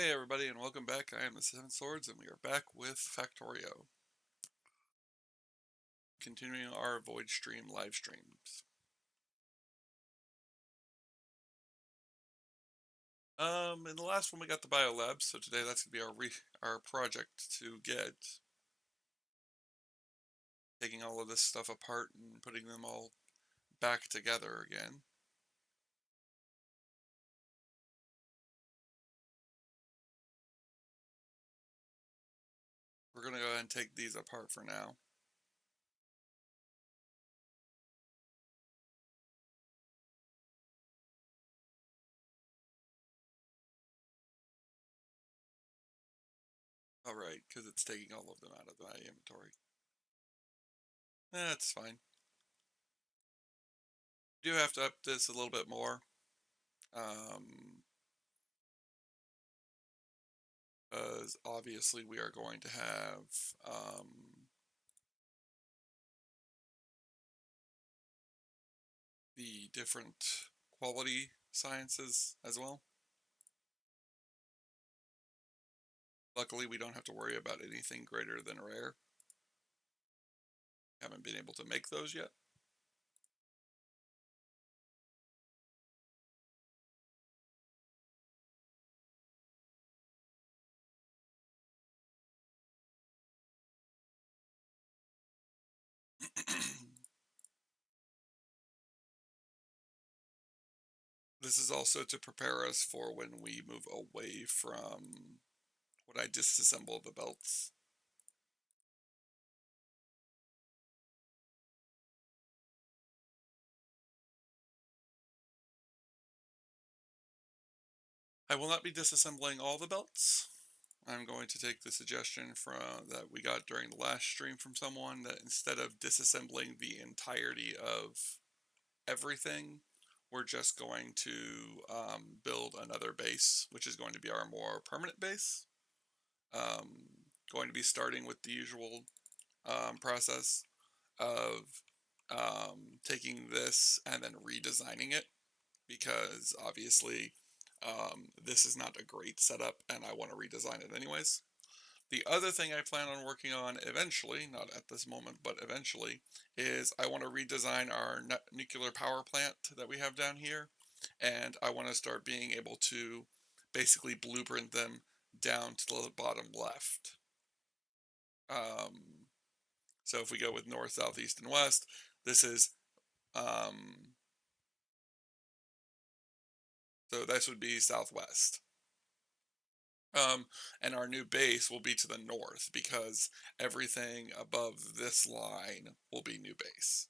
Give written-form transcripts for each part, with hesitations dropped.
Hey everybody, and welcome back. I am the Seven Swords, and we are back with Factorio, continuing our Void Stream live streams. In the last one we got the biolab, so today that's gonna be our project to get taking all of this stuff apart and putting them all back together again. We're gonna go ahead and take these apart for now. Alright, because it's taking all of them out of my inventory. That's fine. Do have to up this a little bit more. Because obviously we are going to have the different quality sciences as well. Luckily, we don't have to worry about anything greater than rare. Haven't been able to make those yet. This is also to prepare us for when we move away from when I disassemble the belts. I will not be disassembling all the belts. I'm going to take the suggestion that we got during the last stream from someone that instead of disassembling the entirety of everything, we're just going to build another base, which is going to be our more permanent base. Going to be starting with the usual process of taking this and then redesigning it, because obviously this is not a great setup and I want to redesign it anyways. The other thing I plan on working on eventually, not at this moment, but eventually, is I want to redesign our nuclear power plant that we have down here, and I want to start being able to basically blueprint them down to the bottom left. So if we go with north, south, east, and west, this is, so this would be southwest. And our new base will be to the north because everything above this line will be new base.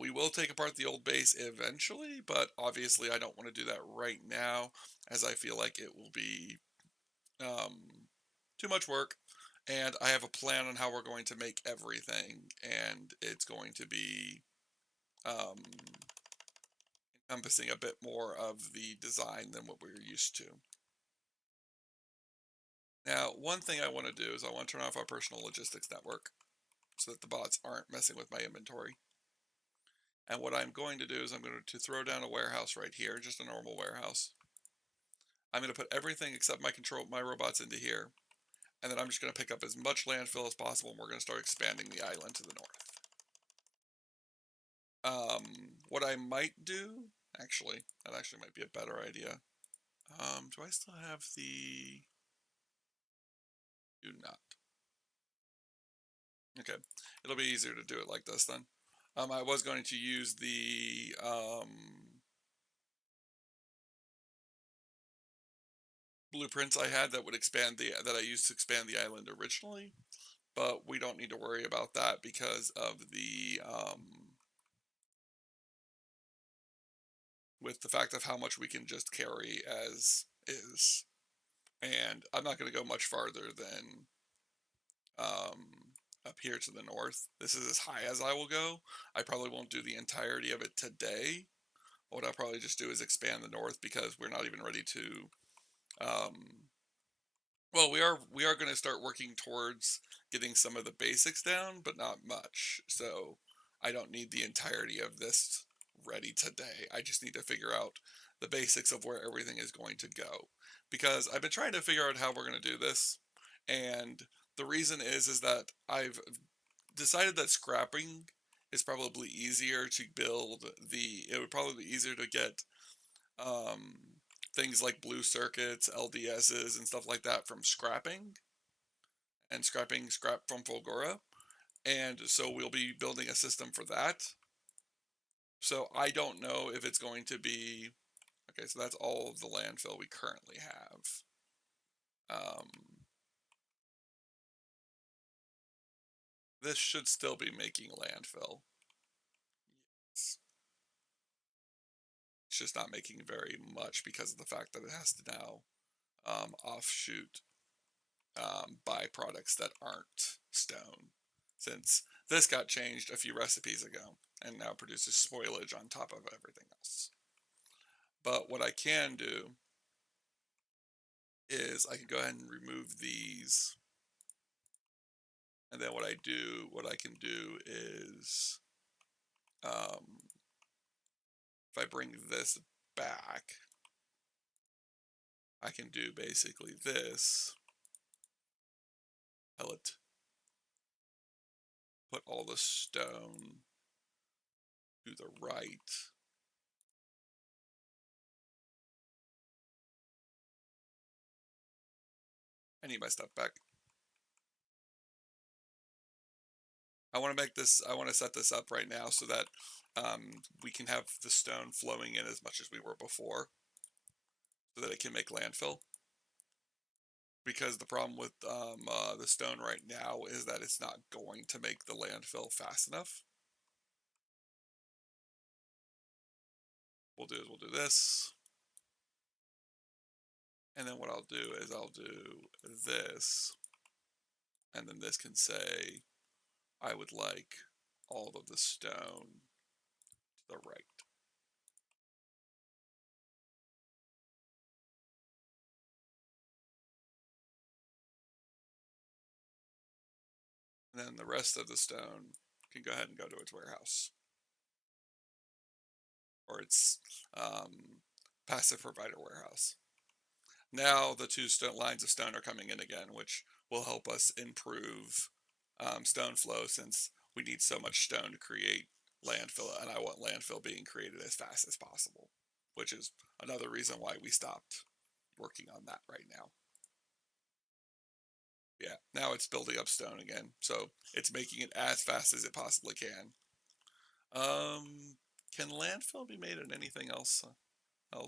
We will take apart the old base eventually, but obviously I don't want to do that right now, as I feel like it will be too much work. And I have a plan on how we're going to make everything, and it's going to be encompassing a bit more of the design than what we're used to. Now, one thing I want to do is I want to turn off our personal logistics network so that the bots aren't messing with my inventory. And what I'm going to do is I'm going to throw down a warehouse right here, just a normal warehouse. I'm going to put everything except my robots into here. And then I'm just going to pick up as much landfill as possible, and we're going to start expanding the island to the north. What I might do, actually, that actually might be a better idea. Do I still have the... Do not. Okay, it'll be easier to do it like this then. I was going to use the blueprints I had that would expand that I used to expand the island originally, but we don't need to worry about that because of the with the fact of how much we can just carry as is. And I'm not going to go much farther than up here to the north. This is as high as I will go. I probably won't do the entirety of it today. What I'll probably just do is expand the north because we're not even ready to well, we are going to start working towards getting some of the basics down, but not much. So I don't need the entirety of this ready today. I just need to figure out the basics of where everything is going to go. Because I've been trying to figure out how we're going to do this, and the reason is that I've decided that scrapping is probably easier to build it would probably be easier to get um, things like blue circuits, LDSs, and stuff like that from scrapping and scrapping scrap from Fulgora. And so we'll be building a system for that. So I don't know if it's going to be okay. So that's all of the landfill we currently have. Um, this should still be making landfill. It's just not making very much because of the fact that it has to now offshoot byproducts that aren't stone, since this got changed a few recipes ago and now produces spoilage on top of everything else. But what I can do is I can go ahead and remove these, and then what I can do is if I bring this back, I can do basically this pellet, put all the stone to the right. I need my stuff back. I want to set this up right now so that we can have the stone flowing in as much as we were before, so that it can make landfill. Because the problem with the stone right now is that it's not going to make the landfill fast enough. We'll do this. And then what I'll do is I'll do this. And then this can say, I would like all of the stone to the right. And then the rest of the stone can go ahead and go to its warehouse, or its passive provider warehouse. Now the two lines of stone are coming in again, which will help us improve stone flow, since we need so much stone to create landfill, and I want landfill being created as fast as possible, which is another reason why we stopped working on that right now. Yeah, now it's building up stone again, so it's making it as fast as it possibly can. Can landfill be made in anything else? No.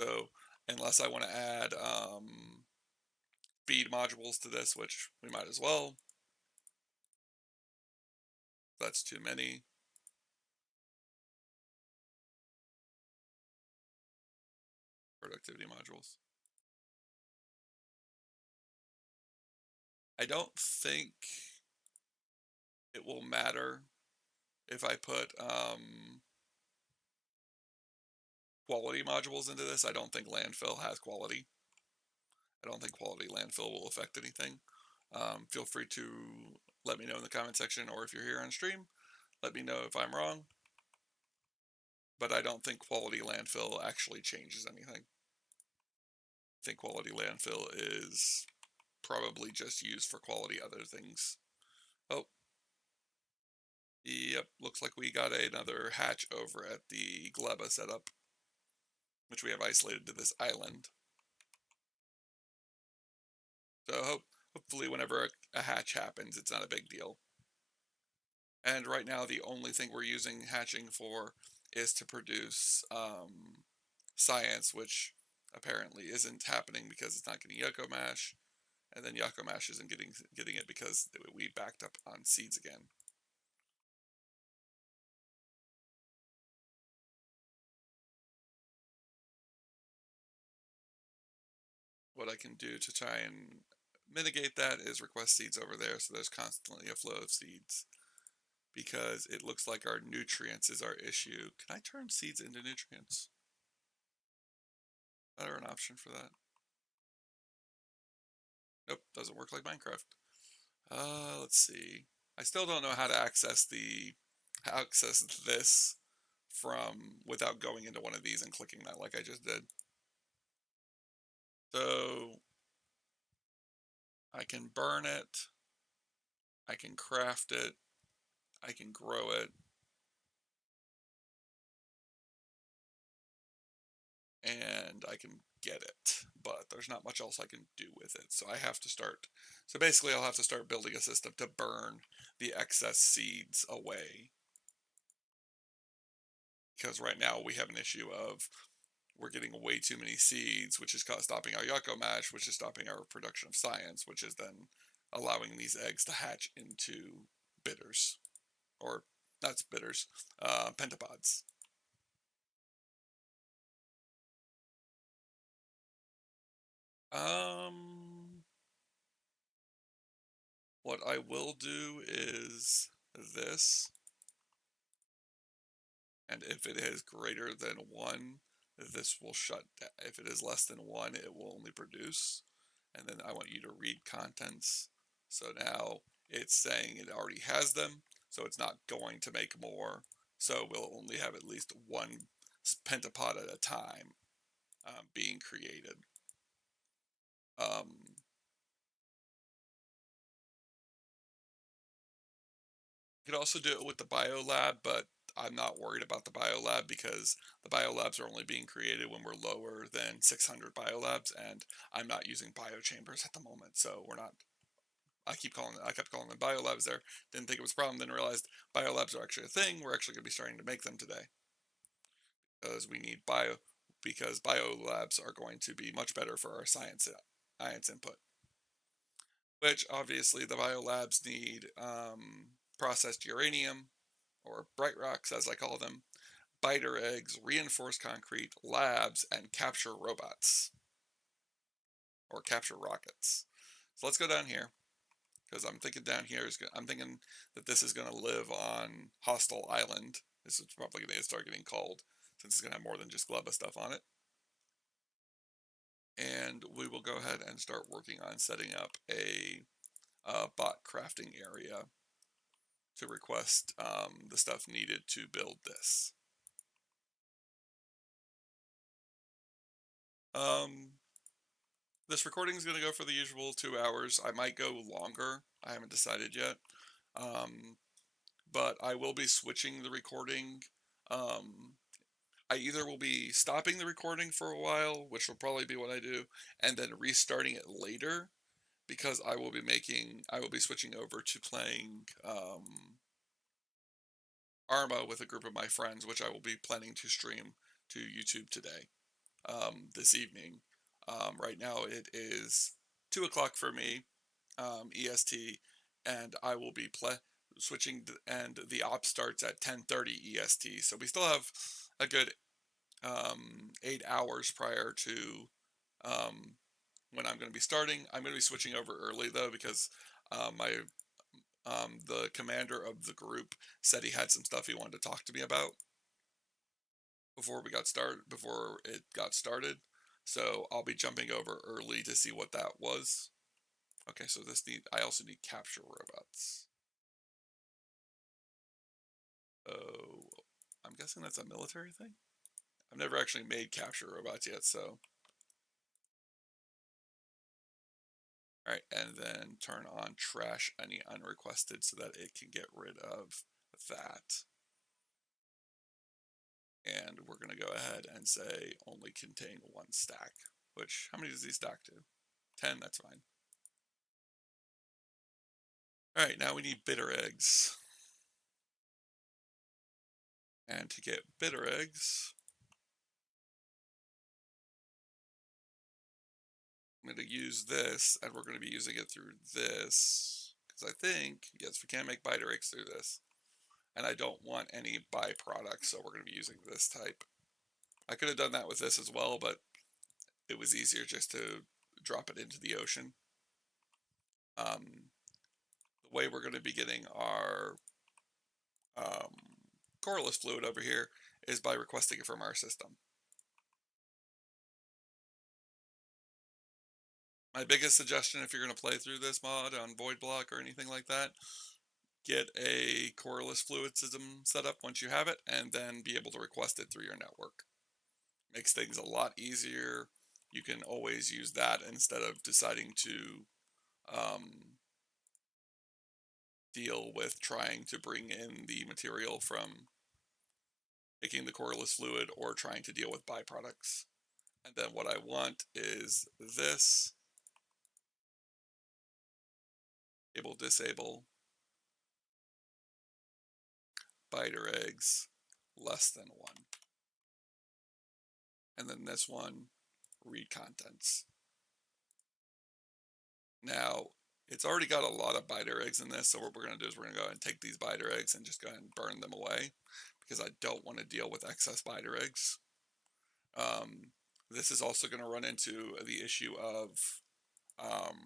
So unless I want to add feed modules to this, which we might as well. That's too many. Productivity modules. I don't think it will matter if I put quality modules into this. I don't think landfill has quality. I don't think quality landfill will affect anything. Feel free to let me know in the comment section, or if you're here on stream, let me know if I'm wrong. But I don't think quality landfill actually changes anything. I think quality landfill is probably just used for quality other things. Oh, yep, looks like we got another hatch over at the Gleba setup, which we have isolated to this island. So hopefully whenever a hatch happens, it's not a big deal. And right now the only thing we're using hatching for is to produce science, which apparently isn't happening because it's not getting Yoko Mash, and then Yoko Mash isn't getting it because we backed up on seeds again. What I can do to try and mitigate that is request seeds over there, so there's constantly a flow of seeds, because it looks like our nutrients is our issue. Can I turn seeds into nutrients? Is there an option for that? Nope, doesn't work like Minecraft. Let's see. I still don't know how to access this from without going into one of these and clicking that like I just did. So I can burn it, I can craft it, I can grow it, and I can get it, but there's not much else I can do with it. So I have to start. So basically, I'll have to start building a system to burn the excess seeds away. Because right now we have an issue of we're getting way too many seeds, which is stopping our Yucco mash, which is stopping our production of science, which is then allowing these eggs to hatch into bitters, or not bitters, pentapods. Um, what I will do is this, and if it is greater than 1, this will shut down. If it is less than 1, it will only produce. And then I want you to read contents. So now it's saying it already has them, so it's not going to make more. So we'll only have at least 1 pentapod at a time being created. Um, You could also do it with the biolab, but I'm not worried about the biolab because the biolabs are only being created when we're lower than 600 biolabs, and I'm not using biochambers at the moment, so we're not. I kept calling them biolabs there. Didn't think it was a problem. Then realized biolabs are actually a thing. We're actually going to be starting to make them today because we need because biolabs are going to be much better for our science input. Which obviously the biolabs need processed uranium, or bright rocks as I call them, biter eggs, reinforced concrete, labs, and capture robots, or capture rockets. So let's go down here, because I'm thinking down here I'm thinking that this is going to live on Hostile Island. This is probably going to start getting called, since it's going to have more than just Glubba stuff on it. And we will go ahead and start working on setting up a bot crafting area to request the stuff needed to build this. This recording is going to go for the usual 2 hours. I might go longer. I haven't decided yet. But I will be switching the recording. I either will be stopping the recording for a while, which will probably be what I do, and then restarting it later, because I will be switching over to playing Arma with a group of my friends, which I will be planning to stream to YouTube today, this evening. Right now it is 2 o'clock for me, EST, and I will be switching, and the op starts at 10:30 EST. So we still have a good 8 hours prior to um, when I'm going to be starting. I'm going to be switching over early though, because my the commander of the group said he had some stuff he wanted to talk to me about before it got started. So I'll be jumping over early to see what that was. Okay, so I also need capture robots. Oh, I'm guessing that's a military thing? I've never actually made capture robots yet, so. Alright, and then turn on trash any unrequested so that it can get rid of that. And we're going to go ahead and say only contain 1 stack, which, how many does he stack to? 10, that's fine. Alright, now we need bitter eggs. And to get bitter eggs, I'm going to use this, and we're going to be using it through this, because I think, yes, we can make biter eggs through this. And I don't want any byproducts, so we're going to be using this type. I could have done that with this as well, but it was easier just to drop it into the ocean. The way we're going to be getting our coralus fluid over here is by requesting it from our system. My biggest suggestion, if you're going to play through this mod on Void Block or anything like that, get a coreless fluid system set up once you have it, and then be able to request it through your network. Makes things a lot easier. You can always use that instead of deciding to um, deal with trying to bring in the material from making the coreless fluid or trying to deal with byproducts. And then what I want is this, able disable biter eggs less than 1. And then this one, read contents. Now, it's already got a lot of biter eggs in this, so what we're going to do is we're going to go ahead and take these biter eggs and just go ahead and burn them away, because I don't want to deal with excess biter eggs. This is also going to run into the issue of um,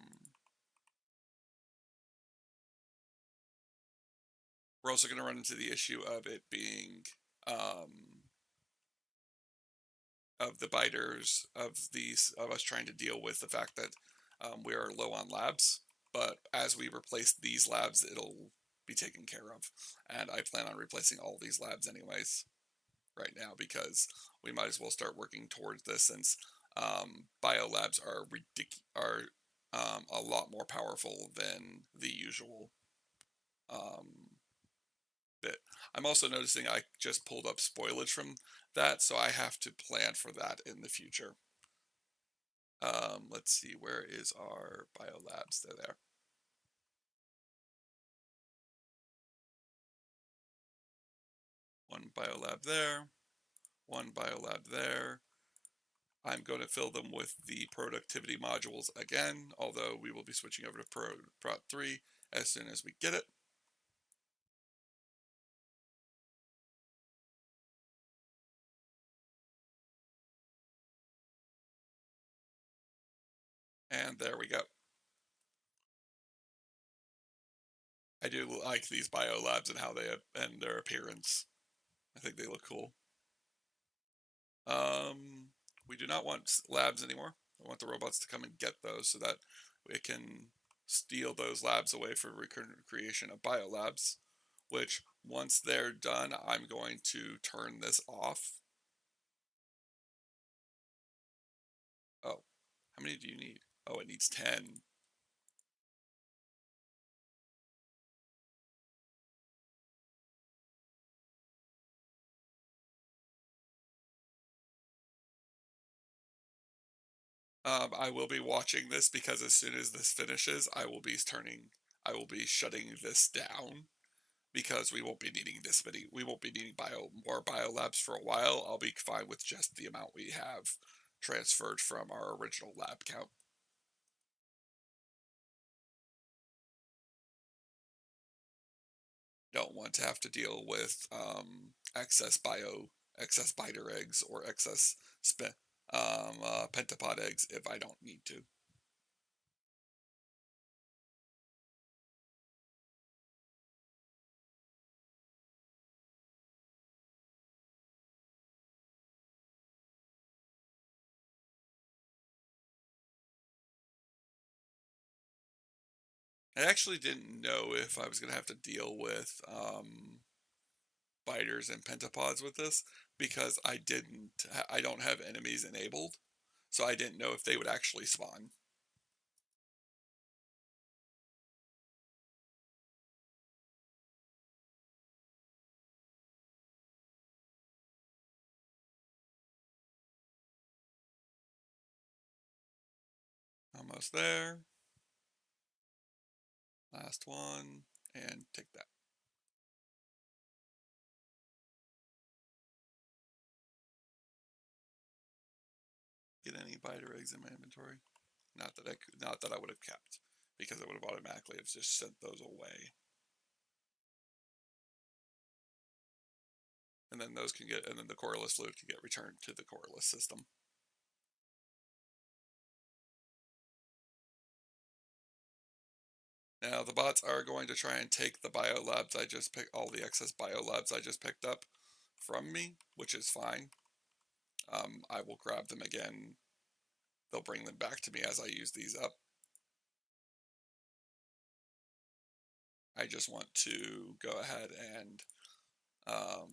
we're also going to run into the issue of it being of the biters of us trying to deal with the fact that we are low on labs. But as we replace these labs, it'll be taken care of. And I plan on replacing all these labs anyways right now, because we might as well start working towards this, since biolabs are a lot more powerful than the usual bit. I'm also noticing I just pulled up spoilage from that, so I have to plan for that in the future. Let's see, where is our biolabs? They're there. One biolab there, one biolab there. I'm going to fill them with the productivity modules again, although we will be switching over to Prot 3 as soon as we get it. And there we go. I do like these biolabs and how they and their appearance. I think they look cool. We do not want labs anymore. I want the robots to come and get those so that we can steal those labs away for creation of biolabs, which once they're done, I'm going to turn this off. Oh, how many do you need? Oh, it needs 10. I will be watching this, because as soon as this finishes, I will be shutting this down, because we won't be needing this many. We won't be needing more biolabs for a while. I'll be fine with just the amount we have transferred from our original lab count. Don't want to have to deal with excess biter eggs or excess pentapod eggs if I don't need to. I actually didn't know if I was going to have to deal with biters and pentapods with this, because I don't have enemies enabled, so I didn't know if they would actually spawn. Almost there. Last one, and take that. Get any biter eggs in my inventory? Not that I would have kept, because I would have automatically have just sent those away. And then and then the coreless fluid can get returned to the coreless system. Now the bots are going to try and take the biolabs I just picked, all the excess biolabs I just picked up from me, which is fine. I will grab them again. They'll bring them back to me as I use these up. I just want to go ahead and um,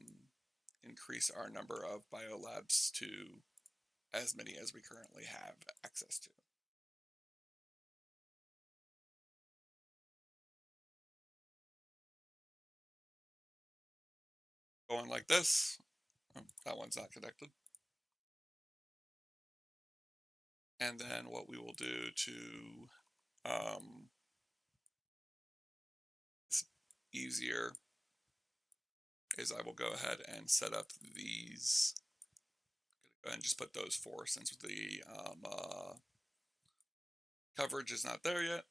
increase our number of biolabs to as many as we currently have access to. Going like this. Oh, that one's not connected. And then what we will do to it's easier is I will go ahead and set up these and just put those four since the coverage is not there yet,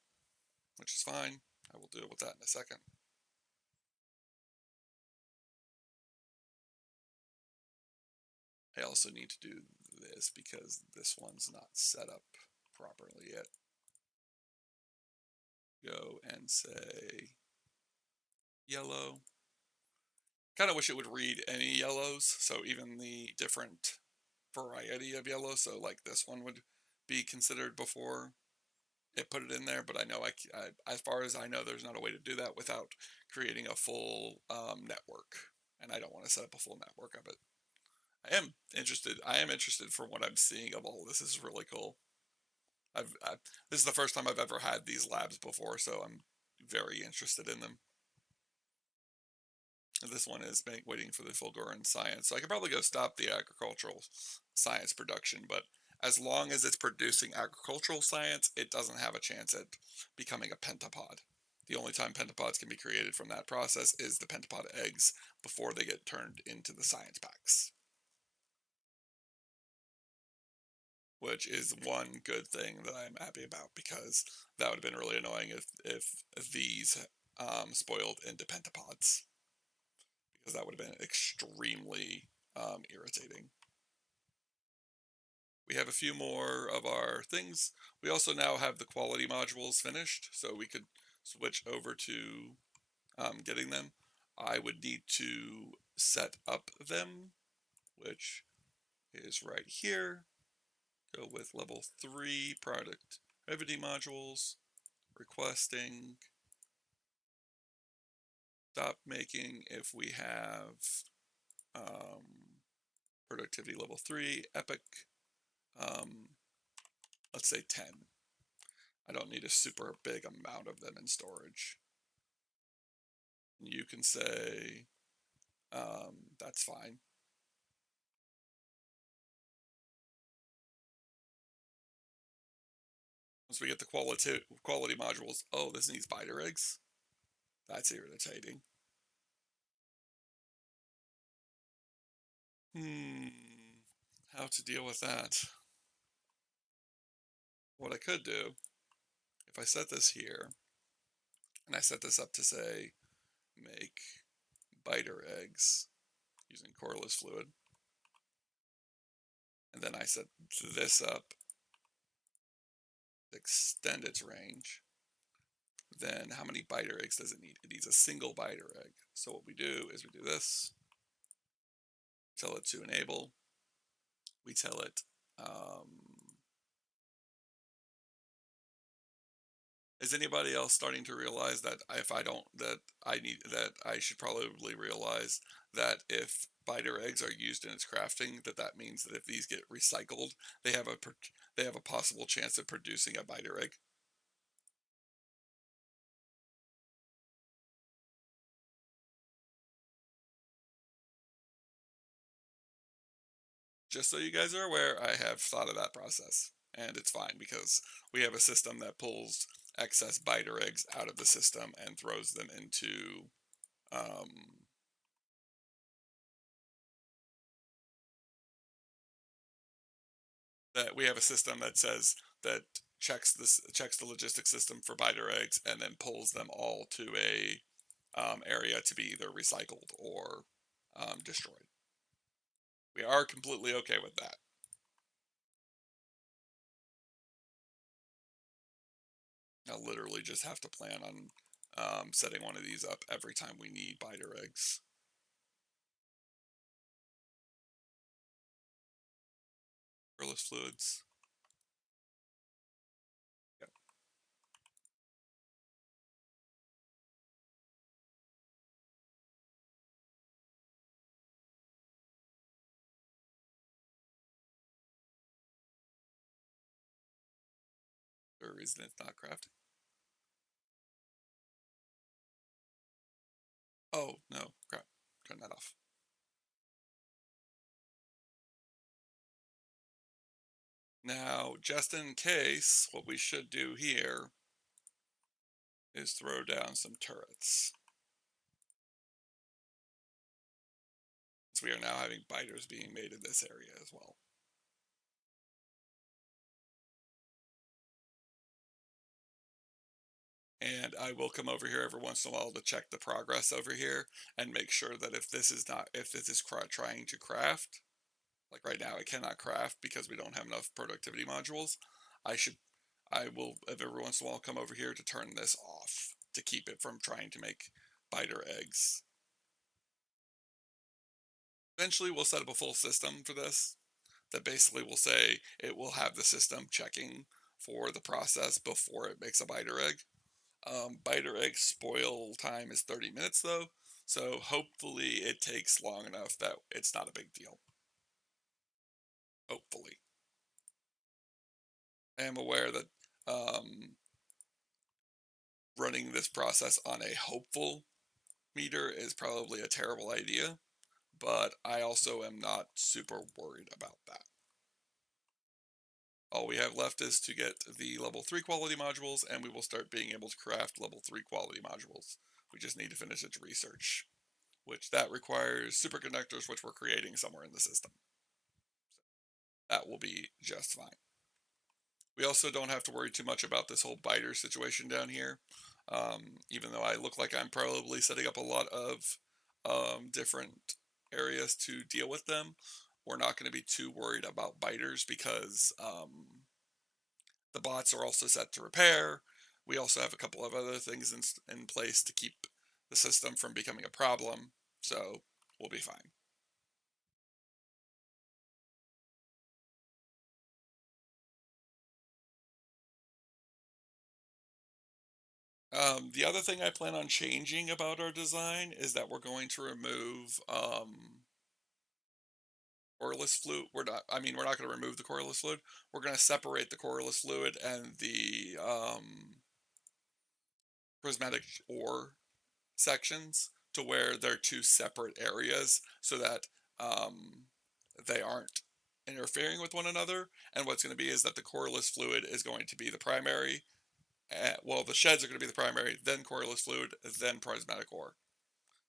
which is fine. I will deal with that in a second. I also need to do this because this one's not set up properly yet. Go and say yellow. Kind of wish it would read any yellows, so even the different variety of yellow, so like this one would be considered before it put it in there, but I know as far as I know, there's not a way to do that without creating a full network, and I don't want to set up a full network of it. I am interested. I am interested from what I'm seeing of all this. This is really cool. This is the first time I've ever had these labs before, so I'm very interested in them. And this one is waiting for the Fulguran science, so I could probably go stop the agricultural science production, but as long as it's producing agricultural science, it doesn't have a chance at becoming a pentapod. The only time pentapods can be created from that process is the pentapod eggs before they get turned into the science packs. Which is one good thing that I'm happy about, because that would have been really annoying if these spoiled into pentapods, because that would have been extremely irritating. We have a few more of our things. We also now have the quality modules finished, so we could switch over to getting them. I would need to set up them, which is right here. Go with level 3 productivity modules, requesting, stop making if we have productivity level 3, epic, let's say 10. I don't need a super big amount of them in storage. You can say that's fine. Once we get the quality modules, oh, this needs biter eggs. That's irritating. How to deal with that? What I could do, if I set this here, and I set this up to say, make biter eggs using coreless fluid, and then I set this up, extend its range, then how many biter eggs does it need? It needs a single biter egg. So what we do is we do this, tell it to enable, we tell it is anybody else starting to realize that if I don't, that I should probably realize that if biter eggs are used in its crafting, that means that if these get recycled, they have a possible chance of producing a biter egg. Just so you guys are aware, I have thought of that process, and it's fine because we have a system that pulls excess biter eggs out of the system and throws them into that we have a system that says that checks the logistics system for biter eggs and then pulls them all to a area to be either recycled or destroyed. We are completely okay with that. I literally just have to plan on setting one of these up every time we need biter eggs. Colorless fluids. Yep. a reason it's not crafting? Oh, no, crap. Turn that off. Now, just in case, what we should do here is throw down some turrets. So we are now having biters being made in this area as well. And I will come over here every once in a while to check the progress over here and make sure that if this is trying to craft, like right now it cannot craft because we don't have enough productivity modules, I should, I will every once in a while come over here to turn this off to keep it from trying to make biter eggs. Eventually we'll set up a full system for this that basically will say it will have the system checking for the process before it makes a biter egg. Biter egg spoil time is 30 minutes though, so hopefully it takes long enough that it's not a big deal. Hopefully. I am aware that running this process on a hopeful meter is probably a terrible idea, but I also am not super worried about that. All we have left is to get the level 3 quality modules, and we will start being able to craft level 3 quality modules. We just need to finish its research, which that requires superconductors, which we're creating somewhere in the system. That will be just fine. We also don't have to worry too much about this whole biter situation down here, even though I look like I'm probably setting up a lot of different areas to deal with them. We're not going to be too worried about biters because the bots are also set to repair. We also have a couple of other things in place to keep the system from becoming a problem, so we'll be fine. The other thing I plan on changing about our design is that we're going to remove coreless fluid. We're not going to remove the coreless fluid. We're going to separate the coreless fluid and the prismatic ore sections to where they're two separate areas so that they aren't interfering with one another. And what's going to be is that the coreless fluid is going to be the primary. Well, the sheds are going to be the primary, then coreless fluid, then prismatic ore.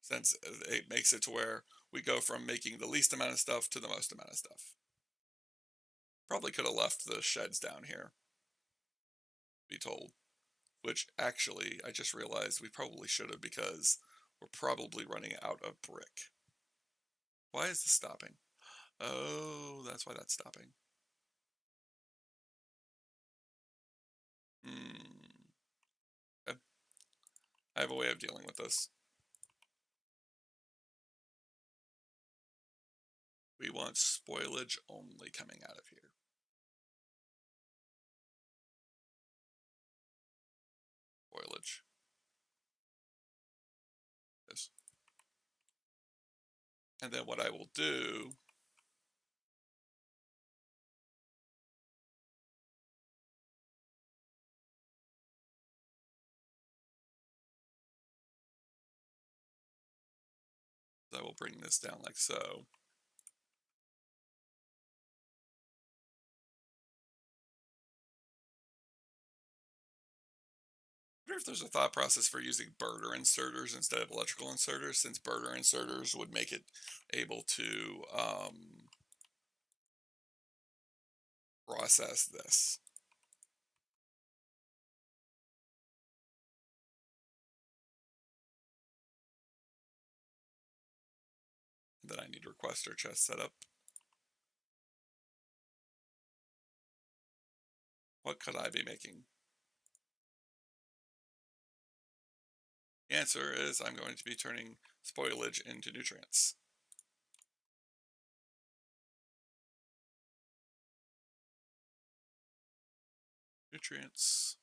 Since it makes it to where we go from making the least amount of stuff to the most amount of stuff. Probably could have left the sheds down here, be told. Which actually, I just realized we probably should have because we're probably running out of brick. Why is this stopping? Oh, that's why that's stopping. Hmm. Okay. I have a way of dealing with this. We want spoilage only coming out of here. Spoilage. This. And then what I will do is I will bring this down like so. I wonder if there's a thought process for using burner inserters instead of electrical inserters, since burner inserters would make it able to process this. And then I need requester chest setup. What could I be making? The answer is I'm going to be turning spoilage into nutrients. Nutrients.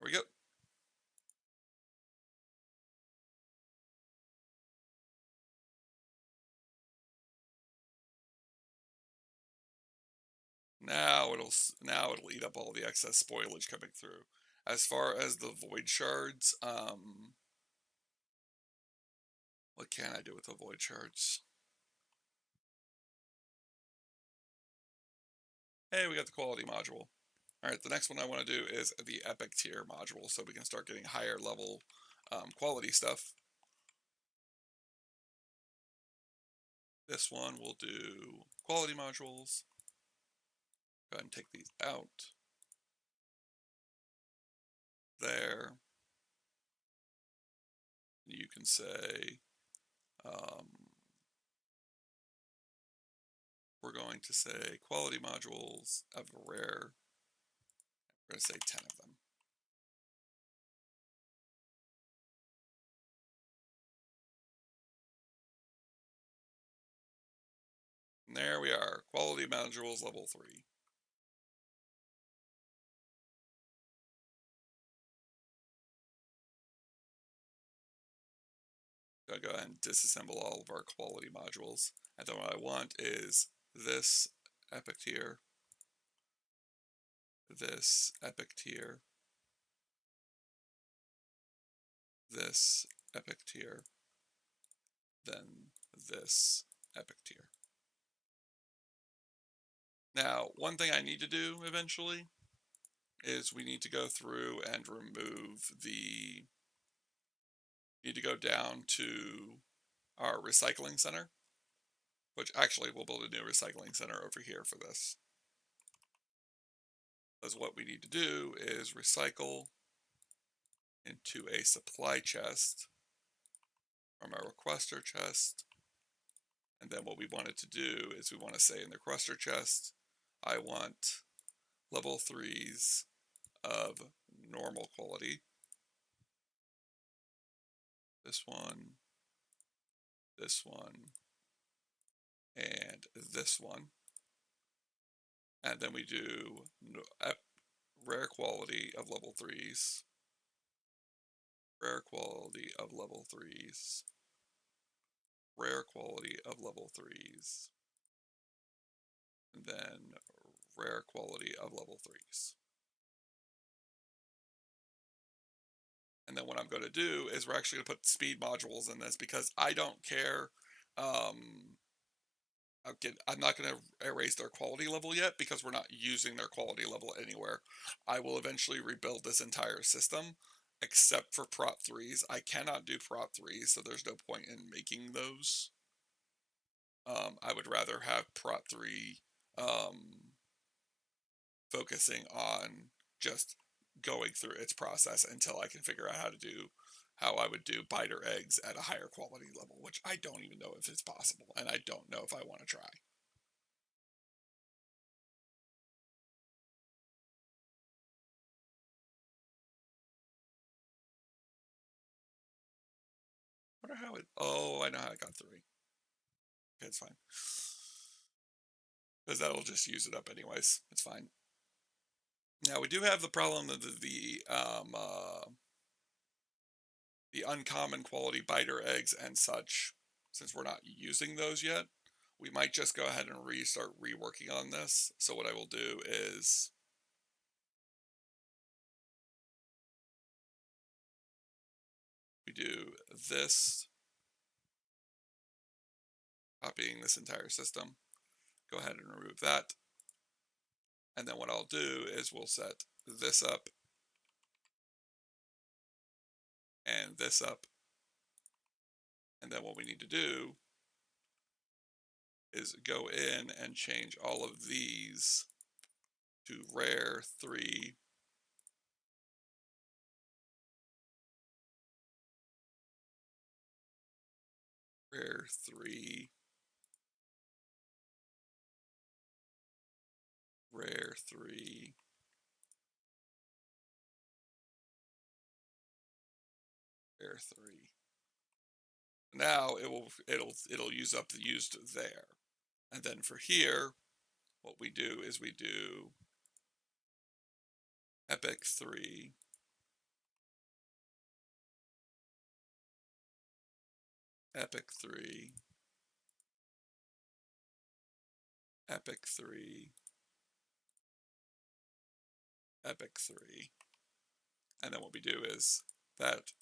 There we go. now it'll eat up all the excess spoilage coming through. As far as the void shards, what can I do with the void shards? Hey, we got the quality module. Alright, the next one I want to do is the epic tier module, so we can start getting higher level quality stuff. This one will do quality modules. Go ahead and take these out. There. You can say, we're going to say quality modules of rare. We're going to say 10 of them. And there we are, quality modules level 3. Go ahead and disassemble all of our quality modules. And then what I want is this epic tier, this epic tier, this epic tier, then this epic tier. Now, one thing I need to do eventually is we need to go through and remove the, need to go down to our recycling center, which actually we'll build a new recycling center over here for this. Because what we need to do is recycle into a supply chest from our requester chest. And then what we wanted to do is we want to say in the requester chest, I want level 3s of normal quality. This one, and this one. And then we do rare quality of level 3s, rare quality of level 3s, rare quality of level 3s, and then rare quality of level 3s. And then what I'm going to do is we're actually going to put speed modules in this because I don't care. I'm not going to erase their quality level yet because we're not using their quality level anywhere. I will eventually rebuild this entire system except for prot 3s. I cannot do prot 3s, so there's no point in making those. I would rather have prot 3 focusing on just going through its process until I can figure out how I would do biter eggs at a higher quality level, which I don't even know if it's possible, and I don't know if I want to try. I wonder how it, oh, I know how I got 3. Okay, it's fine. Because that'll just use it up anyways. It's fine. Now, we do have the problem of the uncommon quality biter eggs and such. Since we're not using those yet, we might just go ahead and start reworking on this. So what I will do is we do this, copying this entire system. Go ahead and remove that. And then what I'll do is we'll set this up and this up. And then what we need to do is go in and change all of these to rare 3, rare 3, rare 3, rare 3. Now it'll use up the used there. And then for here, what we do is we do epic 3, epic 3, epic 3, epic 3. And then what we do is that,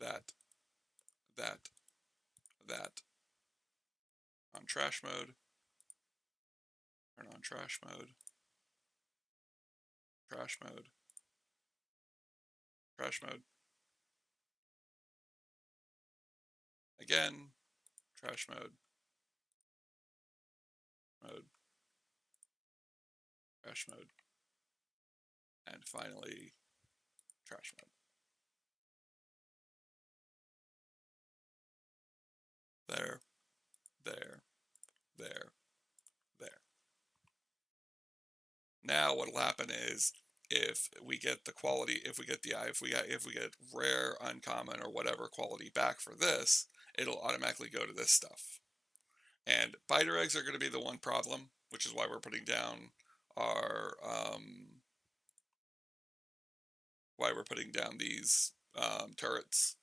that, that, that, on trash mode, turn on trash mode, trash mode, trash mode, again, trash mode, mode, trash mode, and finally, trash mode. There, there, there, there. Now what'll happen is if we get the quality, if we get rare, uncommon, or whatever quality back for this, it'll automatically go to this stuff. And biter eggs are going to be the one problem, which is why we're putting down our these turrets,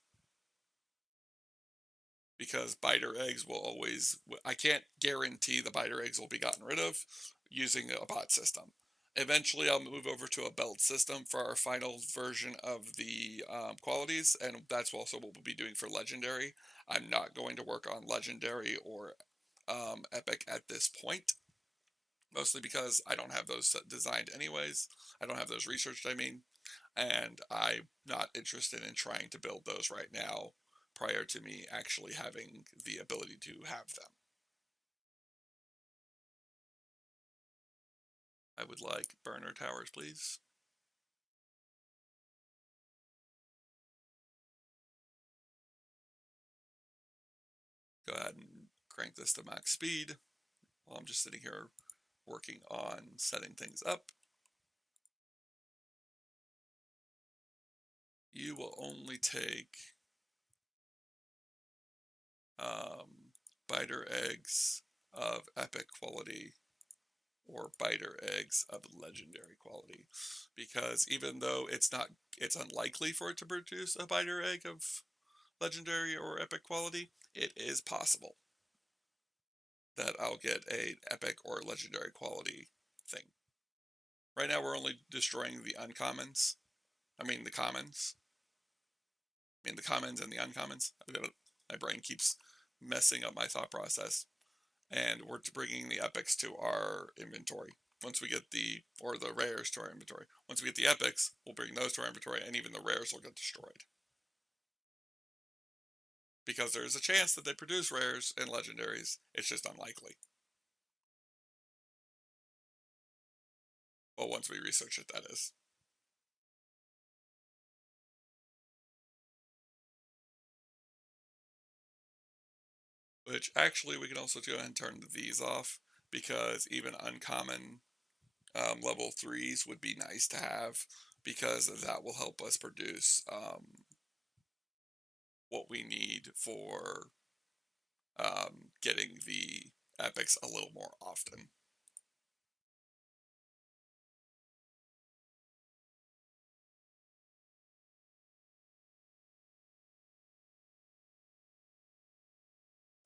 because biter eggs will always, I can't guarantee the biter eggs will be gotten rid of using a bot system. Eventually I'll move over to a belt system for our final version of the qualities, and that's also what we'll be doing for legendary. I'm not going to work on legendary or epic at this point, mostly because I don't have those designed anyways. I don't have those researched, I mean, and I'm not interested in trying to build those right now prior to me actually having the ability to have them. I would like burner towers, please. Go ahead and crank this to max speed while I'm just sitting here working on setting things up. You will only take biter eggs of epic quality or biter eggs of legendary quality, because even though it's unlikely for it to produce a biter egg of legendary or epic quality, it is possible that I'll get a epic or legendary quality thing. Right now we're only destroying the uncommons. I mean the commons. The commons and the uncommons. My brain keeps messing up my thought process. And we're bringing the epics to our inventory. Once we get the rares to our inventory. Once we get the epics, we'll bring those to our inventory, and even the rares will get destroyed. Because there's a chance that they produce rares and legendaries, it's just unlikely. Well, once we research it, that is. Which, actually, we can also go ahead and turn these off, because even uncommon level 3s would be nice to have, because that will help us produce what we need for getting the epics a little more often.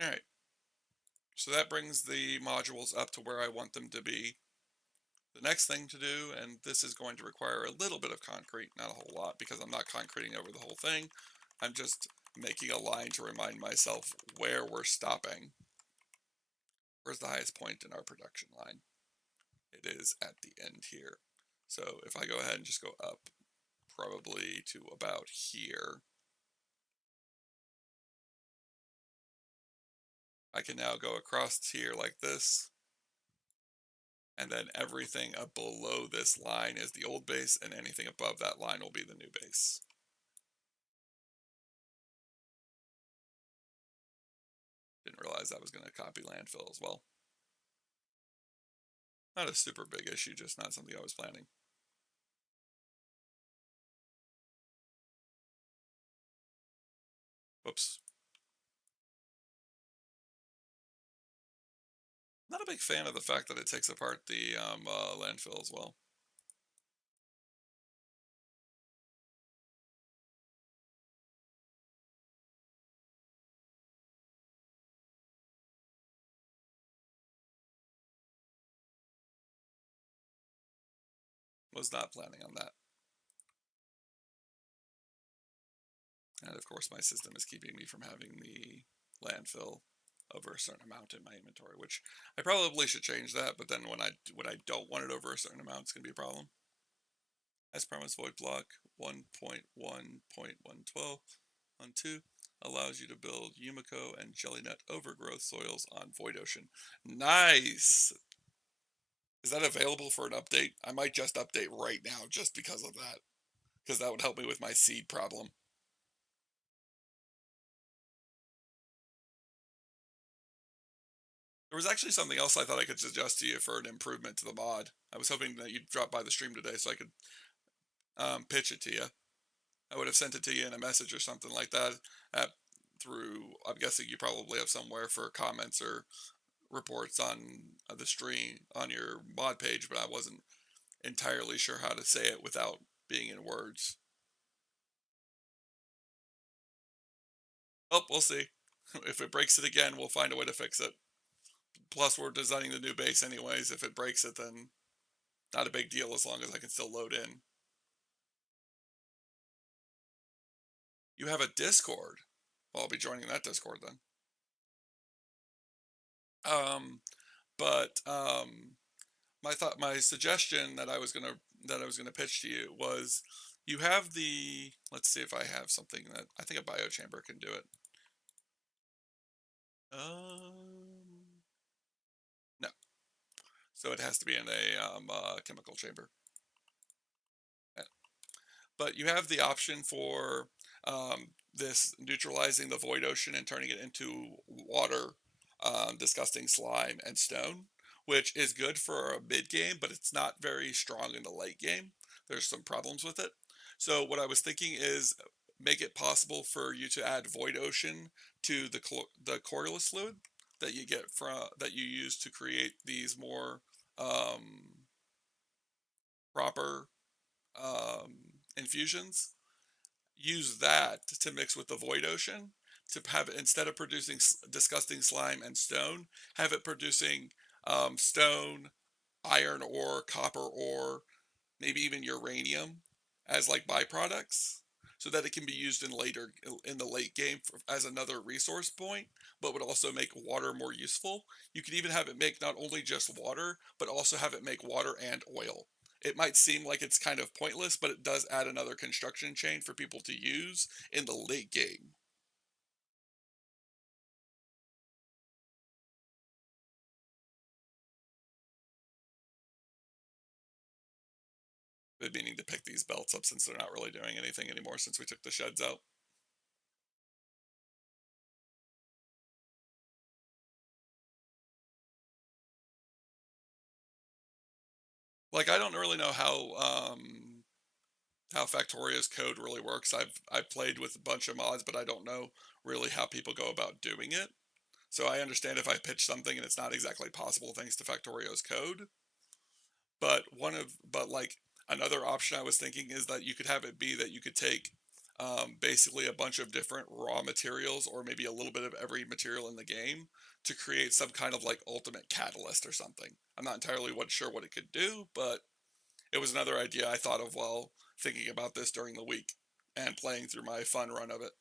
Alright, so that brings the modules up to where I want them to be. The next thing to do, and this is going to require a little bit of concrete, not a whole lot, because I'm not concreting over the whole thing. I'm just making a line to remind myself where we're stopping. Where's the highest point in our production line? It is at the end here. So if I go ahead and just go up probably to about here, I can now go across here like this, and then everything below this line is the old base, and anything above that line will be the new base. Didn't realize that was going to copy landfill as well. Not a super big issue, just not something I was planning. Whoops. Not a big fan of the fact that it takes apart the landfill as well. Was not planning on that. And of course, my system is keeping me from having the landfill over a certain amount in my inventory, which I probably should change that. But then when I don't want it over a certain amount, it's gonna be a problem. As promised, void block 1.1.112 allows you to build Yumiko and Jellynut overgrowth soils on Void Ocean. Nice. Is that available for an update? I might just update right now just because of that, because that would help me with my seed problem. There was actually something else I thought I could suggest to you for an improvement to the mod. I was hoping that you'd drop by the stream today so I could pitch it to you. I would have sent it to you in a message or something like that at, through, I'm guessing you probably have somewhere for comments or reports on the stream on your mod page, but I wasn't entirely sure how to say it without being in words. Oh, we'll see. If it breaks it again, we'll find a way to fix it. Plus, we're designing the new base anyways. If it breaks it, then not a big deal as long as I can still load in. You have a Discord. Well, I'll be joining that Discord then. Um, but my suggestion that I was gonna pitch to you was, you have the. Let's see if I have something that I think a biochamber can do it. No. So it has to be in a chemical chamber. But you have the option for this neutralizing the void ocean and turning it into water, disgusting slime, and stone, which is good for a mid game, but it's not very strong in the late game. There's some problems with it. So what I was thinking is make it possible for you to add void ocean to the colorless fluid that you get from that you use to create these more proper infusions. Use that to mix with the void ocean to have it, instead of producing disgusting slime and stone, have it producing stone, iron ore, copper ore, maybe even uranium as like byproducts, so that it can be used in the late game as another resource point, but would also make water more useful. You could even have it make not only just water, but also have it make water and oil. It might seem like it's kind of pointless, but it does add another construction chain for people to use in the late game. Been meaning to pick these belts up since they're not really doing anything anymore since we took the sheds out. Like, I don't really know how Factoria's code really works. I've played with a bunch of mods, but I don't know really how people go about doing it. So I understand if I pitch something and it's not exactly possible thanks to Factorio's code. But like another option I was thinking is that you could have it be that you could take basically a bunch of different raw materials, or maybe a little bit of every material in the game, to create some kind of like ultimate catalyst or something. I'm not entirely sure what it could do, but it was another idea I thought of while thinking about this during the week and playing through my fun run of it.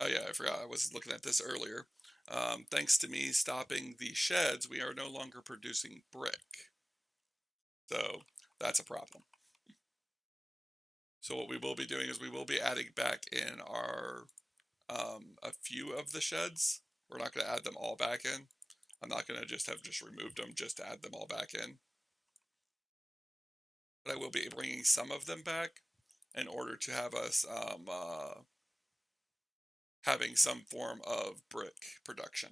Oh yeah, I forgot. I was looking at this earlier. Thanks to me stopping the sheds, we are no longer producing brick. So that's a problem. So what we will be doing is we will be adding back in our a few of the sheds. We're not going to add them all back in. I'm not going to just removed them just to add them all back in. But I will be bringing some of them back in order to have us having some form of brick production.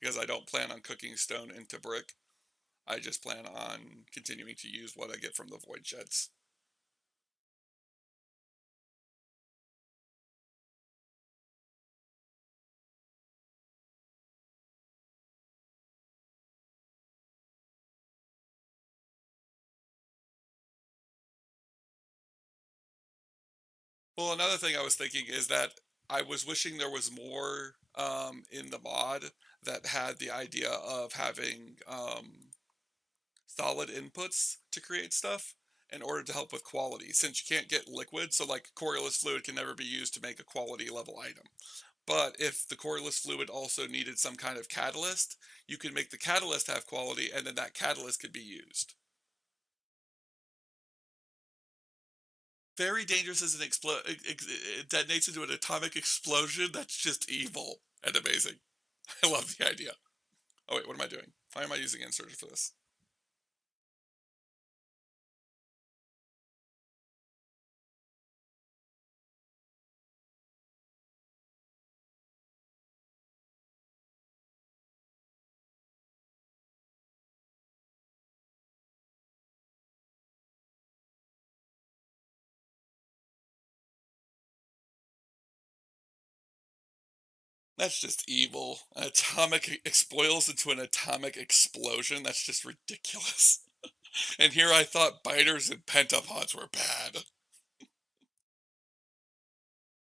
Because I don't plan on cooking stone into brick. I just plan on continuing to use what I get from the void sheds. Well, another thing I was thinking is that I was wishing there was more in the mod that had the idea of having solid inputs to create stuff in order to help with quality, since you can't get liquid, so like coriolis fluid can never be used to make a quality level item. But if the coriolis fluid also needed some kind of catalyst, you could make the catalyst have quality, and then that catalyst could be used. Very dangerous as an it detonates into an atomic explosion. That's just evil and amazing. I love the idea. Oh wait, what am I doing? Why am I using inserter for this? That's just evil. An atomic explodes into an atomic explosion. That's just ridiculous. And here I thought biters and pentapods were bad.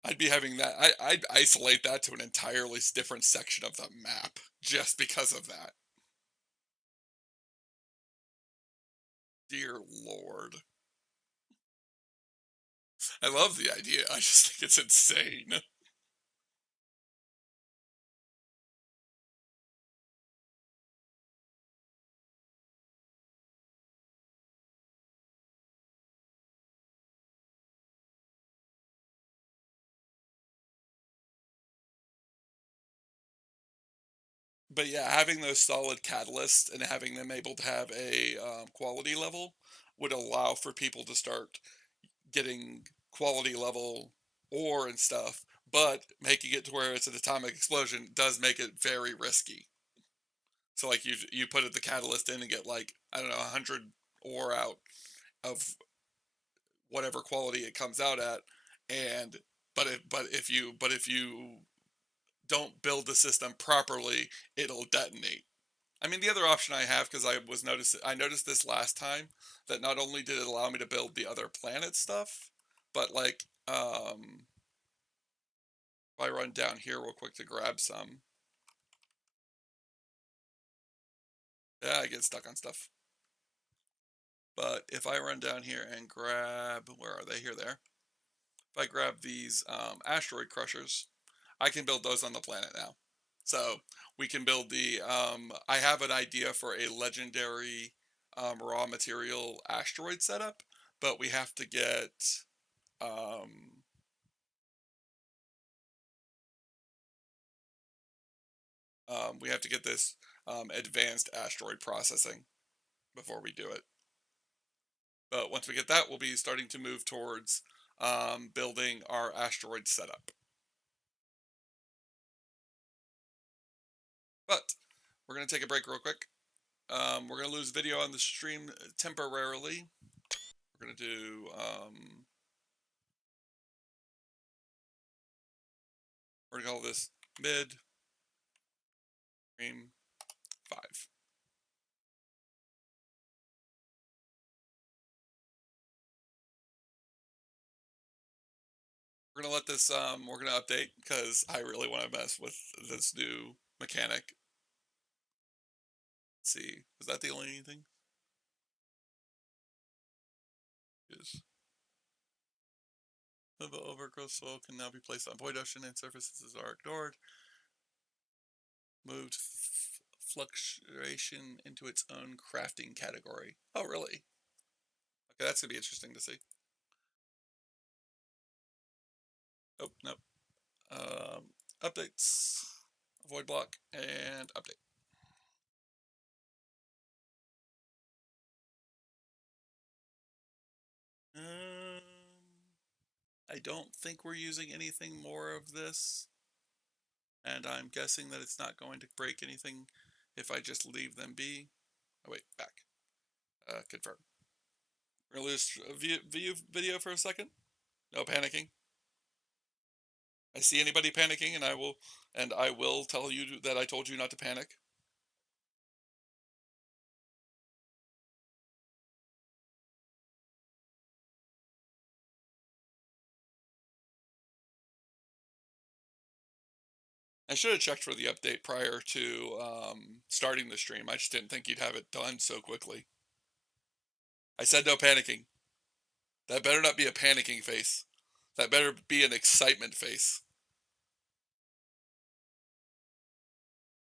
I'd be having that. I'd isolate that to an entirely different section of the map just because of that. Dear Lord. I love the idea. I just think it's insane. But yeah, having those solid catalysts and having them able to have a quality level would allow for people to start getting quality level ore and stuff. But making it to where it's an atomic explosion does make it very risky. So like you put the catalyst in and get like I don't know 100 ore out of whatever quality it comes out at, and but if you don't build the system properly, it'll detonate. I mean, the other option I have, because I noticed this last time, that not only did it allow me to build the other planet stuff, but like if I run down here real quick to grab some, yeah, I get stuck on stuff. But if I run down here and grab, where are they? Here, there. If I grab these asteroid crushers, I can build those on the planet now. So we can build the. I have an idea for a legendary raw material asteroid setup, but we have to get. Um, we have to get this advanced asteroid processing before we do it. But once we get that, we'll be starting to move towards building our asteroid setup. But we're going to take a break real quick. We're going to lose video on the stream temporarily. We're going to do we're going to call this mid stream 5. We're going to let this we're going to update because I really want to mess with this new mechanic. Let's see, is that the only thing? Is the overgrowth soil can now be placed on void ocean and surfaces are ignored. Moved fluctuation into its own crafting category. Oh, really? Okay, that's gonna be interesting to see. Oh, no. Updates. Void block and update. I don't think we're using anything more of this, and I'm guessing that it's not going to break anything if I just leave them be. Oh wait, back. Confirm. We're gonna lose video for a second. No panicking. I see anybody panicking, and I will tell you that I told you not to panic. I should have checked for the update prior to starting the stream. I just didn't think you'd have it done so quickly. I said no panicking. That better not be a panicking face. That better be an excitement face.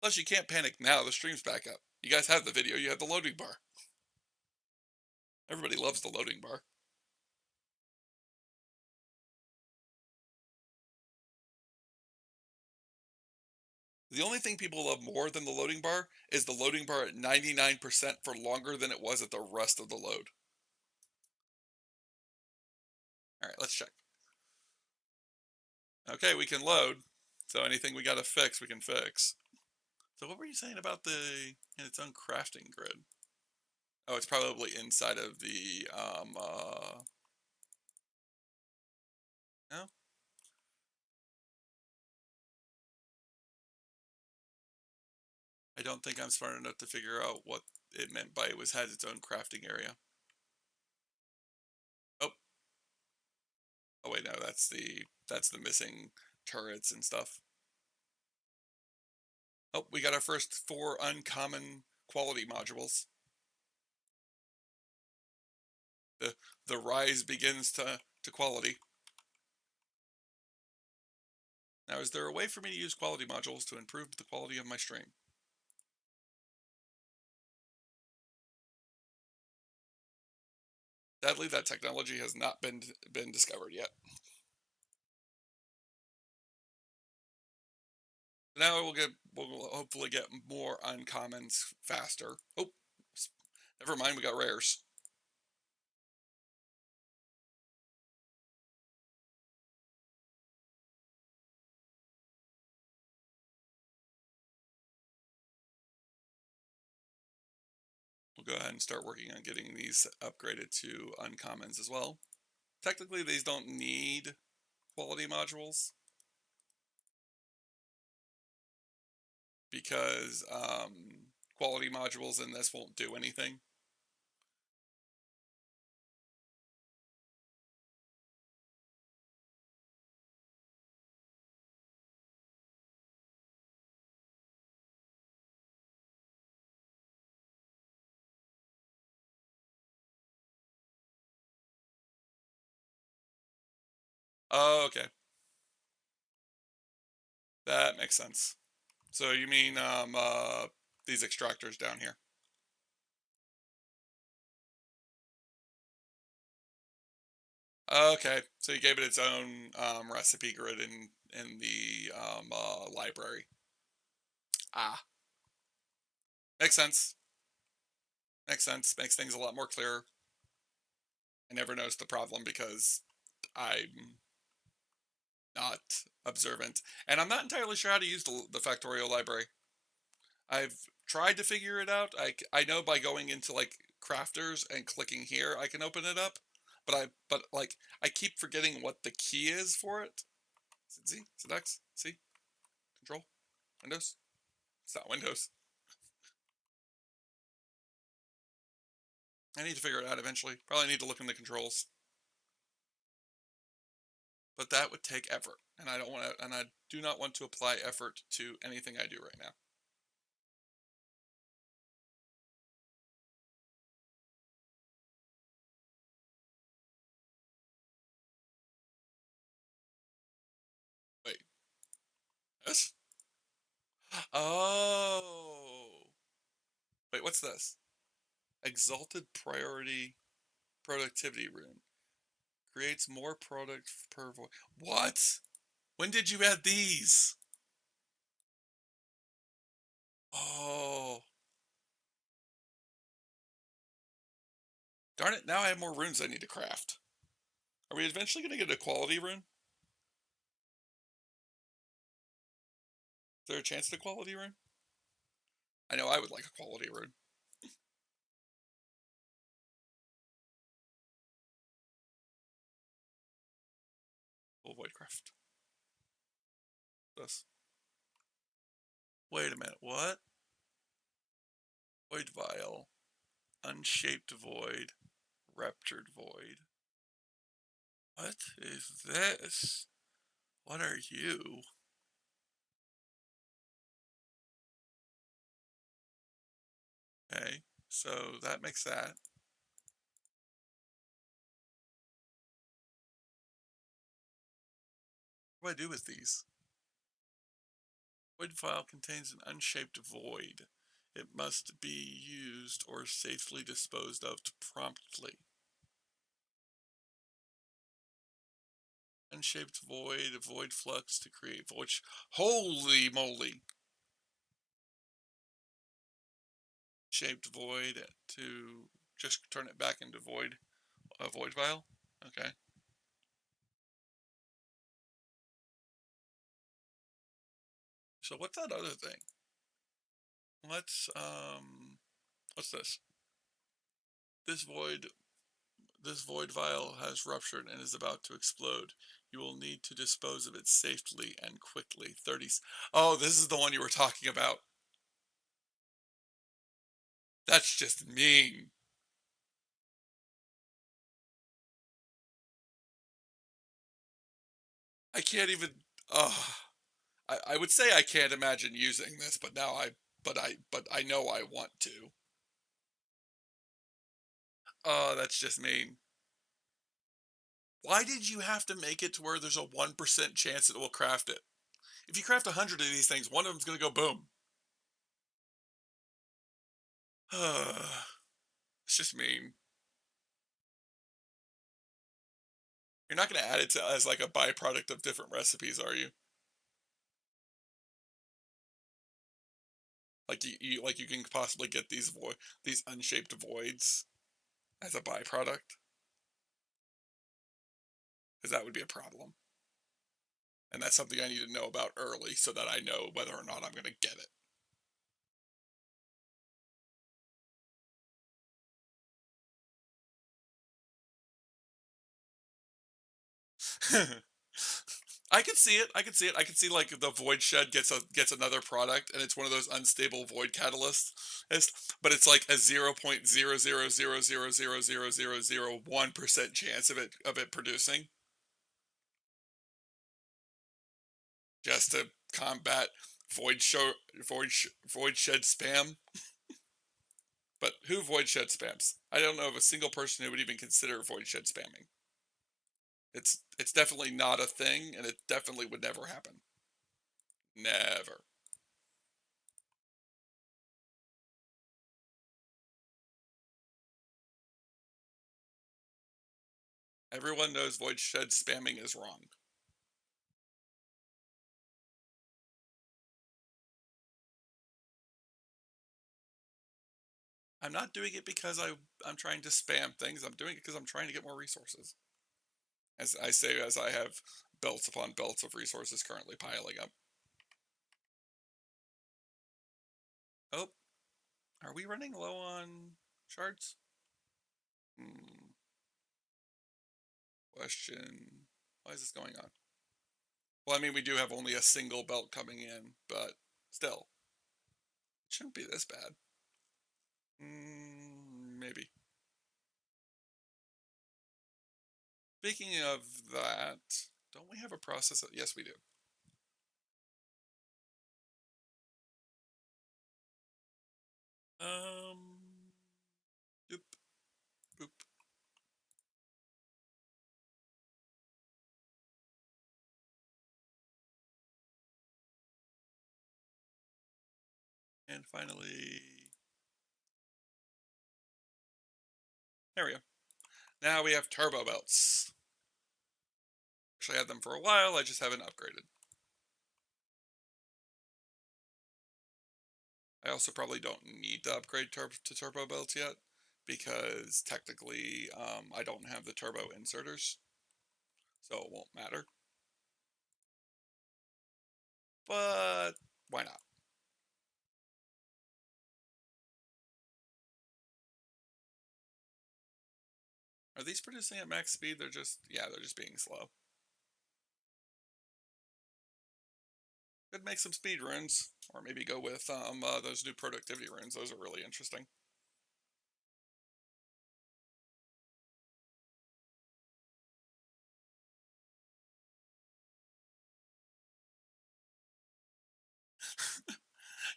Plus, you can't panic now. The stream's back up. You guys have the video. You have the loading bar. Everybody loves the loading bar. The only thing people love more than the loading bar is the loading bar at 99% for longer than it was at the rest of the load. All right, let's check. Okay, we can load. So anything we got to fix, we can fix. So what were you saying about in its own crafting grid? Oh, it's probably inside of the, no? I don't think I'm smart enough to figure out what it meant by it had its own crafting area. Oh, oh wait, no, that's the missing turrets and stuff. Oh, we got our first 4 uncommon quality modules. The rise begins to quality. Now, is there a way for me to use quality modules to improve the quality of my stream? Sadly, that technology has not been discovered yet. Now we'll hopefully get more uncommons faster. Oh, never mind, we got rares. We'll go ahead and start working on getting these upgraded to uncommons as well. Technically, these don't need quality modules because quality modules in this won't do anything. Oh, okay. That makes sense. So you mean these extractors down here? Okay, so you gave it its own recipe grid in the library. Ah, makes sense. Makes sense. Makes things a lot more clear. I never noticed the problem because I'm not observant, and I'm not entirely sure how to use the Factorio library. I've tried to figure it out. I know by going into like crafters and clicking here, I can open it up, but like I keep forgetting what the key is for it. Is it Z? Is it X? C? Control? Windows? It's not Windows. I need to figure it out eventually. Probably need to look in the controls. But that would take effort, and I don't want to, and I do not want to apply effort to anything I do right now. Wait, this? Oh, wait, what's this? Exalted priority productivity rune creates more product per voice. What? When did you add these? Oh, darn it! Now I have more runes I need to craft. Are we eventually going to get a quality rune? Is there a chance at a quality rune? I know I would like a quality rune. We'll avoid craft. This. Wait a minute. What? Void vial. Unshaped void. Ruptured void. What is this? What are you? Okay, so that makes that. What do I do with these? Void file contains an unshaped void. It must be used or safely disposed of promptly. Unshaped void, void flux to create void. Holy moly! Shaped void to just turn it back into void. A void file? Okay. So what's that other thing? Let's what's this? This void this void vial has ruptured and is about to explode. You will need to dispose of it safely and quickly. 30. Oh, this is the one you were talking about. That's just mean. I can't even. I would say I can't imagine using this, but now I know I want to. Oh, that's just mean. Why did you have to make it to where there's a 1% chance it will craft it? If you craft 100 of these things, one of them's gonna go boom. It's just mean. You're not gonna add it to as like a byproduct of different recipes, are you? Like you can possibly get these unshaped voids as a byproduct, because that would be a problem. And that's something I need to know about early so that I know whether or not I'm going to get it. I can see it. I can see it. I can see like the void shed gets another product, and it's one of those unstable void catalysts. But it's like a 0.000000001% chance of it producing, just to combat void show void shed spam. But who void shed spams? I don't know of a single person who would even consider void shed spamming. It's definitely not a thing, and it definitely would never happen. Never. Everyone knows void shed spamming is wrong. I'm not doing it because I'm trying to spam things. I'm doing it because I'm trying to get more resources. As I say, as I have belts upon belts of resources currently piling up. Oh, are we running low on shards? Hmm. Question. Why is this going on? Well, I mean, we do have only a single belt coming in, but still, it shouldn't be this bad. Maybe. Speaking of that, don't we have a process? Yes, we do. Um, boop, boop. And finally, there we go. Now we have turbo belts. Actually, I had them for a while. I just haven't upgraded. I also probably don't need to upgrade to turbo belts yet because technically I don't have the turbo inserters, so it won't matter. But why not? Are these producing at max speed? They're just being slow. Could make some speed runes, or maybe go with those new productivity runes. Those are really interesting.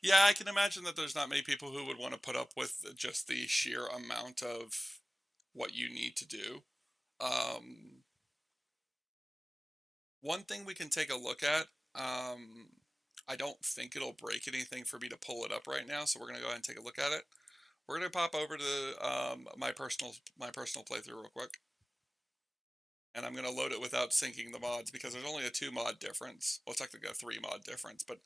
Yeah, I can imagine that there's not many people who would want to put up with just the sheer amount of what you need to do. Um, One thing we can take a look at, I don't think it'll break anything for me to pull it up right now, so we're gonna go ahead and take a look at it. We're gonna pop over to my personal playthrough real quick, and I'm gonna load it without syncing the mods because there's only a 2 mod difference. Well, technically a 3 mod difference, but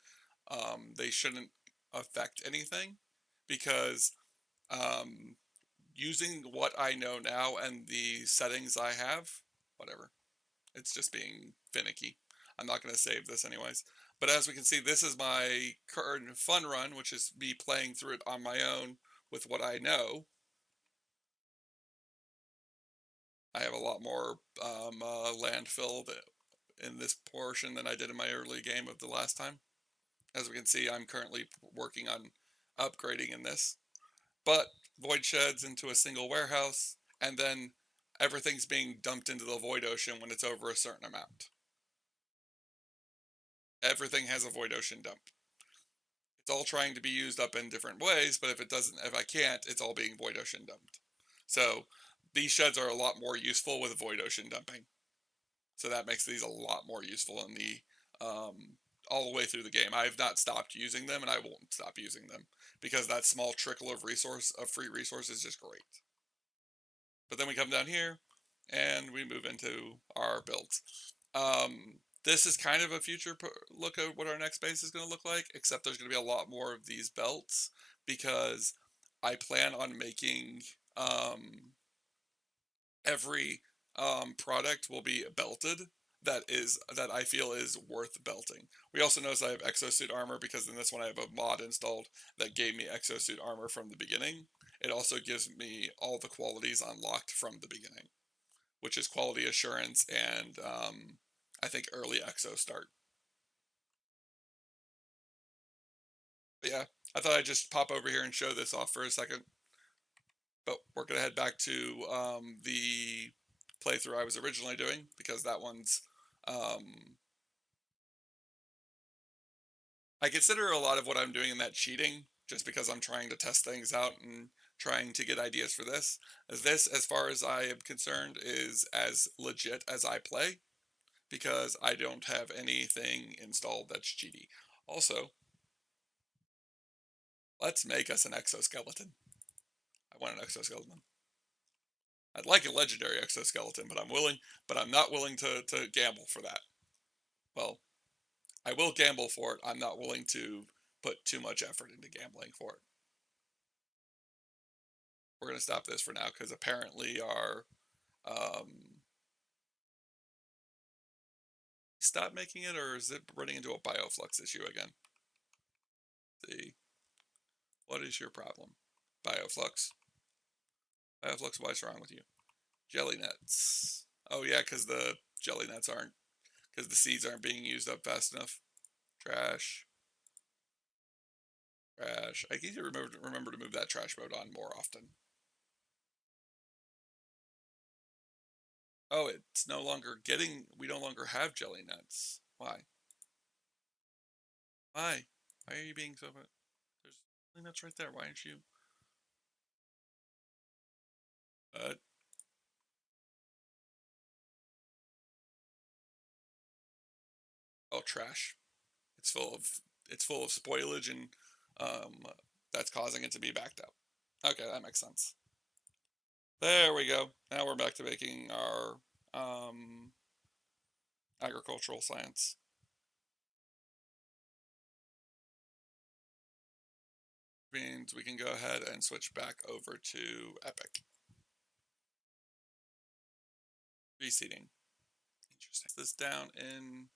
they shouldn't affect anything because um, using what I know now and the settings I have, whatever. It's just being finicky. I'm not going to save this anyways. But as we can see, this is my current fun run, which is me playing through it on my own with what I know. I have a lot more landfill in this portion than I did in my early game of the last time. As we can see, I'm currently working on upgrading in this. But void sheds into a single warehouse, and then everything's being dumped into the void ocean when it's over a certain amount. Everything has a void ocean dump. It's all trying to be used up in different ways, but if I can't, it's all being void ocean dumped. So these sheds are a lot more useful with void ocean dumping. So that makes these a lot more useful in the all the way through the game. I have not stopped using them, and I won't stop using them because that small trickle of free resource is just great. But then we come down here, and we move into our builds. This is kind of a future look at what our next base is going to look like, except there's going to be a lot more of these belts because I plan on making every product will be belted that I feel is worth belting. We also notice I have exosuit armor because in this one I have a mod installed that gave me exosuit armor from the beginning. It also gives me all the qualities unlocked from the beginning, which is quality assurance and I think early exo start. But yeah, I thought I'd just pop over here and show this off for a second. But we're gonna head back to the playthrough I was originally doing because that one's I consider a lot of what I'm doing in that cheating just because I'm trying to test things out and trying to get ideas for this. This, as far as I am concerned, is as legit as I play because I don't have anything installed that's cheaty. Also, let's make us an exoskeleton. I want an exoskeleton. I'd like a legendary exoskeleton, but I'm not willing to gamble for that. Well, I will gamble for it. I'm not willing to put too much effort into gambling for it. We're going to stop this for now because apparently our stop making it, or is it running into a bioflux issue again? Let's see, what is your problem? Bioflux. Bioflux, what's wrong with you? Jelly nets. Oh yeah, because the jelly nets aren't, because the seeds aren't being used up fast enough. Trash. Trash. I need to remember to move that trash mode on more often. Oh, it's no longer getting. We no longer have jelly nuts. Why? Why? Why are you being so? There's jelly nuts right there. Why aren't you? Uh, oh, trash. It's full of. It's full of spoilage and um, that's causing it to be backed up. Okay, that makes sense. There we go. Now we're back to making our agricultural science. Means we can go ahead and switch back over to Epic. Reseeding. Interesting. Is this down in...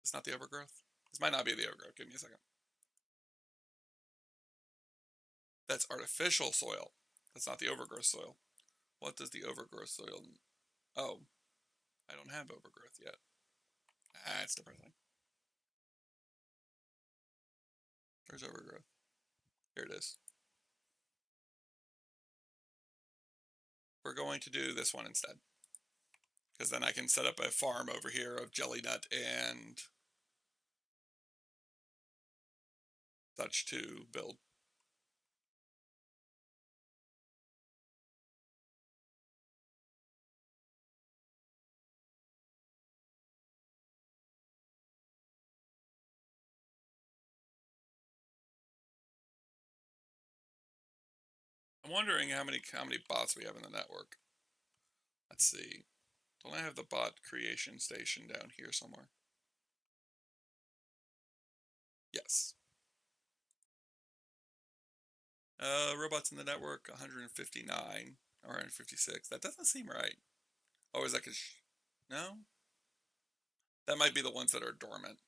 It's not the overgrowth? This might not be the overgrowth. Give me a second. That's artificial soil. That's not the overgrowth soil. What does the overgrowth soil... Oh, I don't have overgrowth yet. That's depressing. Where's overgrowth? Here it is. We're going to do this one instead. Because then I can set up a farm over here of jelly nut and such to build. I'm wondering how many bots we have in the network. Let's see. Don't I have the bot creation station down here somewhere? Yes. Robots in the network, 159 or 156. That doesn't seem right. Oh, is that because... No? That might be the ones that are dormant.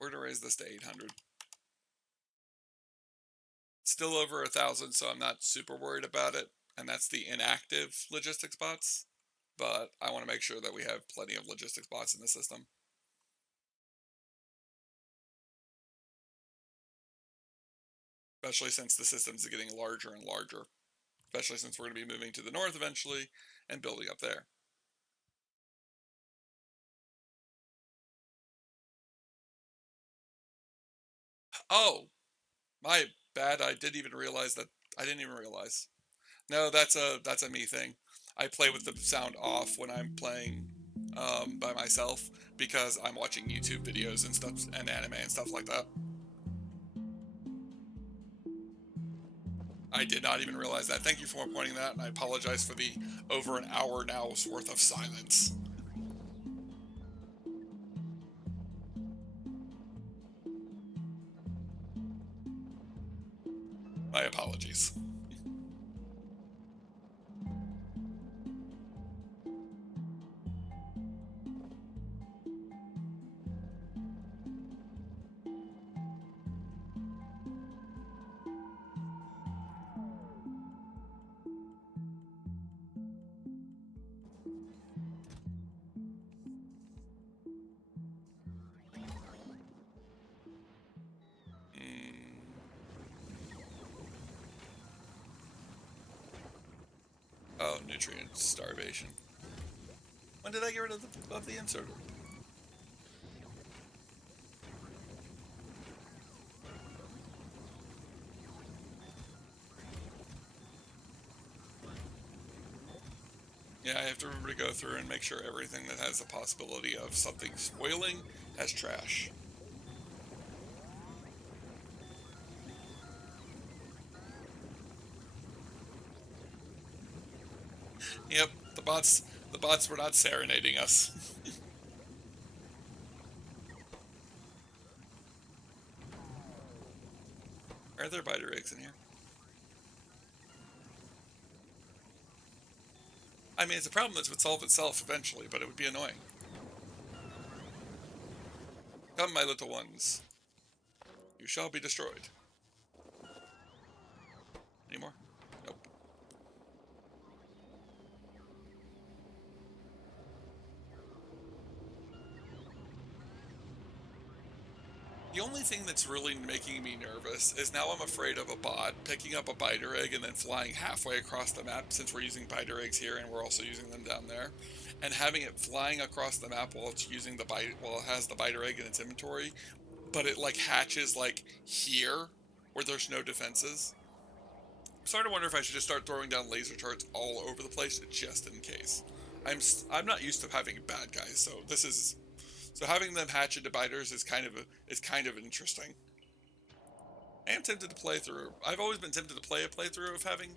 We're going to raise this to 800. Still over 1,000, so I'm not super worried about it. And that's the inactive logistics bots. But I want to make sure that we have plenty of logistics bots in the system. Especially since the systems are getting larger and larger. Especially since we're going to be moving to the north eventually and building up there. Oh, my bad. I didn't even realize that. I didn't even realize. No, that's a me thing. I play with the sound off when I'm playing by myself because I'm watching YouTube videos and stuff and anime and stuff like that. I did not even realize that. Thank you for pointing that, and I apologize for the over an hour now's worth of silence. My apologies. Oh, nutrient starvation. When did I get rid of the inserter? Yeah, I have to remember to go through and make sure everything that has the possibility of something spoiling has trash. Yep, the bots were not serenading us. Are there biter eggs in here? I mean, it's a problem that would solve itself eventually, but it would be annoying. Come, my little ones. You shall be destroyed. Any more? Nope. The only thing that's really making me nervous is now I'm afraid of a bot picking up a biter egg and then flying halfway across the map, since we're using biter eggs here and we're also using them down there, and having it flying across the map while it's using while it has the biter egg in its inventory, but it like hatches like here where there's no defenses. I'm starting to wonder if I should just start throwing down laser turrets all over the place just in case. I'm not used to having bad guys, so having them hatch into biters is kind of interesting. I am tempted to play through. I've always been tempted to play a playthrough of having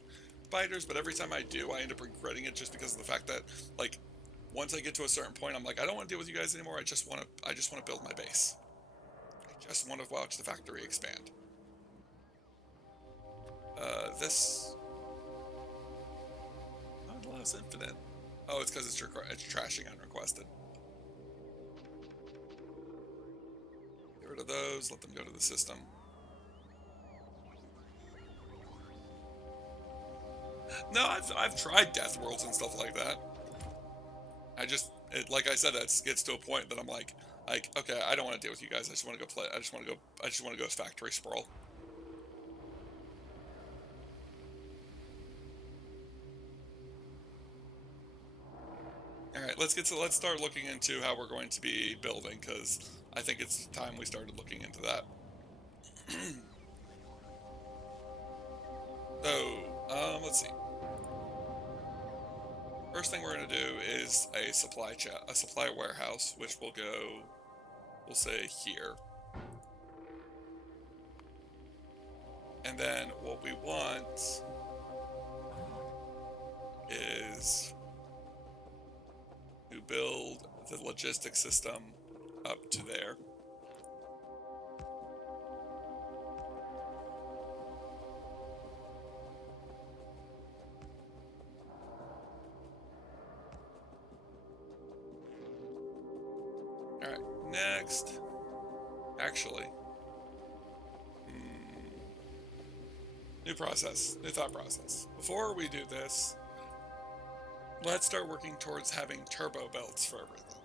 biters, but every time I do, I end up regretting it just because of the fact that like once I get to a certain point, I'm like, I don't want to deal with you guys anymore. I just want to build my base. I just want to watch the factory expand. This not allows infinite. Oh, it's because it's trashing unrequested. Get rid of those. Let them go to the system. No, I've tried death worlds and stuff like that. Like I said, it gets to a point that I'm like, okay, I don't want to deal with you guys. I just want to go play. I just want to go. I just want to go factory sprawl. let's start looking into how we're going to be building, because I think it's time we started looking into that. So, let's see. First thing we're going to do is a supply warehouse, which will go, we'll say here. And then what we want is to build the logistics system up to there. Alright, next. Actually. New thought process. Before we do this, let's start working towards having turbo belts for everything.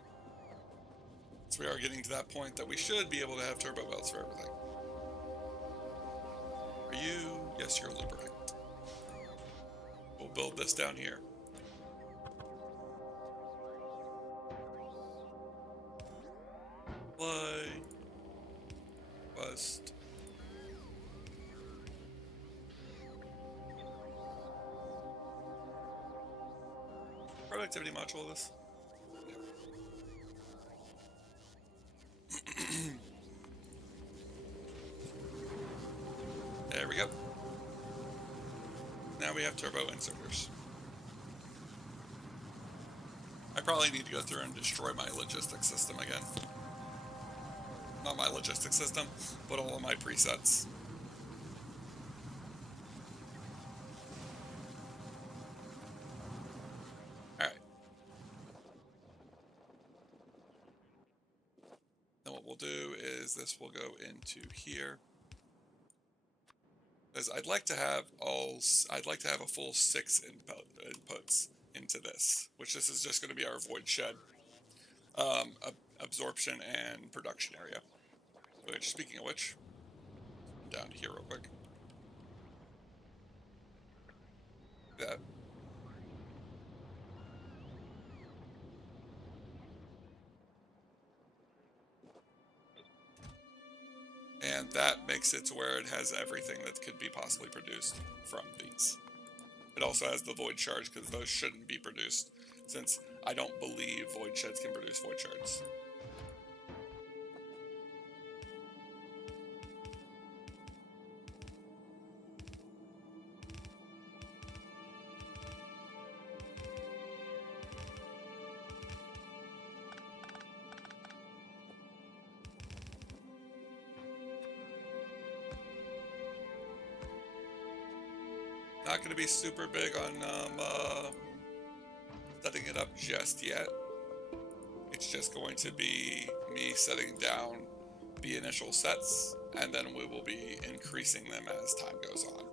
So we are getting to that point that we should be able to have turbo belts for everything. Are you? Yes, you're lubricant. We'll build this down here. Play. Bust. Productivity module this. There we go. Now we have turbo inserters. I probably need to go through and destroy my logistics system again. Not my logistics system, but all of my presets. Alright. Then what we'll do is this will go into here. Because I'd like to have a full 6 inputs into this, which this is just going to be our void shed, absorption and production area. Which, speaking of which, down here real quick. That. And that makes it to where it has everything that could be possibly produced from these. It also has the void shards, because those shouldn't be produced, since I don't believe void sheds can produce void shards. Not going to be super big on setting it up just yet. It's just going to be me setting down the initial sets, and then we will be increasing them as time goes on.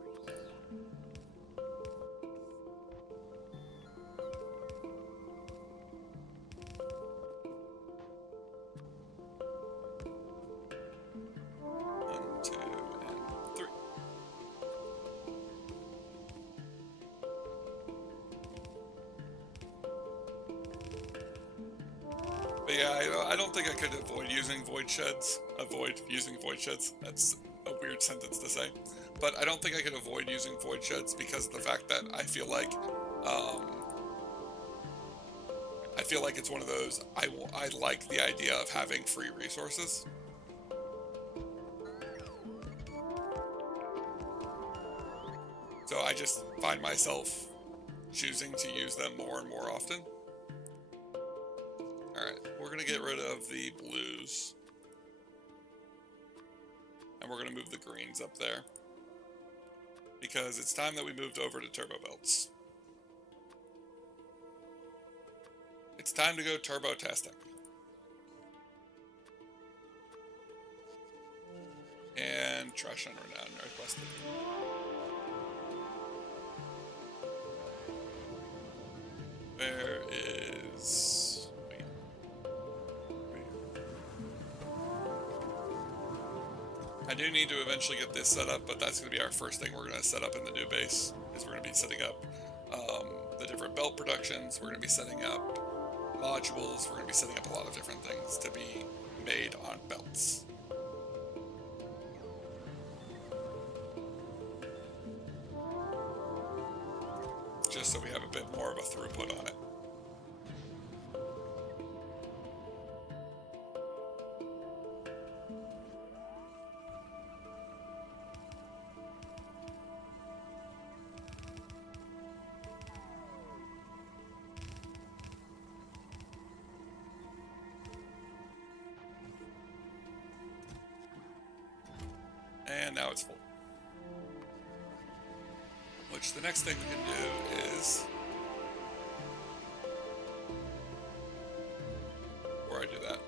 But yeah, I don't think I could avoid using void sheds. That's a weird sentence to say. But I don't think I could avoid using void sheds because of the fact that I feel like it's one of those, I like the idea of having free resources. So I just find myself choosing to use them more and more often. Alright, we're going to get rid of the blues. And we're going to move the greens up there. Because it's time that we moved over to turbo belts. It's time to go turbo testing. And trash on renown requested. Where is... I do need to eventually get this set up, but that's going to be our first thing we're going to set up in the new base, is we're going to be setting up the different belt productions. We're going to be setting up modules. We're going to be setting up a lot of different things to be made on belts. Just so we have a bit more of a throughput on it. And now it's full. Which the next thing we can do is, before I do that,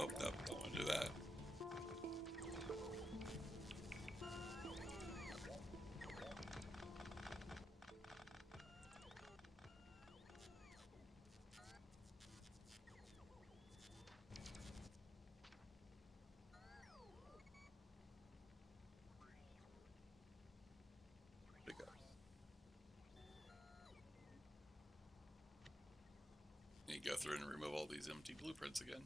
oh, no, don't want to do that. Pick up. You go through and remove all these empty blueprints again.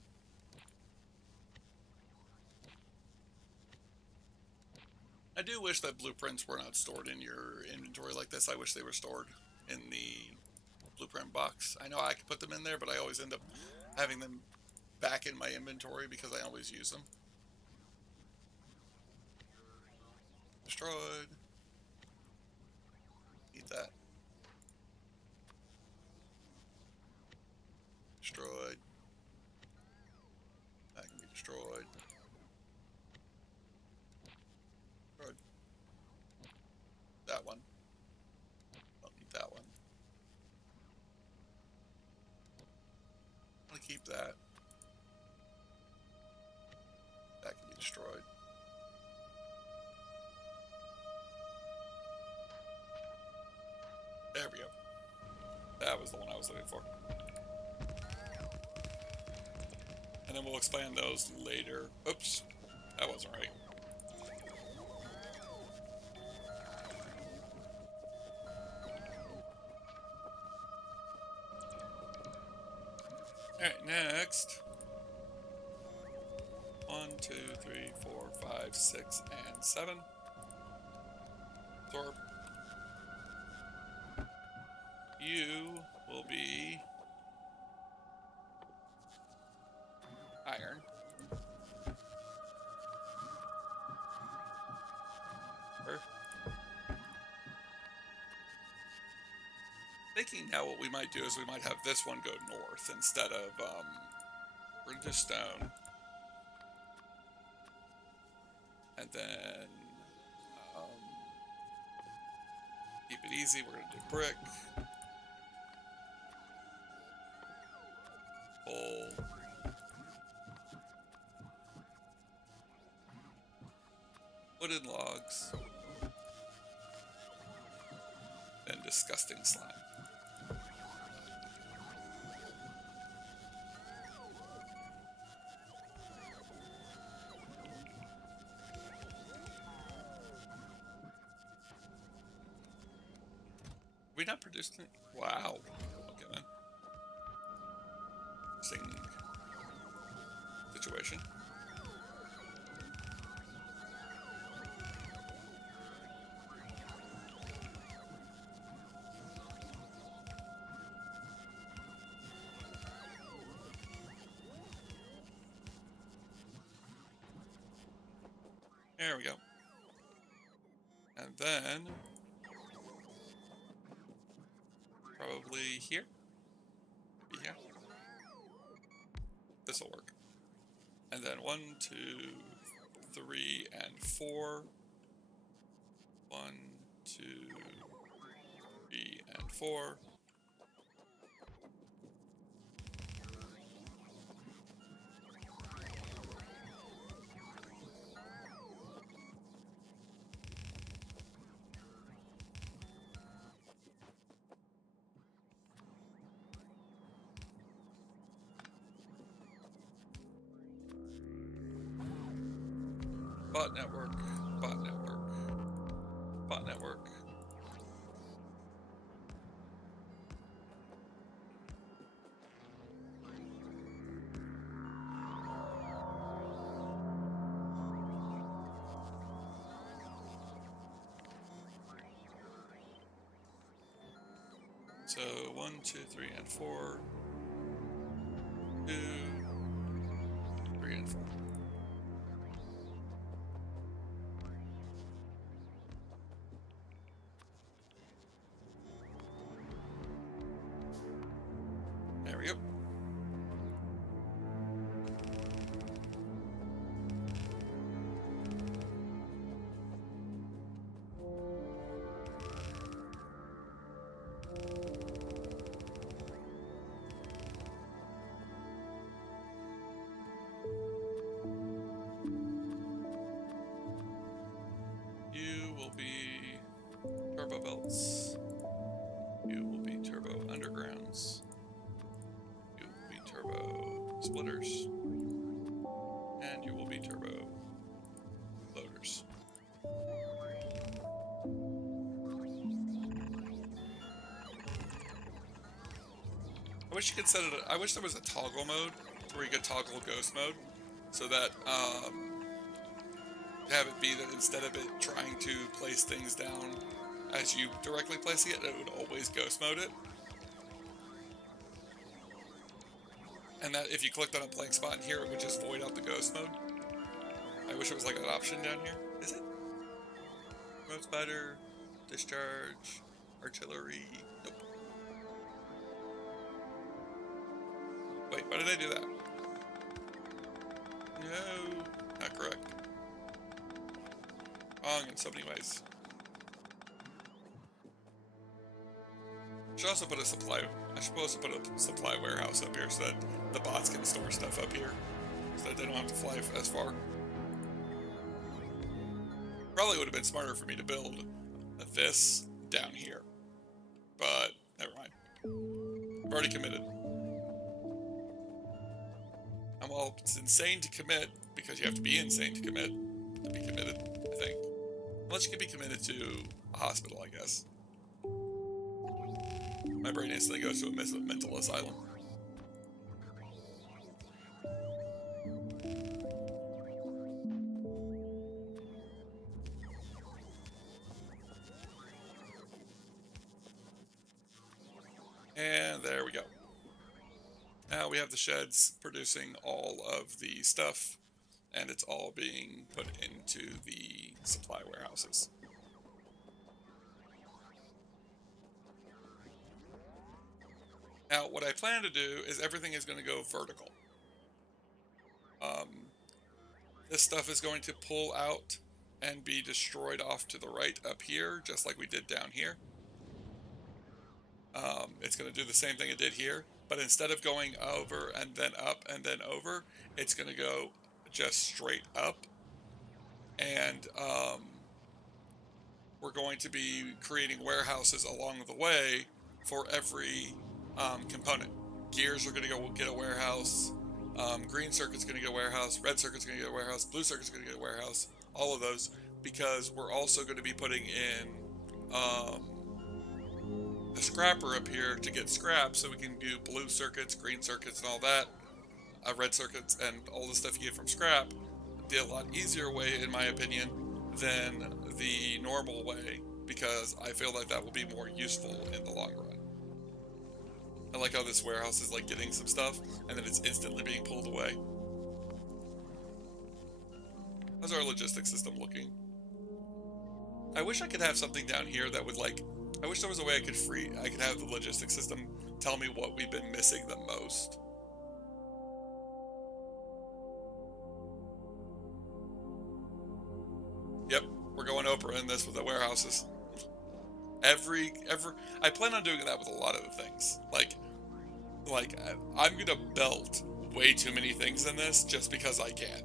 I do wish that blueprints were not stored in your inventory like this. I wish they were stored in the blueprint box. I know I could put them in there, but I always end up having them back in my inventory because I always use them. Destroyed. Eat that. Destroyed. That can be destroyed. Destroyed. That one. Don't need that one. I'm gonna keep that. That can be destroyed. There we go. That was the one I was looking for. And then we'll expand those later. Oops, that wasn't right. Alright, next. 1, 2, 3, 4, 5, 6, and 7. Absorb. You will be iron. Thinking now what we might do is we might have this one go north instead of, we're gonna do stone. And then, keep it easy, we're gonna do brick. Coal. Wooden logs. And disgusting slime. We not produced it? Wow. Okay then. Interesting situation. There we go. And then probably here. Maybe here. This'll work. And then 1, 2, 3, and 4. 1, 2, 3, and 4. Bot network, bot network, bot network. So 1, 2, 3, and 4. 2, 3, and 4. There we go. You will be turbo belts. You will be turbo undergrounds. You will be turbo splitters. And you will be turbo loaders. I wish you could set it. I wish there was a toggle mode where you could toggle ghost mode, so that have it be that instead of it trying to place things down as you directly placing it, it would always ghost mode it. And that if you clicked on a blank spot in here, it would just void out the ghost mode. I wish it was like an option down here. Is it? Road spider, discharge, artillery. Nope. Wait, why did I do that? No, not correct. Wrong in so many ways. Should also put a supply. I should also put a supply warehouse up here so that the bots can store stuff up here, so that they don't have to fly as far. Probably would have been smarter for me to build this down here, but never mind. I've already committed. And while it's insane to commit, because you have to be insane to commit to be committed, I think. Unless you can be committed to a hospital, I guess. My brain instantly goes to a mental asylum. And there we go. Now we have the sheds producing all of the stuff, and it's all being put into the supply warehouses. Now, what I plan to do is everything is going to go vertical. This stuff is going to pull out and be destroyed off to the right up here, just like we did down here. It's going to do the same thing it did here, but instead of going over and then up and then over, it's going to go just straight up. And we're going to be creating warehouses along the way for every component. Gears are going to go get a warehouse. Green circuit's going to get a warehouse. Red circuit's going to get a warehouse. Blue circuit's going to get a warehouse. All of those, because we're also going to be putting in a scrapper up here to get scrap, so we can do blue circuits, green circuits, and all that. Red circuits and all the stuff you get from scrap. The a lot easier way, in my opinion, than the normal way, because I feel like that will be more useful in the long run. I like how this warehouse is like getting some stuff, and then it's instantly being pulled away. How's our logistics system looking? I wish I could have something down here that would like, I wish there was a way I could have the logistics system tell me what we've been missing the most. We're going Oprah in this with the warehouses. I plan on doing that with a lot of the things. Like I'm gonna belt way too many things in this just because I can.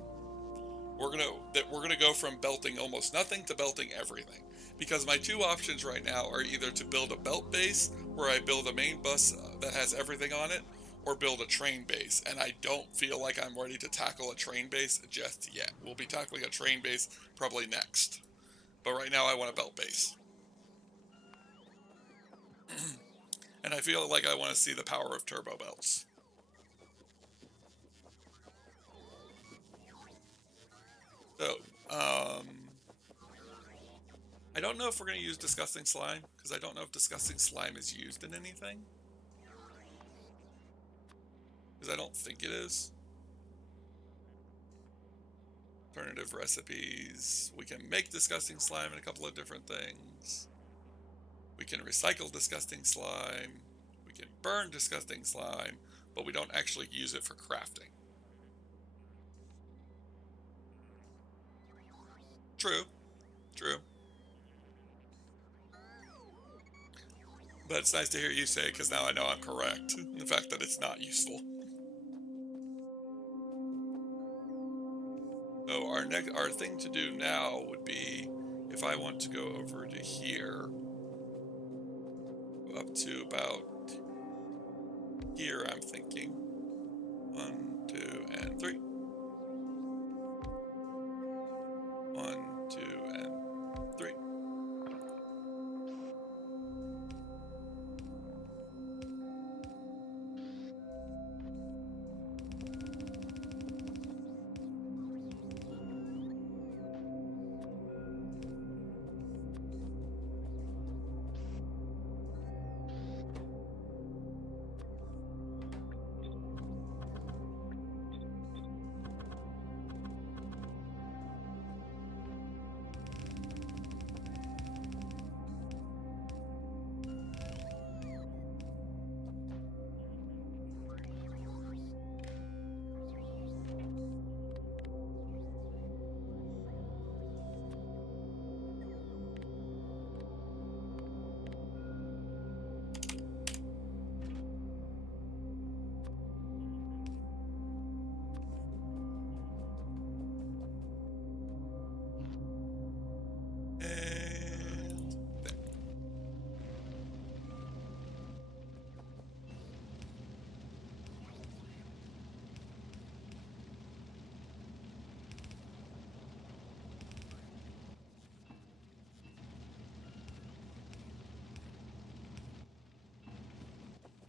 We're gonna go from belting almost nothing to belting everything. Because my two options right now are either to build a belt base where I build a main bus that has everything on it, or build a train base. And I don't feel like I'm ready to tackle a train base just yet. We'll be tackling a train base probably next. But right now I want a belt base. And I feel like I want to see the power of turbo belts. So, I don't know if we're going to use Disgusting Slime, because I don't know if Disgusting Slime is used in anything. Because I don't think it is. Alternative recipes. We can make Disgusting Slime in a couple of different things. We can recycle Disgusting Slime. We can burn Disgusting Slime, but we don't actually use it for crafting. True. True. But it's nice to hear you say it, because now I know I'm correct. The fact that it's not useful. So our thing to do now would be, if I want to go over to here, up to about here, I'm thinking 1, 2, and 3. 1, 2, and 3.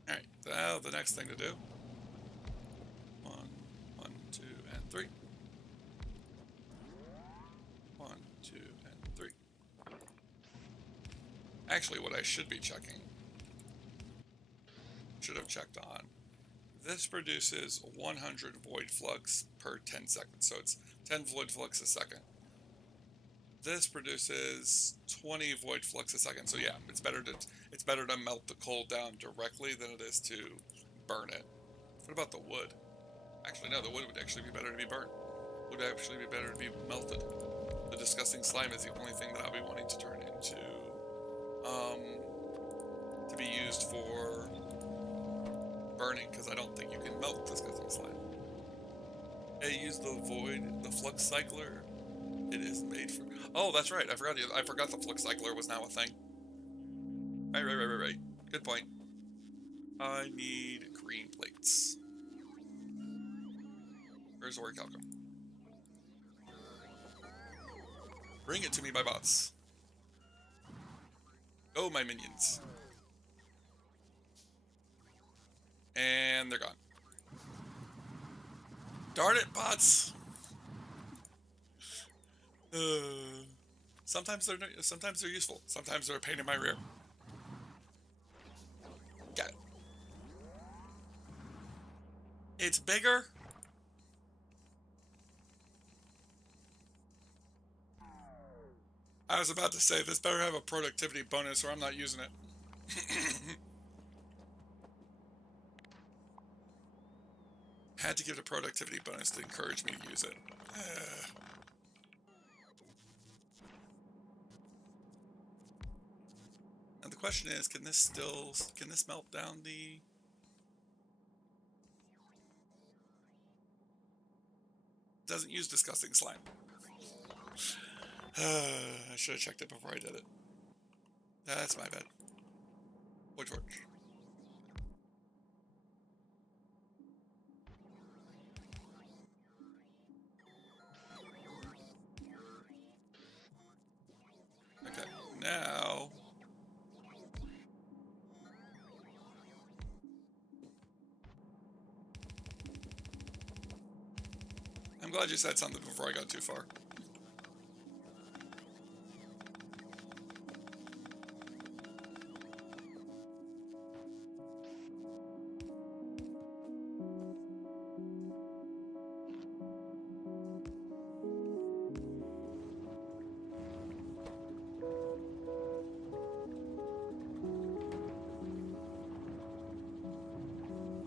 Alright, now the next thing to do. 1, 1, 2, and 3. 1, 2, and 3. Actually, what I should be checking, should have checked on, this produces 100 void flux per 10 seconds, so it's 10 void flux a second. This produces 20 void flux a second, so yeah, it's better to melt the coal down directly than it is to burn it. What about the wood? Actually, no, the wood would actually be better to be burnt. Would actually be better to be melted. The disgusting slime is the only thing that I'll be wanting to turn into, to be used for burning, because I don't think you can melt disgusting slime. Hey, use the flux cycler. It is made for. Oh, that's right. I forgot the flux cycler was now a thing. Right. Good point. I need green plates. Where's Orichalcum? Bring it to me, my bots. Oh, my minions. And they're gone. Darn it, bots! Sometimes they're useful. Sometimes they're a pain in my rear. Got it. It's bigger. I was about to say, this better have a productivity bonus or I'm not using it. Had to give it a productivity bonus to encourage me to use it. question is, can this melt down the... Doesn't use disgusting slime. I should have checked it before I did it. That's my bad. Boy George. Okay, now... I'm glad you said something before I got too far.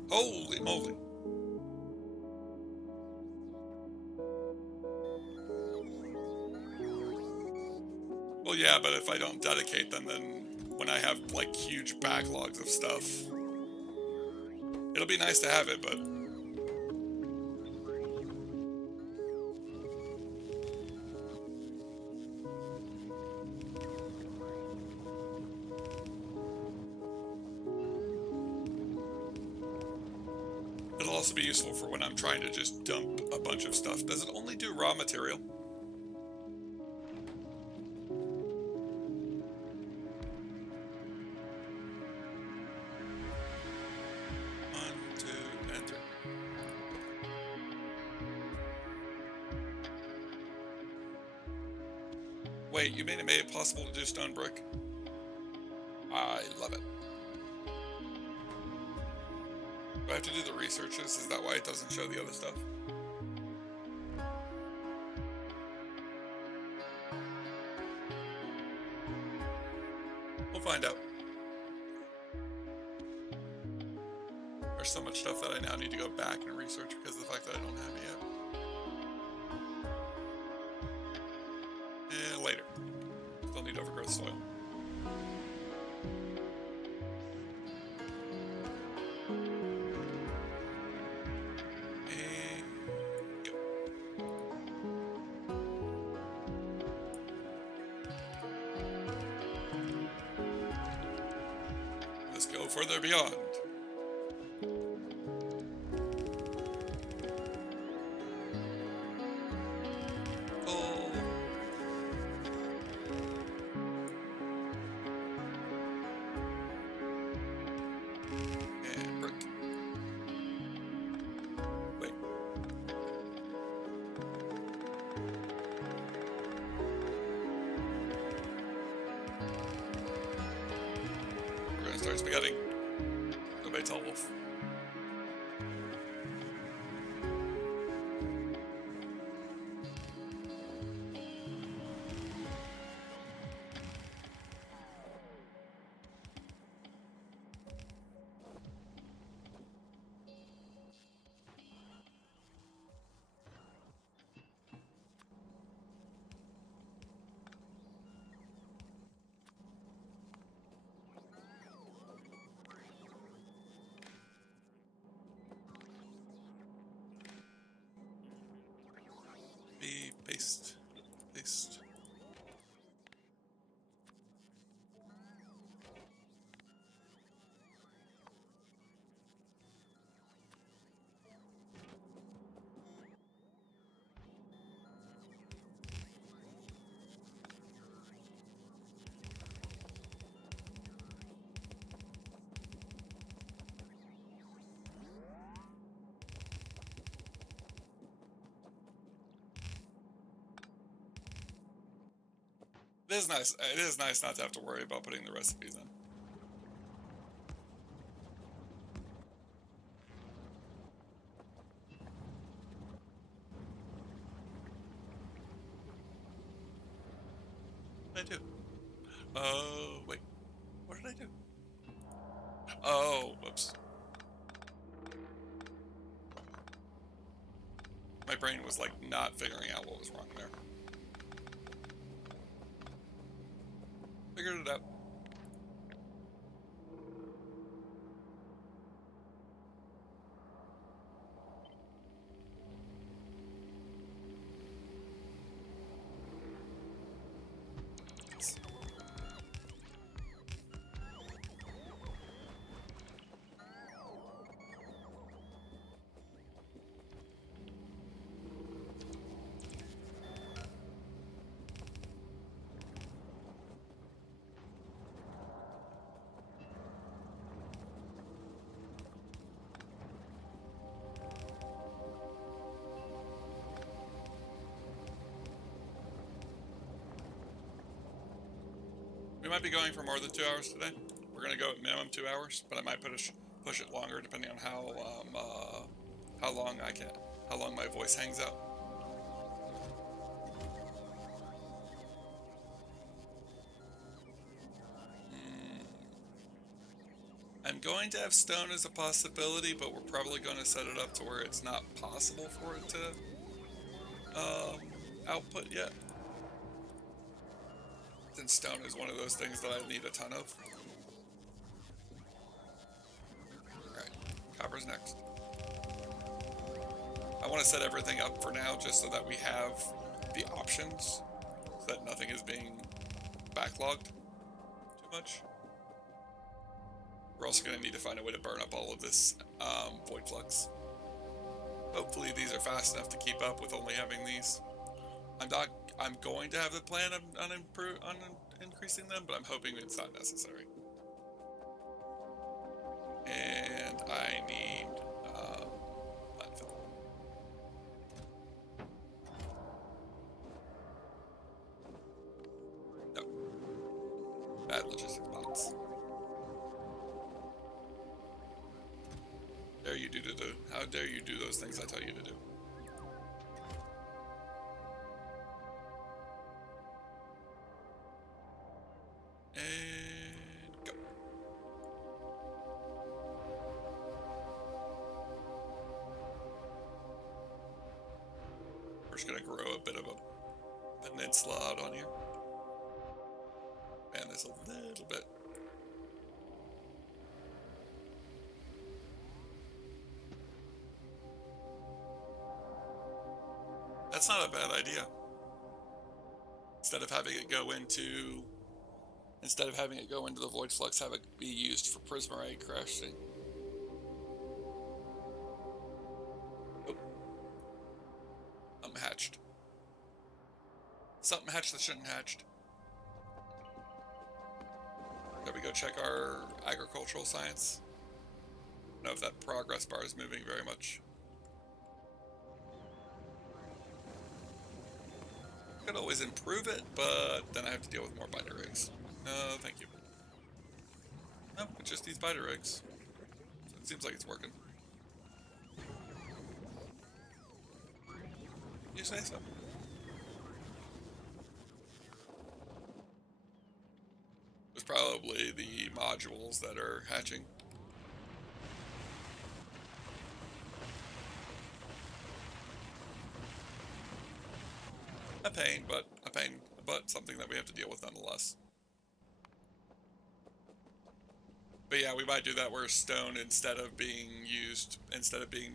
Holy moly. Well, yeah, but if I don't dedicate them, then when I have, like, huge backlogs of stuff, it'll be nice to have it, but... It'll also be useful for when I'm trying to just dump a bunch of stuff. Does it only do raw material? Wait, you made it possible to do stone brick? I love it. Do I have to do the researches? Is that why it doesn't show the other stuff? We'll find out. There's so much stuff that I now need to go back and research because of the fact that I don't have it yet. Later. Still need overgrowth soil. And go. Let's go further beyond. Start spaghetti. Nobody tell Wolf. Paste. Paste. It is nice. It is nice not to have to worry about putting the recipes in. What did I do? Oh, wait. What did I do? Oh, whoops. My brain was, like, not figuring out what was wrong there. Figured it out. might be going for more than 2 hours today. We're gonna go at minimum 2 hours, but I might push it longer depending on how long my voice hangs out. I'm going to have stone as a possibility, but we're probably going to set it up to where it's not possible for it to output yet. Since stone is one of those things that I need a ton of. Alright, copper's next. I want to set everything up for now just so that we have the options, so that nothing is being backlogged too much. We're also going to need to find a way to burn up all of this void flux. Hopefully these are fast enough to keep up with only having these. I'm going to have the plan on increasing them, but I'm hoping it's not necessary. And I need landfill. No. Bad logistics bots. How dare you do those things I tell you to do? And go. We're just gonna grow a bit of a peninsula out on here. Man, there's a little bit. That's not a bad idea. Instead of having it go into the void flux, have it be used for prismarite crashing. Oh. Something hatched. Something hatched that shouldn't hatched. There we go, check our agricultural science. I don't know if that progress bar is moving very much. Could always improve it, but then I have to deal with more biter eggs. No, thank you. No, it's just these biter eggs. So it seems like it's working. You say so. It's probably the modules that are hatching. A pain, but something that we have to deal with nonetheless. But yeah, we might do that where stone, instead of being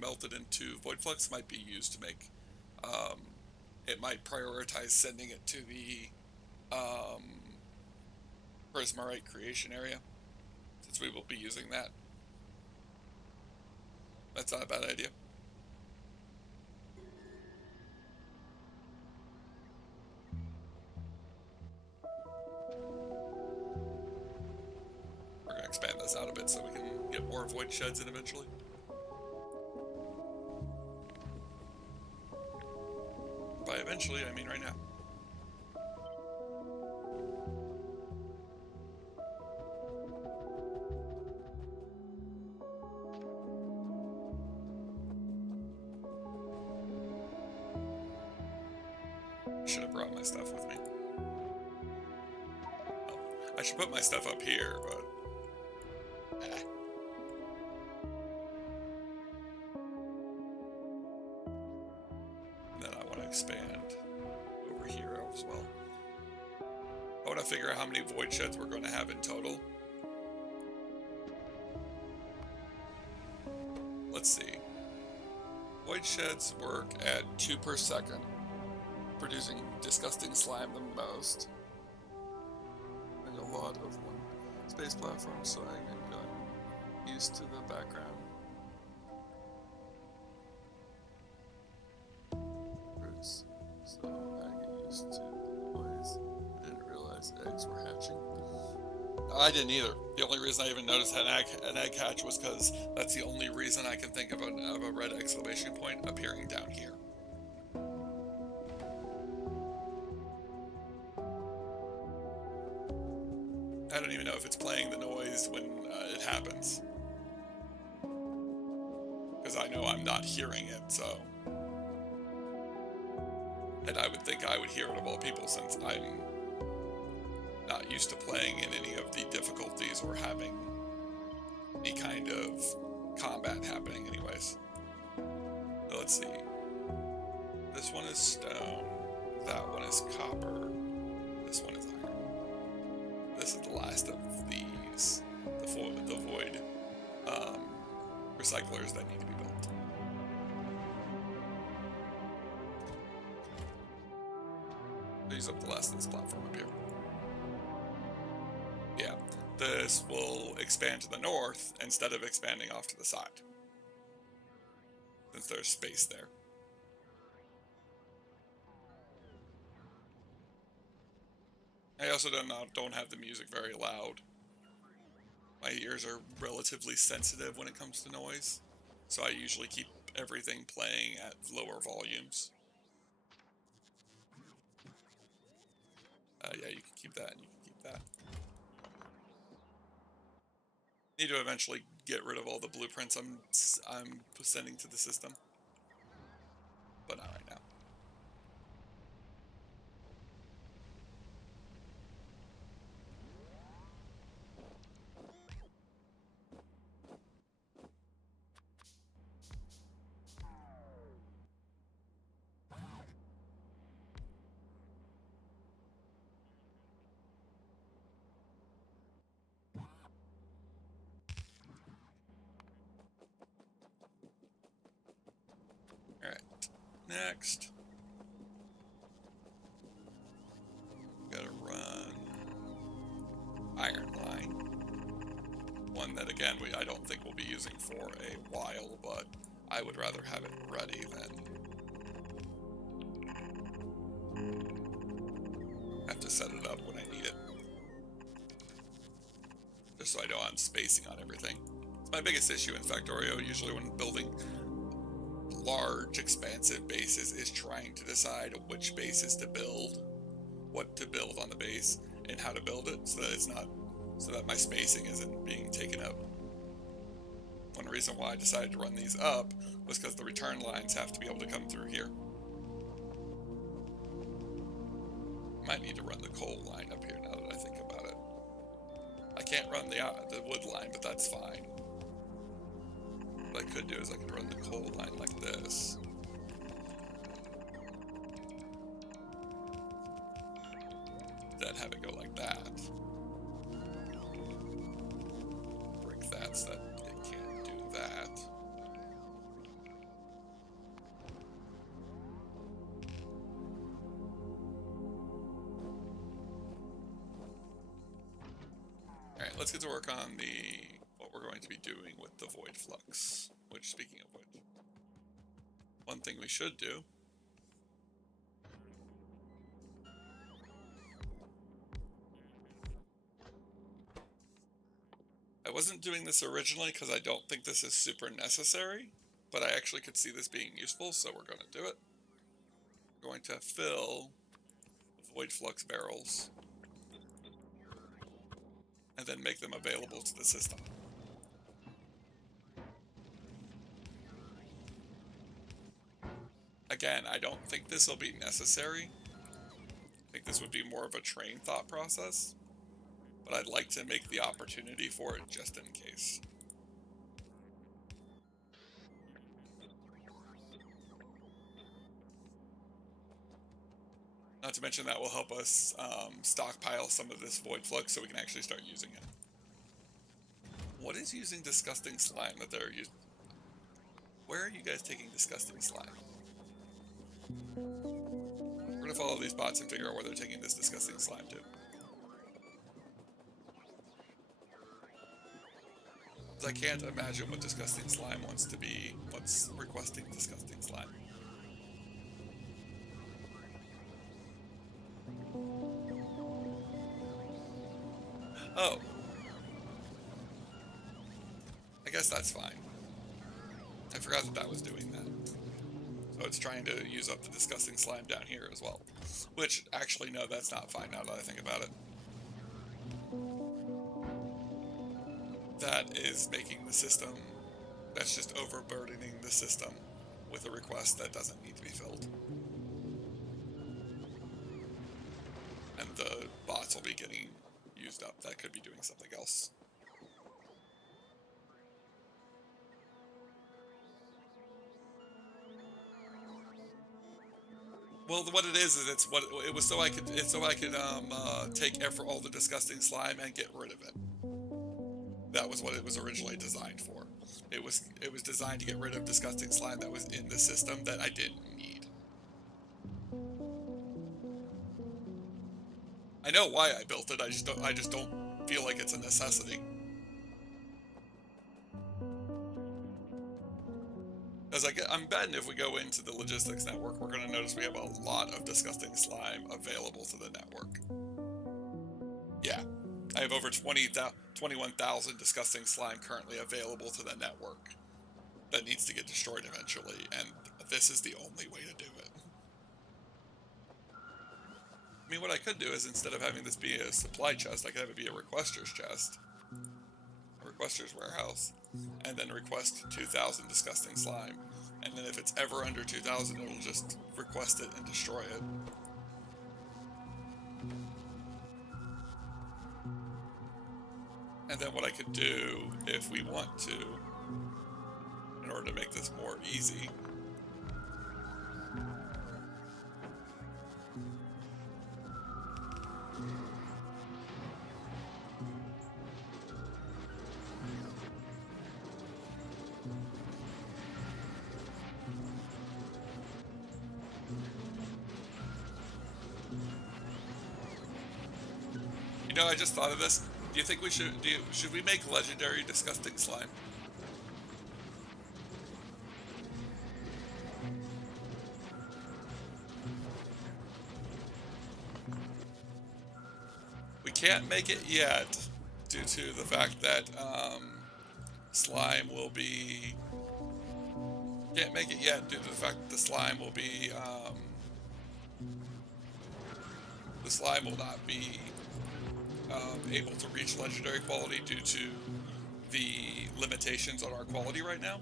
melted into void flux, might be used to make. It might prioritize sending it to the prismarite creation area, since we will be using that. That's not a bad idea. We're going to expand this out a bit so we can get more void sheds in eventually. By eventually, I mean right now. I should have brought my stuff with me. Well, I should put my stuff up here, but... And then I want to expand over here as well. I want to figure out how many void sheds we're going to have in total. Let's see. Void sheds work at 2 per second, producing disgusting slime the most. And a lot of one space platforms, so I got used to the background. So I get used to the noise. I didn't realize eggs were hatching. I didn't either. The only reason I even noticed an egg hatch was because that's the only reason I can think of a red exclamation point appearing down here. I don't even know if it's playing the noise when it happens. Because I know I'm not hearing it, so... And I would think I would hear it of all people, since I'm not used to playing in any of the difficulties or having any kind of combat happening anyways. So let's see. This one is stone. That one is copper. This one is iron. This is the last of these. The void recyclers that need to be built. Use up the last of this platform up here. Yeah, this will expand to the north instead of expanding off to the side, since there's space there. I also don't have the music very loud. My ears are relatively sensitive when it comes to noise, so I usually keep everything playing at lower volumes. Yeah, you can keep that, and you can keep that. Need to eventually get rid of all the blueprints I'm sending to the system, but not right now. Alright, next. Gotta run iron line. One that, again, I don't think we'll be using for a while, but I would rather have it ready than have to set it up when I need it. Just so I know I'm spacing on everything. It's my biggest issue in Factorio, usually when building large, expansive bases, is trying to decide which bases to build, what to build on the base, and how to build it, so that it's not, so that my spacing isn't being taken up. One reason why I decided to run these up was because the return lines have to be able to come through here. Might need to run the coal line up here now that I think about it. I can't run the wood line, but that's fine. What I could do is I could run the coal line like this. Then have it go like that. Break that so that it can't do that. Alright, let's get to work on what we're going to be doing with the void flux. Which, speaking of which, one thing we should do I wasn't doing this originally because I don't think this is super necessary, but I actually could see this being useful, so we're going to do it. We're going to fill the void flux barrels and then make them available to the system. Again, I don't think this will be necessary. I think this would be more of a train thought process, but I'd like to make the opportunity for it just in case. Not to mention that will help us stockpile some of this void flux so we can actually start using it. What is using disgusting slime that they're using? Where are you guys taking disgusting slime? We're gonna follow these bots and figure out where they're taking this disgusting slime to. Because I can't imagine what disgusting slime wants to be, what's requesting disgusting slime. Oh. I guess that's fine. I forgot that that was doing that. So it's trying to use up the disgusting slime down here as well. Which, actually, no, that's not fine now that I think about it. that is making the system, that's just overburdening the system with a request that doesn't need to be filled. And the bots will be getting used up. That could be doing something else. Well, what it is it's what it was so I could take all the disgusting slime and get rid of it. That was what it was originally designed for. It was designed to get rid of disgusting slime that was in the system that I didn't need. I know why I built it. I just don't feel like it's a necessity. Because I'm betting if we go into the logistics network, we're going to notice we have a lot of disgusting slime available to the network. Yeah, I have over 21,000 disgusting slime currently available to the network that needs to get destroyed eventually, and this is the only way to do it. I mean, what I could do is, instead of having this be a supply chest, I could have it be a requester's chest, a requester's warehouse, and then request 2,000 disgusting slime. And then if it's ever under 2,000, it'll just request it and destroy it. And then what I could do, if we want to, in order to make this more easy, I just thought of this. Do you think we should we make legendary disgusting slime? We can't make it yet due to the fact that slime will be. Can't make it yet due to the fact that the slime will be. The slime will not be able to reach legendary quality due to the limitations on our quality right now,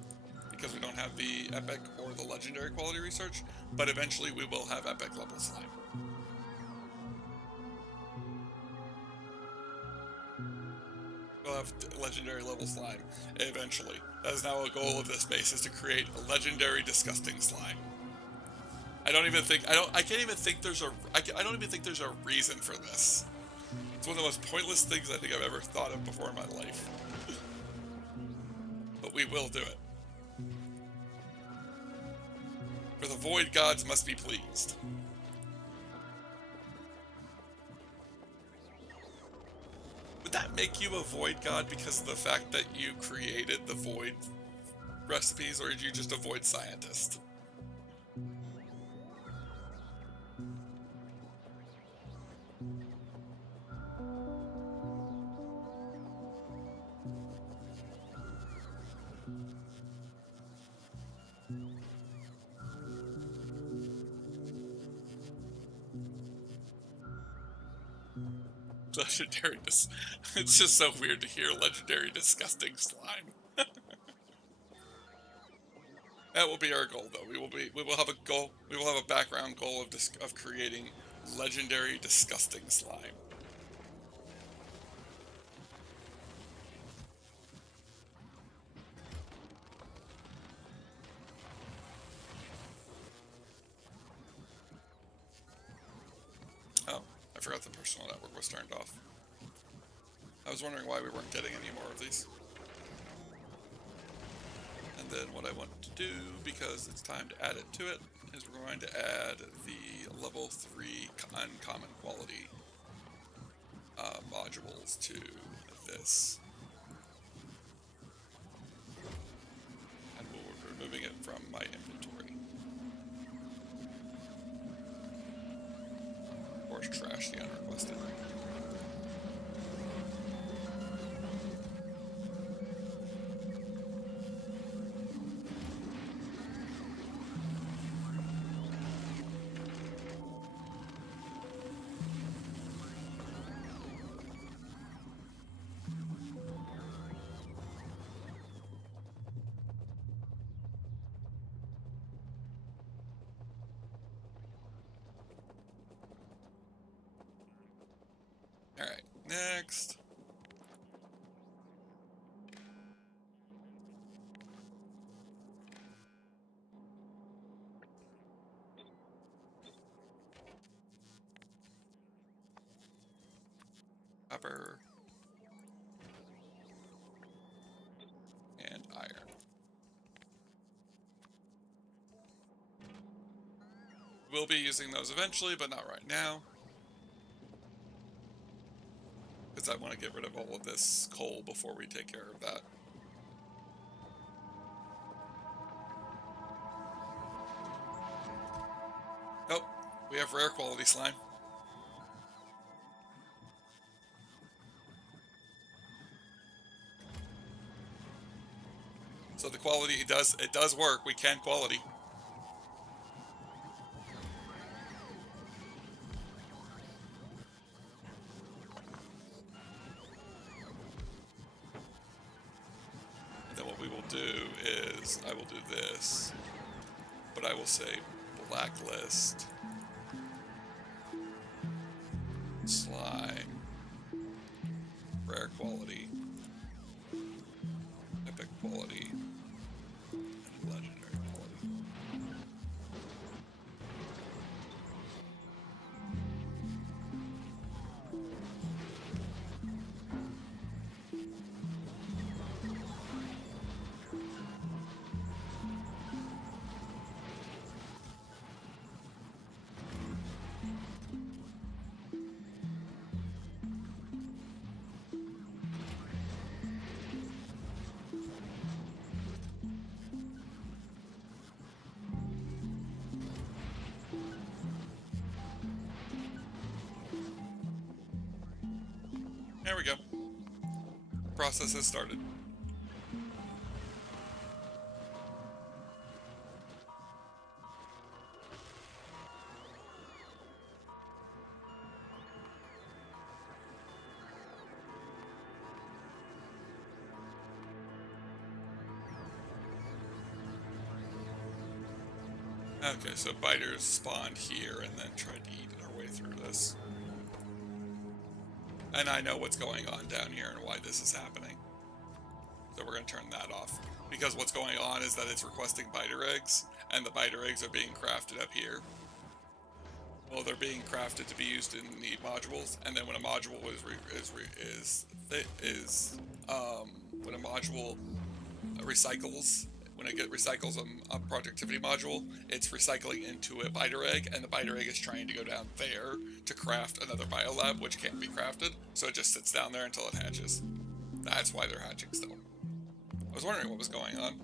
because we don't have the epic or the legendary quality research, but eventually we will have epic level slime. We'll have legendary level slime eventually. That is now a goal of this base, is to create a legendary disgusting slime. I don't even think there's a reason for this. It's one of the most pointless things I think I've ever thought of before in my life. But we will do it. For the Void Gods must be pleased. Would that make you a Void God because of the fact that you created the Void recipes, or are you just a Void scientist? Legendary it's just so weird to hear legendary disgusting slime. That will be our goal, though. We will have a goal. We will have a background goal of creating legendary disgusting slime. Oh, I forgot the personal network was turned off. I was wondering why we weren't getting any more of these. And then what I want to do, because it's time to add it to it, is we're going to add the level 3 uncommon quality modules to this. And we'll be removing it from my inventory. Or trash the unrequested. Next. Copper. And iron. We'll be using those eventually, but not right now. Because I want to get rid of all of this coal before we take care of that. Oh, we have rare quality slime. So the quality, it does work. We can quality. And then what we will do is, I will do this, but I will say blacklist, slime, rare quality, epic quality, and legendary quality. There we go. Process has started. Okay, so biters spawned here and then tried to eat their way through this. And I know what's going on down here and why this is happening. So we're going to turn that off. Because what's going on is that it's requesting biter eggs, and the biter eggs are being crafted up here. Well, they're being crafted to be used in the modules, and then when a module when a module recycles, when it recycles a productivity module, it's recycling into a biter egg, and the biter egg is trying to go down there to craft another biolab, which can't be crafted, so it just sits down there until it hatches. That's why they're hatching still. I was wondering what was going on.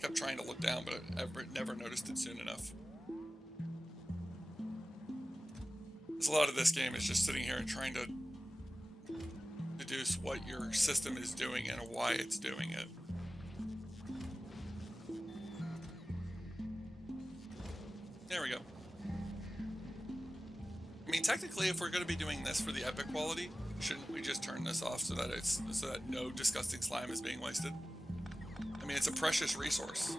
Kept trying to look down, but I never noticed it soon enough. Because a lot of this game is just sitting here and trying to deduce what your system is doing and why it's doing it. There we go. I mean, technically, if we're going to be doing this for the epic quality, shouldn't we just turn this off so that no disgusting slime is being wasted? I mean, it's a precious resource,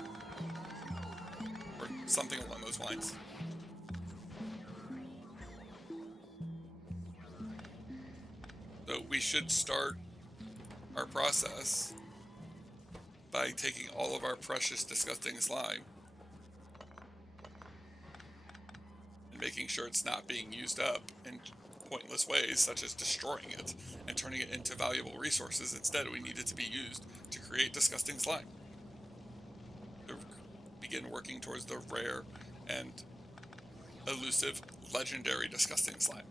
or something along those lines. So we should start our process by taking all of our precious, disgusting slime and making sure it's not being used up in pointless ways, such as destroying it and turning it into valuable resources. Instead, we need it to be used to create disgusting slime. To begin working towards the rare and elusive, legendary disgusting slime.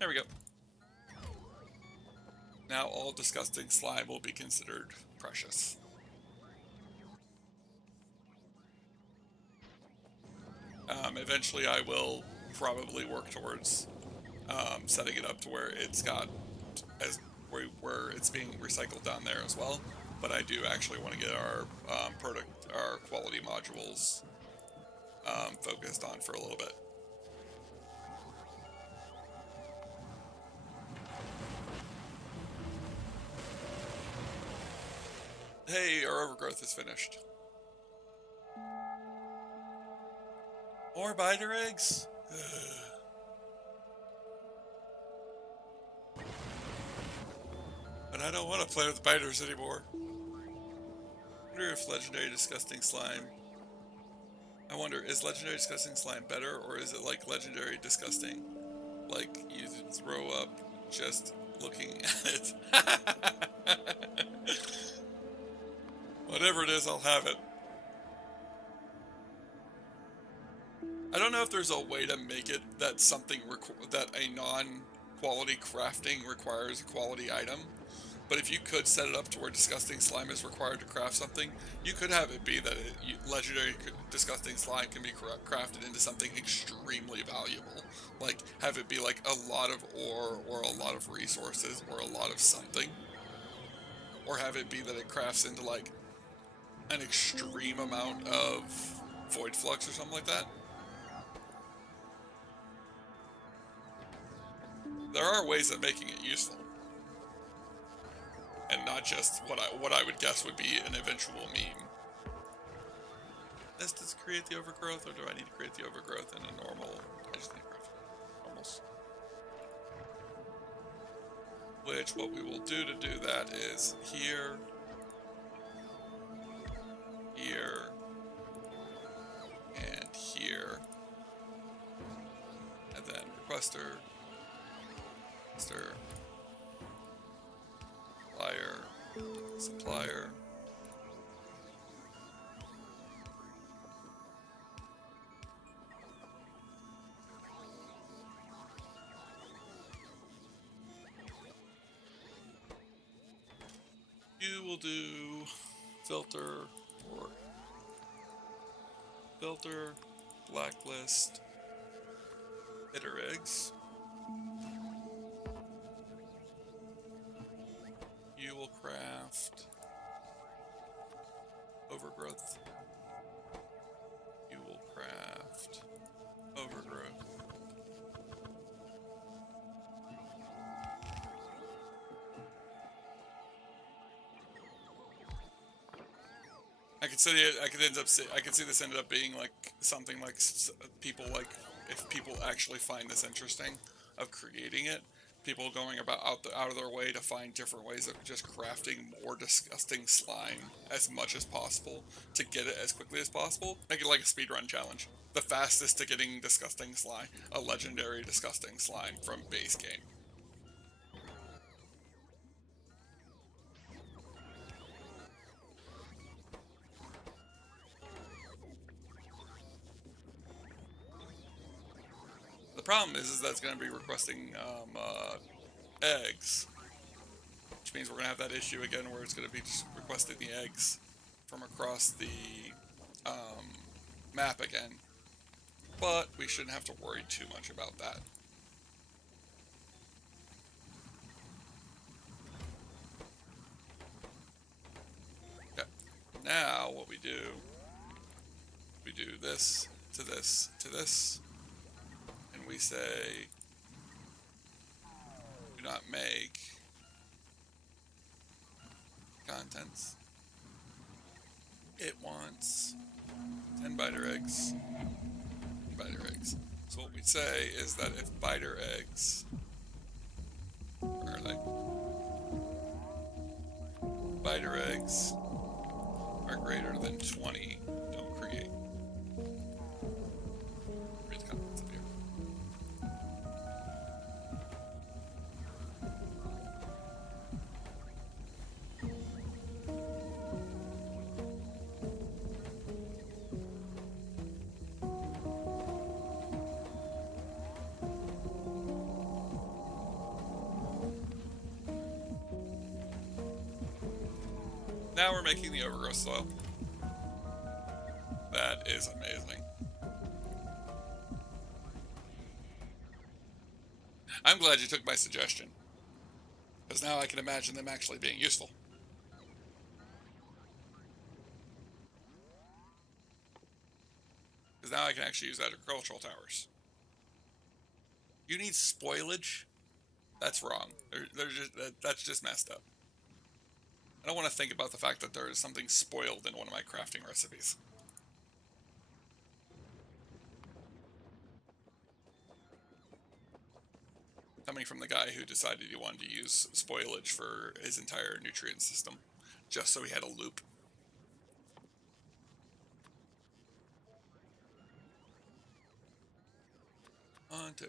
There we go. Now all disgusting slime will be considered precious. Eventually I will probably work towards setting it up to where it's got where it's being recycled down there as well. but I do actually want to get our our quality modules focused on for a little bit. Hey, our overgrowth is finished. More biter eggs? But I don't want to play with biters anymore. I wonder if Legendary Disgusting Slime... I wonder, is Legendary Disgusting Slime better, or is it like Legendary Disgusting? Like, you throw up just looking at it. Whatever it is, I'll have it. I don't know if there's a way to make it that something that a non-quality crafting requires a quality item, but if you could set it up to where Disgusting Slime is required to craft something, you could have it be that Legendary Disgusting Slime can be crafted into something extremely valuable. Like, have it be like a lot of ore, or a lot of resources, or a lot of something. Or have it be that it crafts into like an extreme amount of Void Flux or something like that. There are ways of making it useful, and not just what I would guess would be an eventual meme. Does this create the overgrowth, or do I need to create the overgrowth in a normal? I just need to craft normals. Which, what we will do to do that is here, here, and here, and then requester, supplier, you will do filter, blacklist, bitter eggs. You will craft overgrowth. You will craft overgrowth. I could see this ended up being like something like people like, if people actually find this interesting of creating it, people going about out of their way to find different ways of just crafting more disgusting slime as much as possible to get it as quickly as possible. Make it like a speedrun challenge. The fastest to getting disgusting slime, a legendary disgusting slime from base game. The problem is that's going to be requesting eggs, which means we're going to have that issue again where it's going to be just requesting the eggs from across the map again. But we shouldn't have to worry too much about that. Okay. Now what we do this to this to this, and we say do not make contents. It wants 10 biter eggs. So what we'd say is that if biter eggs, where are they? Biter eggs are greater than 20, don't create. Read the contents up here. Now we're making the overgrowth soil. That is amazing. I'm glad you took my suggestion, because now I can imagine them actually being useful. Because now I can actually use agricultural towers. You need spoilage? That's wrong. That's just messed up. I don't want to think about the fact that there is something spoiled in one of my crafting recipes. Coming from the guy who decided he wanted to use spoilage for his entire nutrient system, just so he had a loop. On two.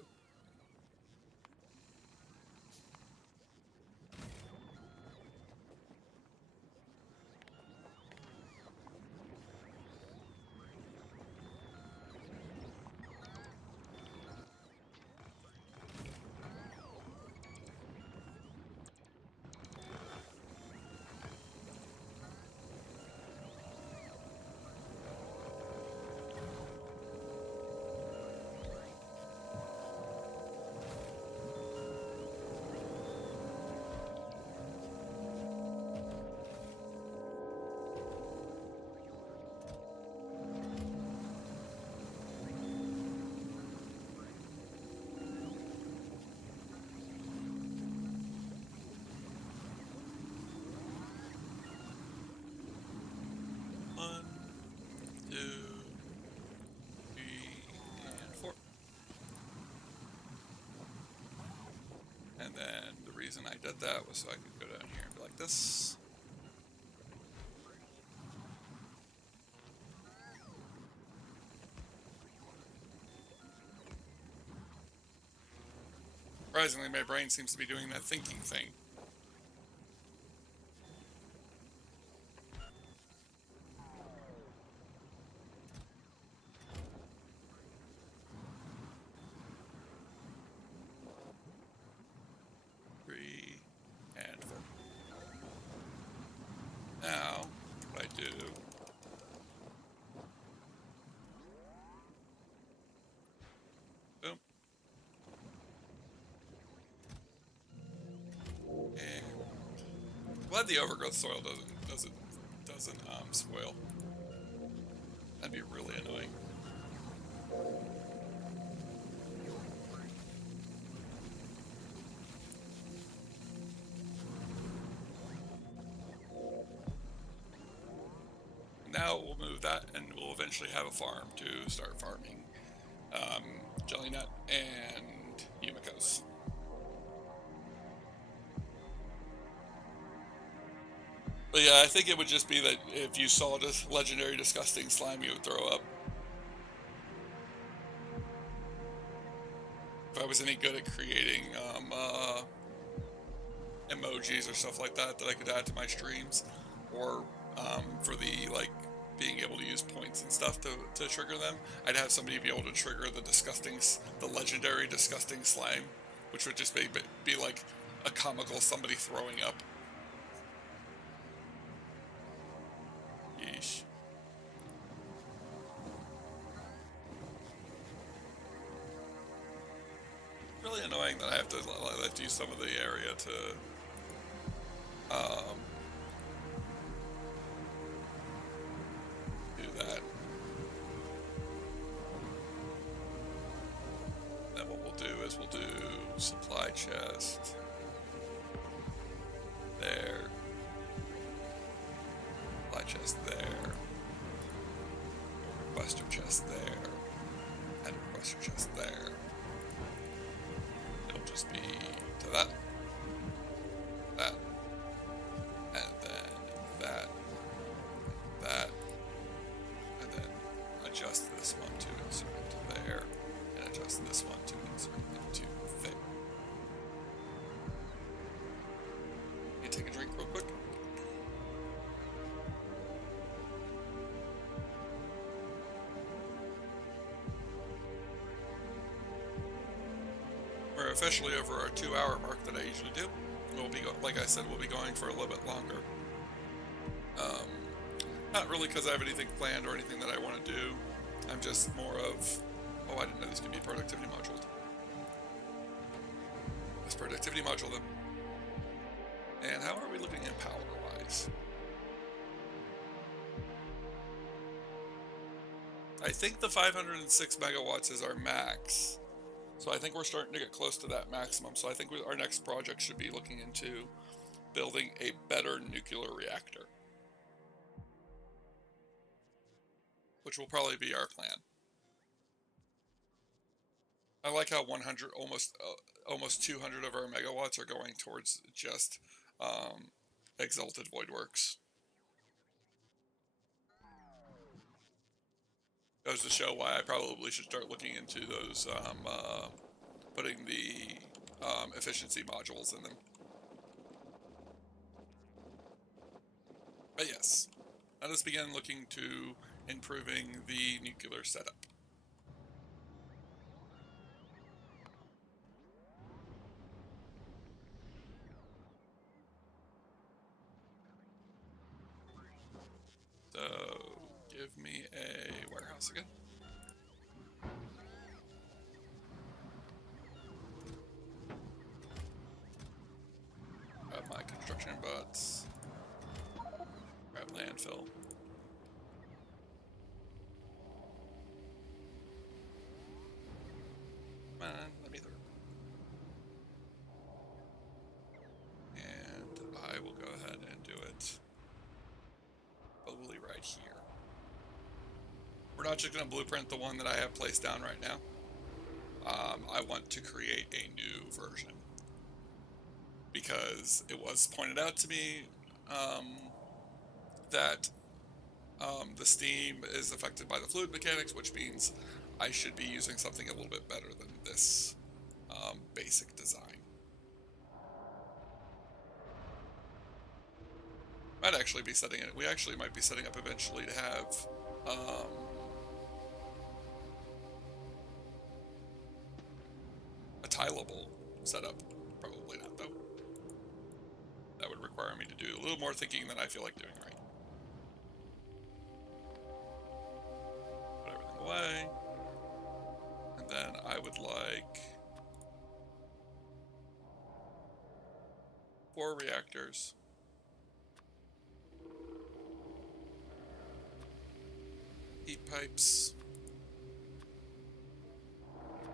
One, two, three, and four. And then the reason I did that was so I could go down here and be like this. Surprisingly, my brain seems to be doing that thinking thing. Three, and four. Now, what I do... Boom. And glad the overgrowth soil doesn't spoil. That'd be really annoying. Now we'll move that, and we'll eventually have a farm to start farming jelly nut and Yumikos. But yeah, I think it would just be that if you saw this legendary disgusting slime, you would throw up. If I was any good at creating emojis or stuff like that I could add to my streams, or for the like being able to use points and stuff to trigger them, I'd have somebody be able to trigger the legendary disgusting slime, which would just be like a comical somebody throwing up. Yeesh. Really annoying that I have to use some of the area to do that. Then what we'll do is we'll do supply chest there, supply chest there, requester chest there, and requester chest there. It'll just be to that, and then that, and then adjust this one to insert into there, and adjust this one to insert into there. You take a drink real quick. We're officially over our 2-hour mark that I usually do. We'll be, like I said, we'll be going for a little bit longer. Not really because I have anything planned or anything that I want to do. I'm just more of, oh, I didn't know these could be productivity modules. Let's productivity module them. And how are we looking in power-wise? I think the 506 megawatts is our max. So I think we're starting to get close to that maximum. So I think our next project should be looking into building a better nuclear reactor, which will probably be our plan. I like how 100, almost 200 of our megawatts are going towards just Exalted Void Works. Goes to show why I probably should start looking into those, putting the efficiency modules in them. But yes, let us begin looking to improving the nuclear setup. So, give me a warehouse again. Grab my construction bots. Grab landfill. Come on, let me through. And I will go ahead and do it probably right here. We're not just going to blueprint the one that I have placed down right now. I want to create a new version because it was pointed out to me that the steam is affected by the fluid mechanics, which means I should be using something a little bit better than this basic design. Might actually be setting it. We actually might be setting up eventually to have a tileable setup. Probably not, though. That would require me to do a little more thinking than I feel like doing right. Put everything away. And then I would like 4 reactors. Heat pipes.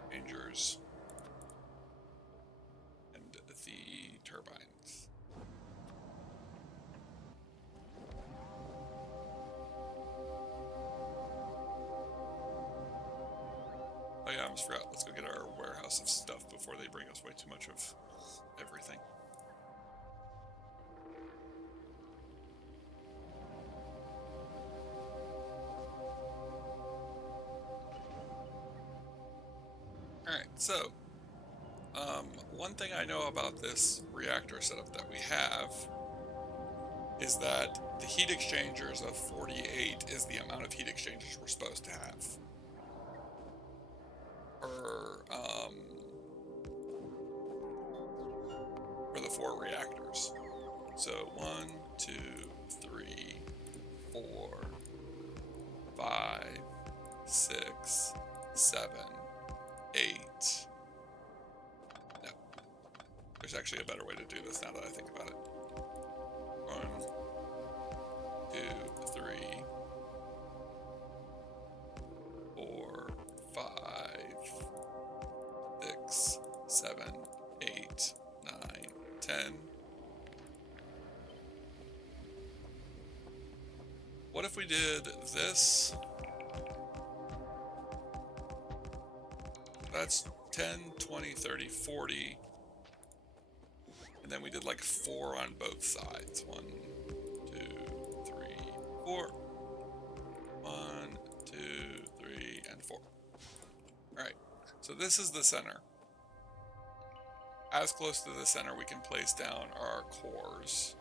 Changers. And the turbines. Oh yeah, I almost forgot. Let's go get our warehouse of stuff before they bring us way too much of everything. Alright, so one thing I know about this reactor setup that we have is that the heat exchangers of 48 is the amount of heat exchangers we're supposed to have. For the 4 reactors. So 1, 2, 3, 4, 5, 6, 7, 8. No. There's actually a better way to do this now that I think about it. 1, 2, 3, 4, 5, 6, 7, 8, 9, 10. What if we did this? That's 10, 20, 30, 40. And then we did like 4 on both sides. 1, 2, 3, 4. 1, 2, 3, and 4. Alright, so this is the center. As close to the center we can place down our cores.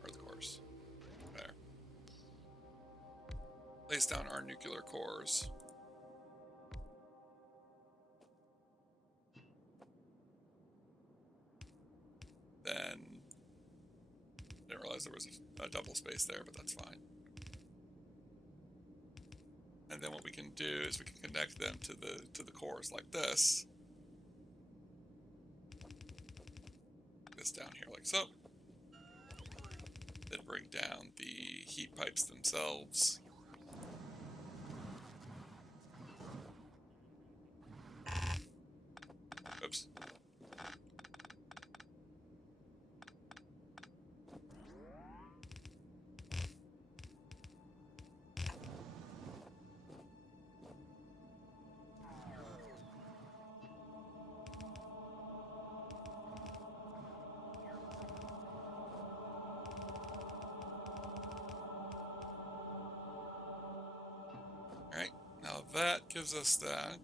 Where are the cores? There. Place down our nuclear cores. Then, didn't realize there was a double space there, but that's fine. And then what we can do is we can connect them to the cores like this. This down here like so. Then bring down the heat pipes themselves. that gives us that.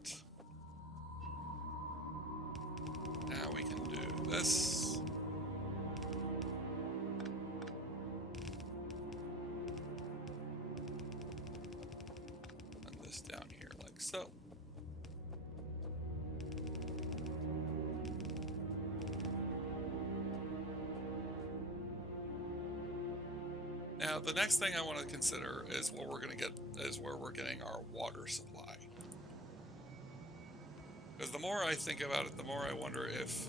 Now we can do this. And this down here like so. Now, the next thing I want to consider is what we're going to get is where we're getting our water supply. Because the more I think about it, the more I wonder if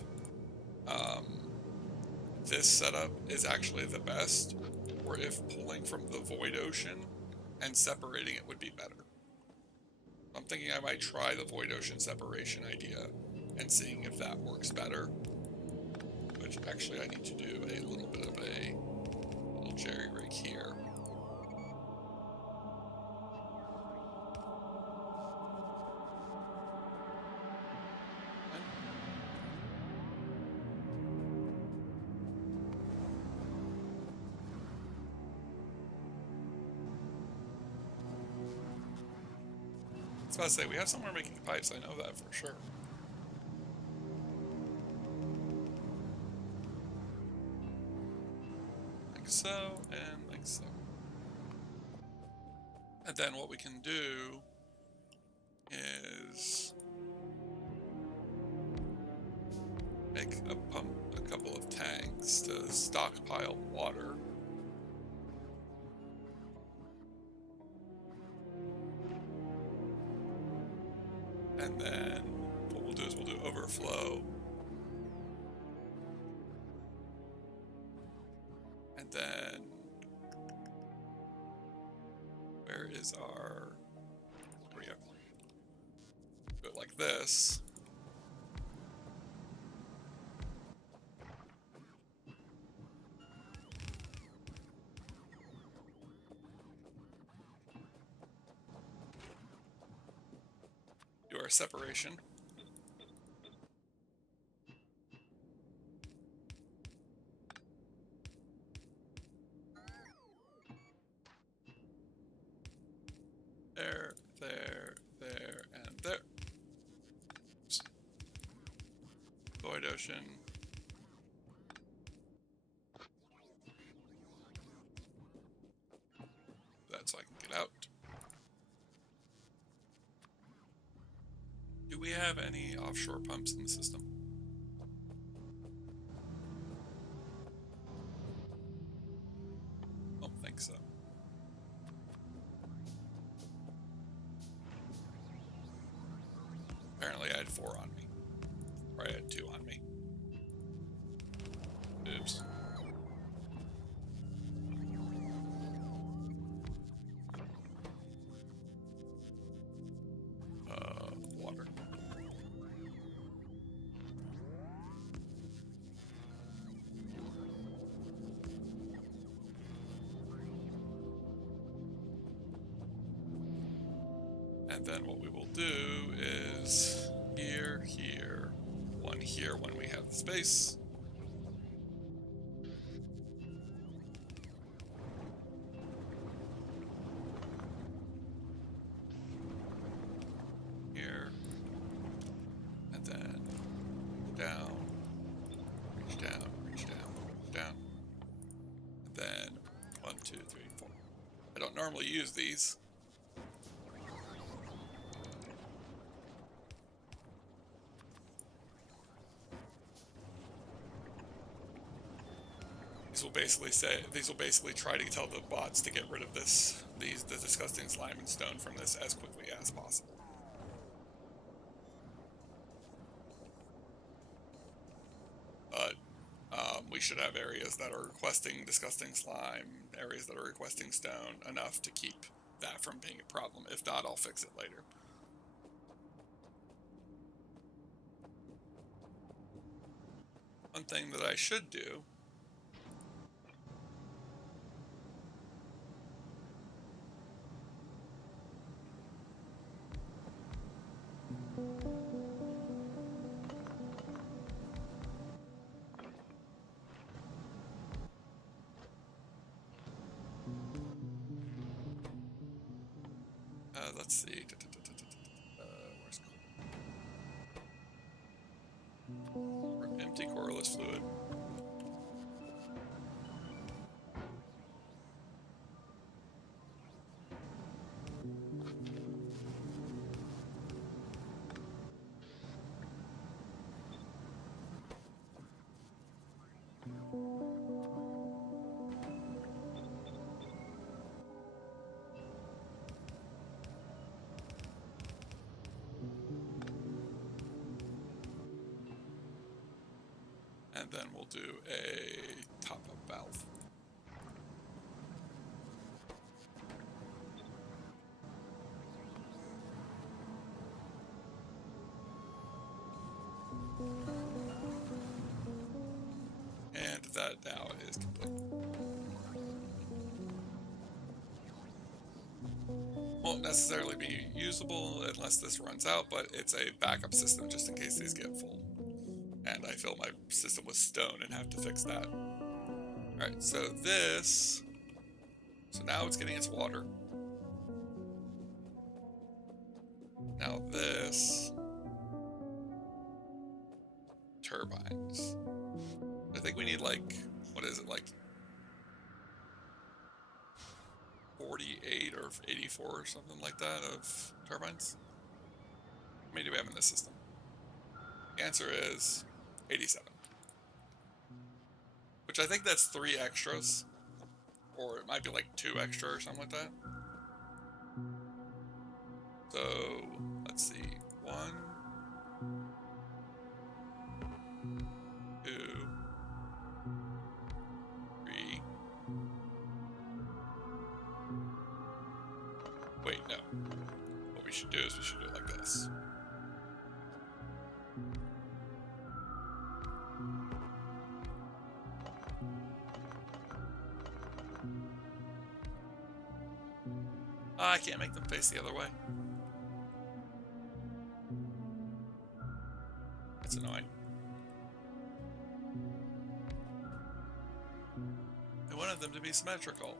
this setup is actually the best, or if pulling from the void ocean and separating it would be better. I'm thinking I might try the void ocean separation idea and seeing if that works better. Which actually I need to do a little bit of a little jerry rig here. I was about to say, we have somewhere making pipes, I know that for sure. Like so, and like so. And then what we can do is make a pump, a couple of tanks to stockpile water. And then what we'll do is we'll do overflow. And then where is our, there we go. Do it like this. Do our separation. There, there, there, and there. Oops. Void ocean. That's so I can get out. Do we have any offshore pumps in the system? Don't think so. Apparently I had 4 on me. Or I had 2 on me. Oops. Water. And then what we will do is here, here, 1 here when we have the space. Here. And then down, reach down, reach down, reach down. And then 1, 2, 3, 4. I don't normally use these. These will basically try to tell the bots to get rid of the disgusting slime and stone from this as quickly as possible. But we should have areas that are requesting disgusting slime, areas that are requesting stone, enough to keep that from being a problem. If not, I'll fix it later. One thing that I should do let's see. wireless fluid. And then we'll do a top-up valve. And that now is complete. Won't necessarily be usable unless this runs out, but it's a backup system just in case these get full. And I fill my system with stone and have to fix that. Alright, so this... So now it's getting its water. Now this... Turbines. I think we need like... What is it, like... 48 or 84 or something like that of turbines? How many do we have in this system? The answer is 87. Which I think that's 3 extras. Or it might be like 2 extra or something like that. So, let's see. 1, 2, 3. Wait, no. What we should do is we should do it like this. I can't make them face the other way. That's annoying. I wanted them to be symmetrical.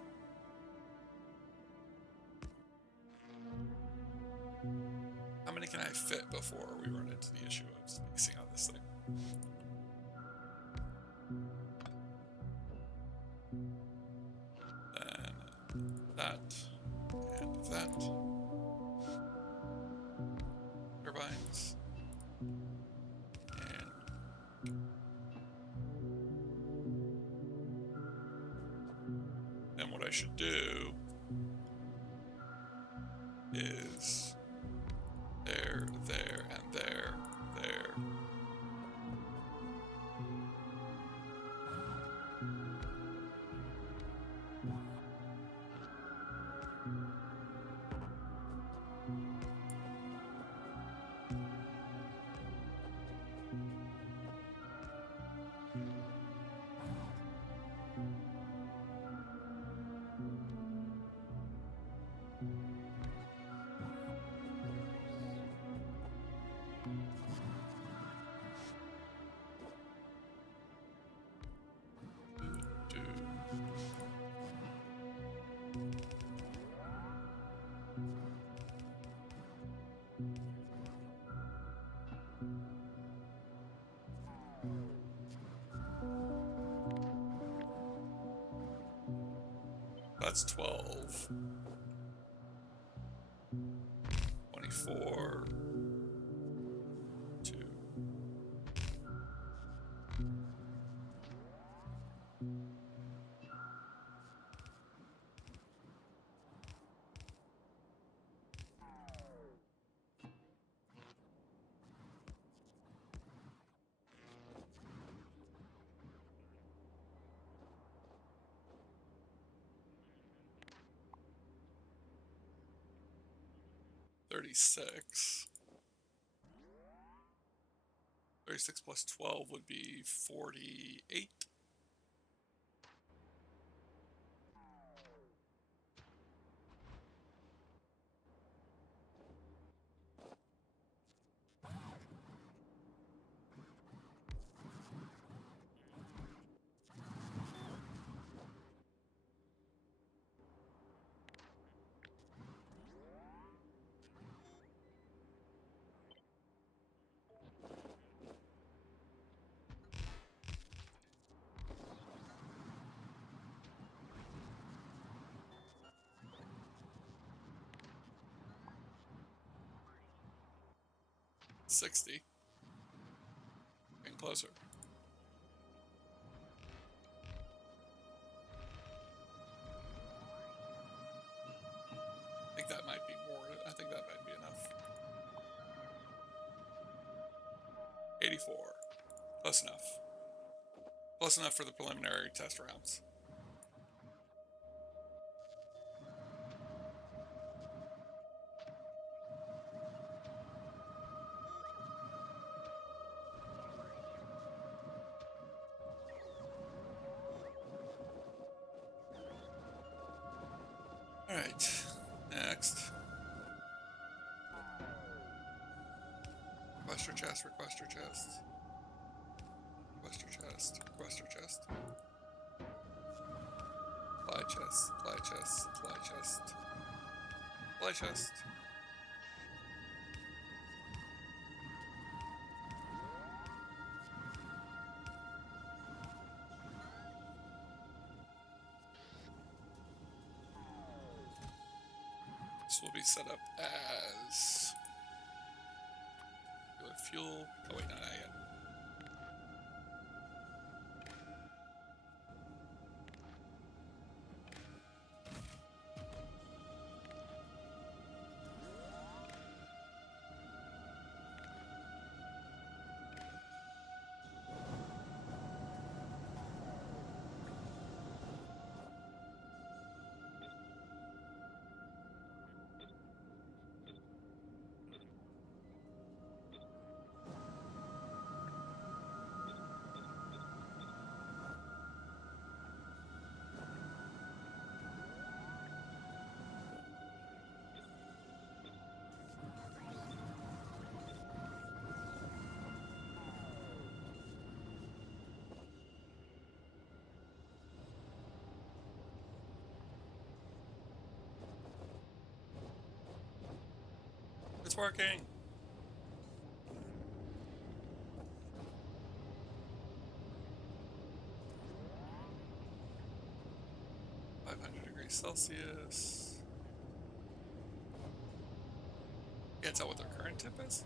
How many can I fit before we run into the issue of spacing on this thing? Then that. And that. Turbines. And then what I should do is there, there, and there, there. That's 12. 24. 2. $36. 36 plus 12 would be 48. 60. Getting closer. I think that might be more. I think that might be enough. 84. Close enough. Close enough for the preliminary test rounds. Alright, next. Request your chest, request your chest. Request your chest, request your chest. Supply chest, supply chest, supply chest. Supply chest. This will be set up as fuel. Oh wait, no, not yet. It's working! Celsius. Can't tell what their current temp is.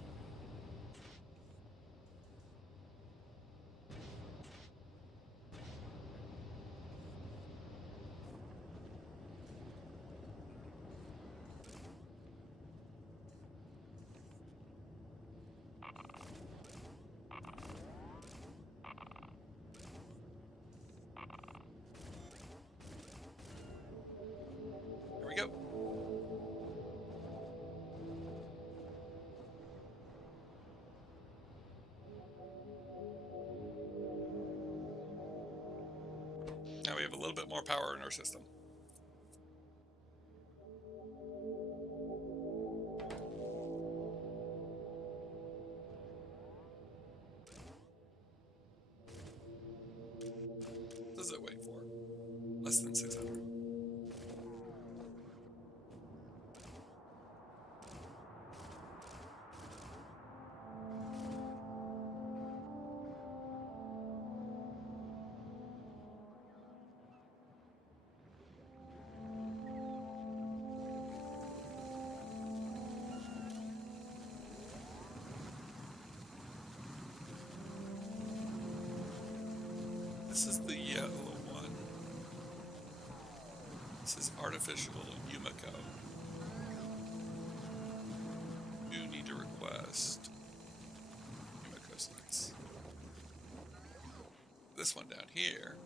Here we go. Now we have a little bit more power in our system. What does it wait for? Less than 600. This is the yellow one. This is artificial Yumiko. You need to request Yumiko seeds. This one down here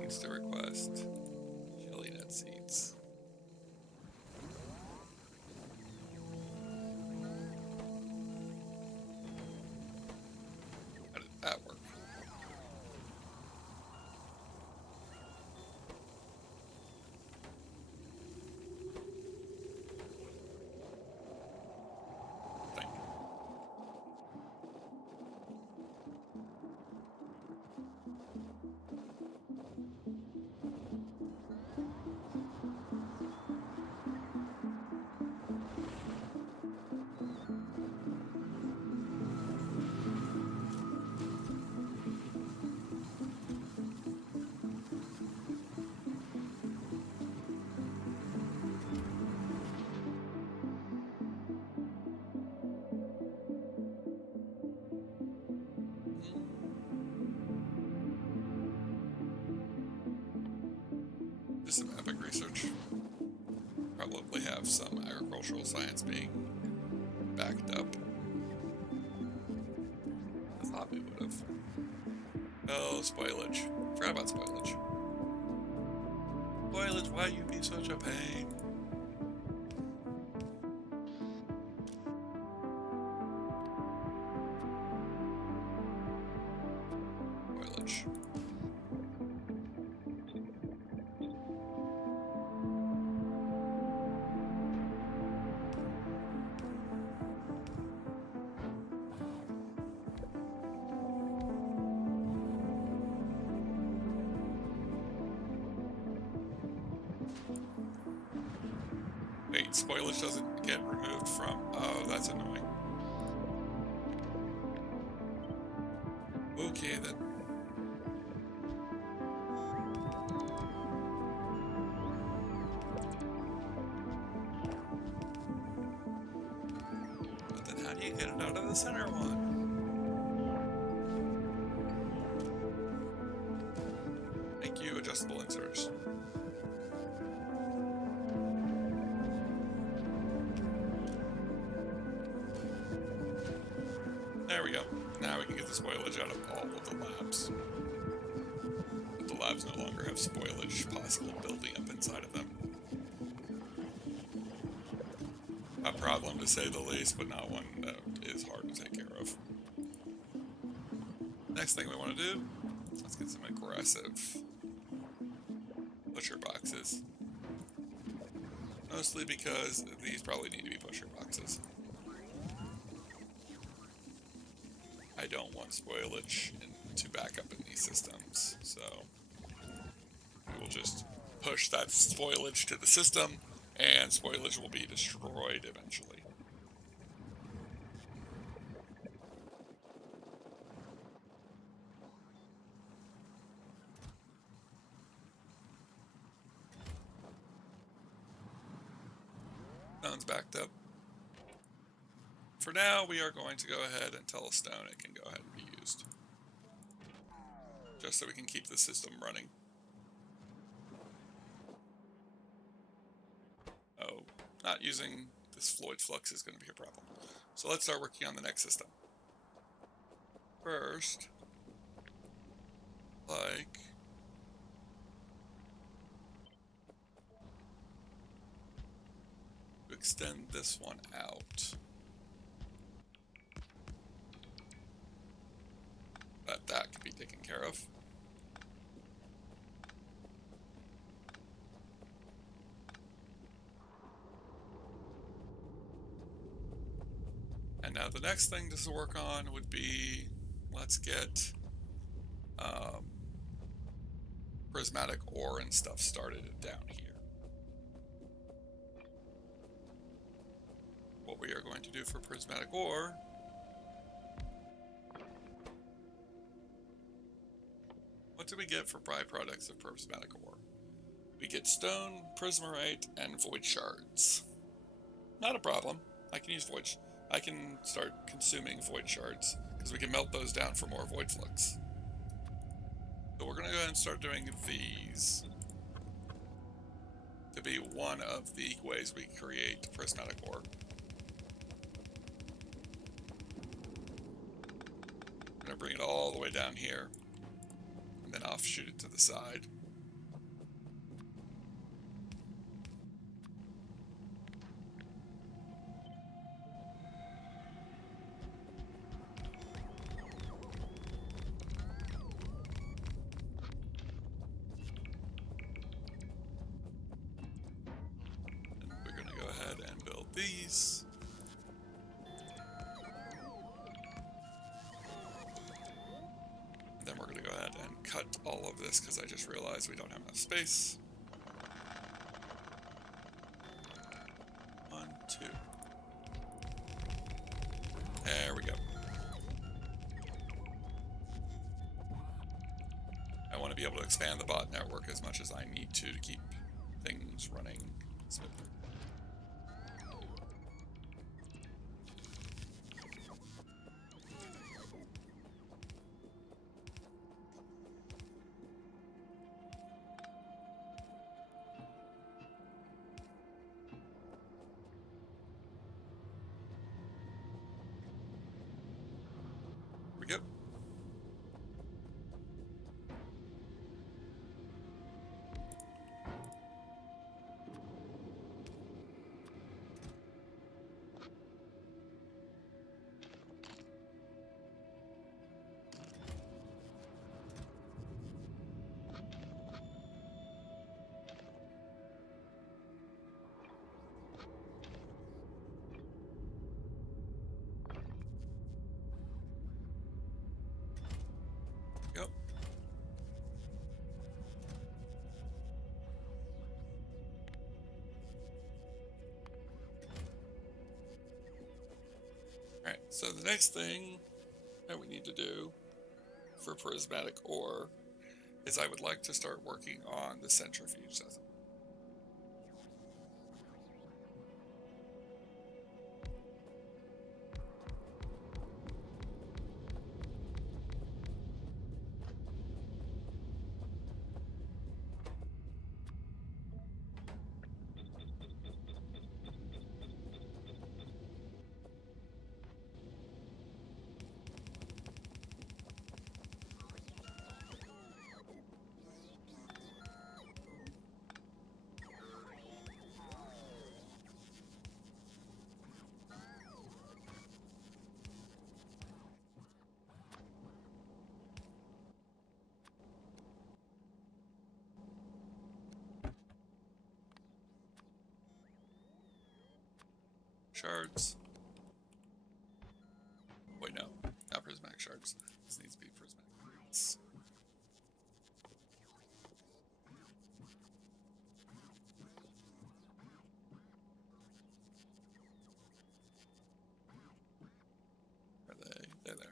needs to request chili nut seeds. How did that work? Thank you. Do some epic research. Probably have some agricultural science being backed up. I thought we would have. Oh, spoilage. Forgot about spoilage. Spoilage, why you be such a pain? Spoilage. Wait, spoilage doesn't get removed from... Oh, that's annoying. Okay, then. But then how do you get it out of the center one? Thank you, adjustable inserts. There we go. Now we can get the spoilage out of all of the labs. But the labs no longer have spoilage possible building up inside of them. A problem to say the least, but not one that is hard to take care of. Next thing we want to do, let's get some aggressive pusher boxes. Mostly because these probably need to be pusher boxes. I don't want spoilage to back up in these systems, so we will just push that spoilage to the system, and spoilage will be destroyed eventually. Stone's backed up. For now, we are going to go ahead and tell a stone it can go ahead and be used. Just so we can keep the system running. Oh, not using this Floyd flux is going to be a problem. So let's start working on the next system. First, like... to extend this one out. That can be taken care of. And now the next thing to work on would be, let's get prismatic ore and stuff started down here. What we are going to do for prismatic ore what do we get for byproducts of prismatic ore? We get stone, prismarite, and void shards. Not a problem. I can use void. I can start consuming void shards because we can melt those down for more void flux. So we're going to go ahead and start doing these to be one of the ways we create prismatic ore. I'm going to bring it all the way down here. Then offshoot it to the side. And we're going to go ahead and build these. Then we're going to go ahead and cut all of this because I just realized we don't have enough space. 1, 2. There we go. I want to be able to expand the bot network as much as I need to keep things running smoothly. So the next thing that we need to do for prismatic ore is I would like to start working on the centrifuge system. Shards. Wait, no, not prismatic shards. This needs to be prismatic roots. Are they? They're there.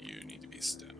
You need to be stone.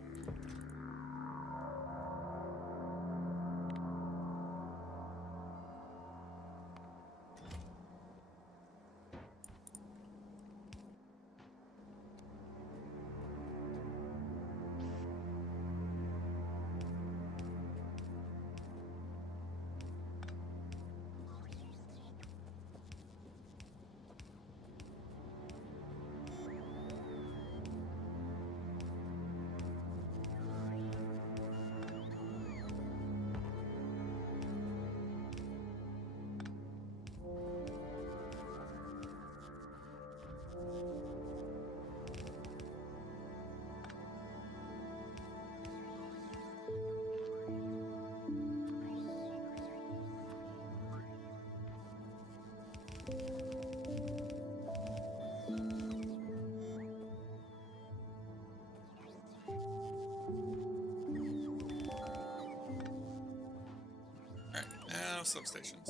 Alright, now substations.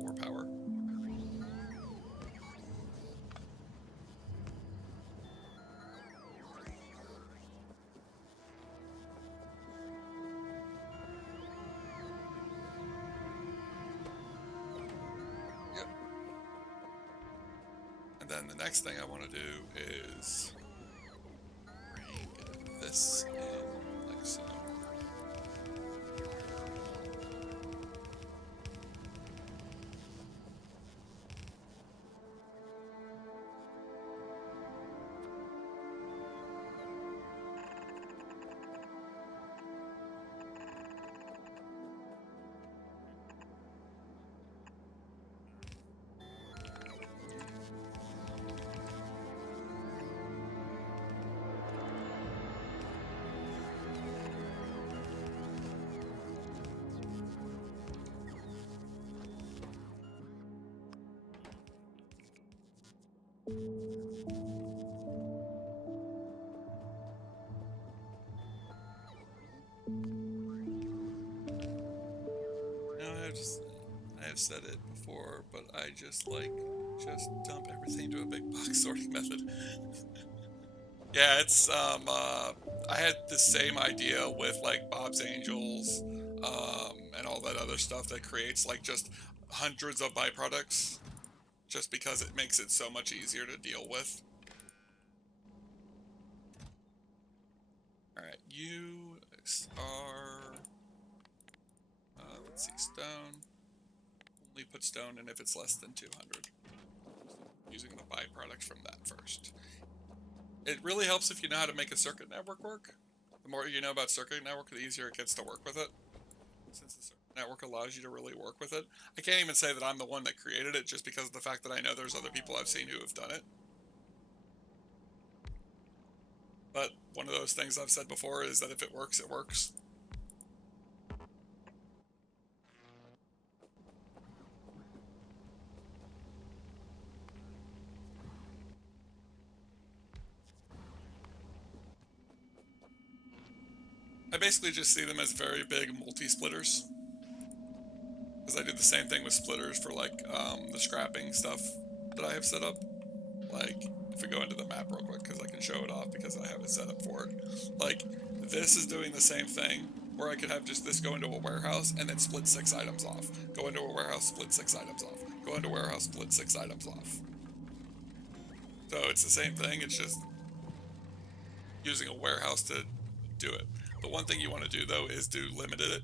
More power. Yep. And then the next thing I want to do is bring this in like so. I have said it before, but I just dump everything to a big box sorting method. Yeah, it's I had the same idea with like Bob's Angels, and all that other stuff that creates like just hundreds of byproducts, just because it makes it so much easier to deal with. Alright, you are, let's see, stone. Only put stone in if it's less than 200. Using the byproduct from that first. It really helps if you know how to make a circuit network work. The more you know about circuit network, the easier it gets to work with it. Since the circuit network allows you to really work with it. I can't even say that I'm the one that created it, just because of the fact that I know there's other people I've seen who have done it. But one of those things I've said before is that if it works, it works. I basically just see them as very big multi-splitters. Because I do the same thing with splitters for like the scrapping stuff that I have set up. Like, if we go into the map real quick, because I can show it off because I have it set up for it. Like, this is doing the same thing, where I could have just this go into a warehouse and then split 6 items off. Go into a warehouse, split 6 items off. Go into a warehouse, split 6 items off. So it's the same thing, it's just using a warehouse to do it. The one thing you want to do, though, is do limited it.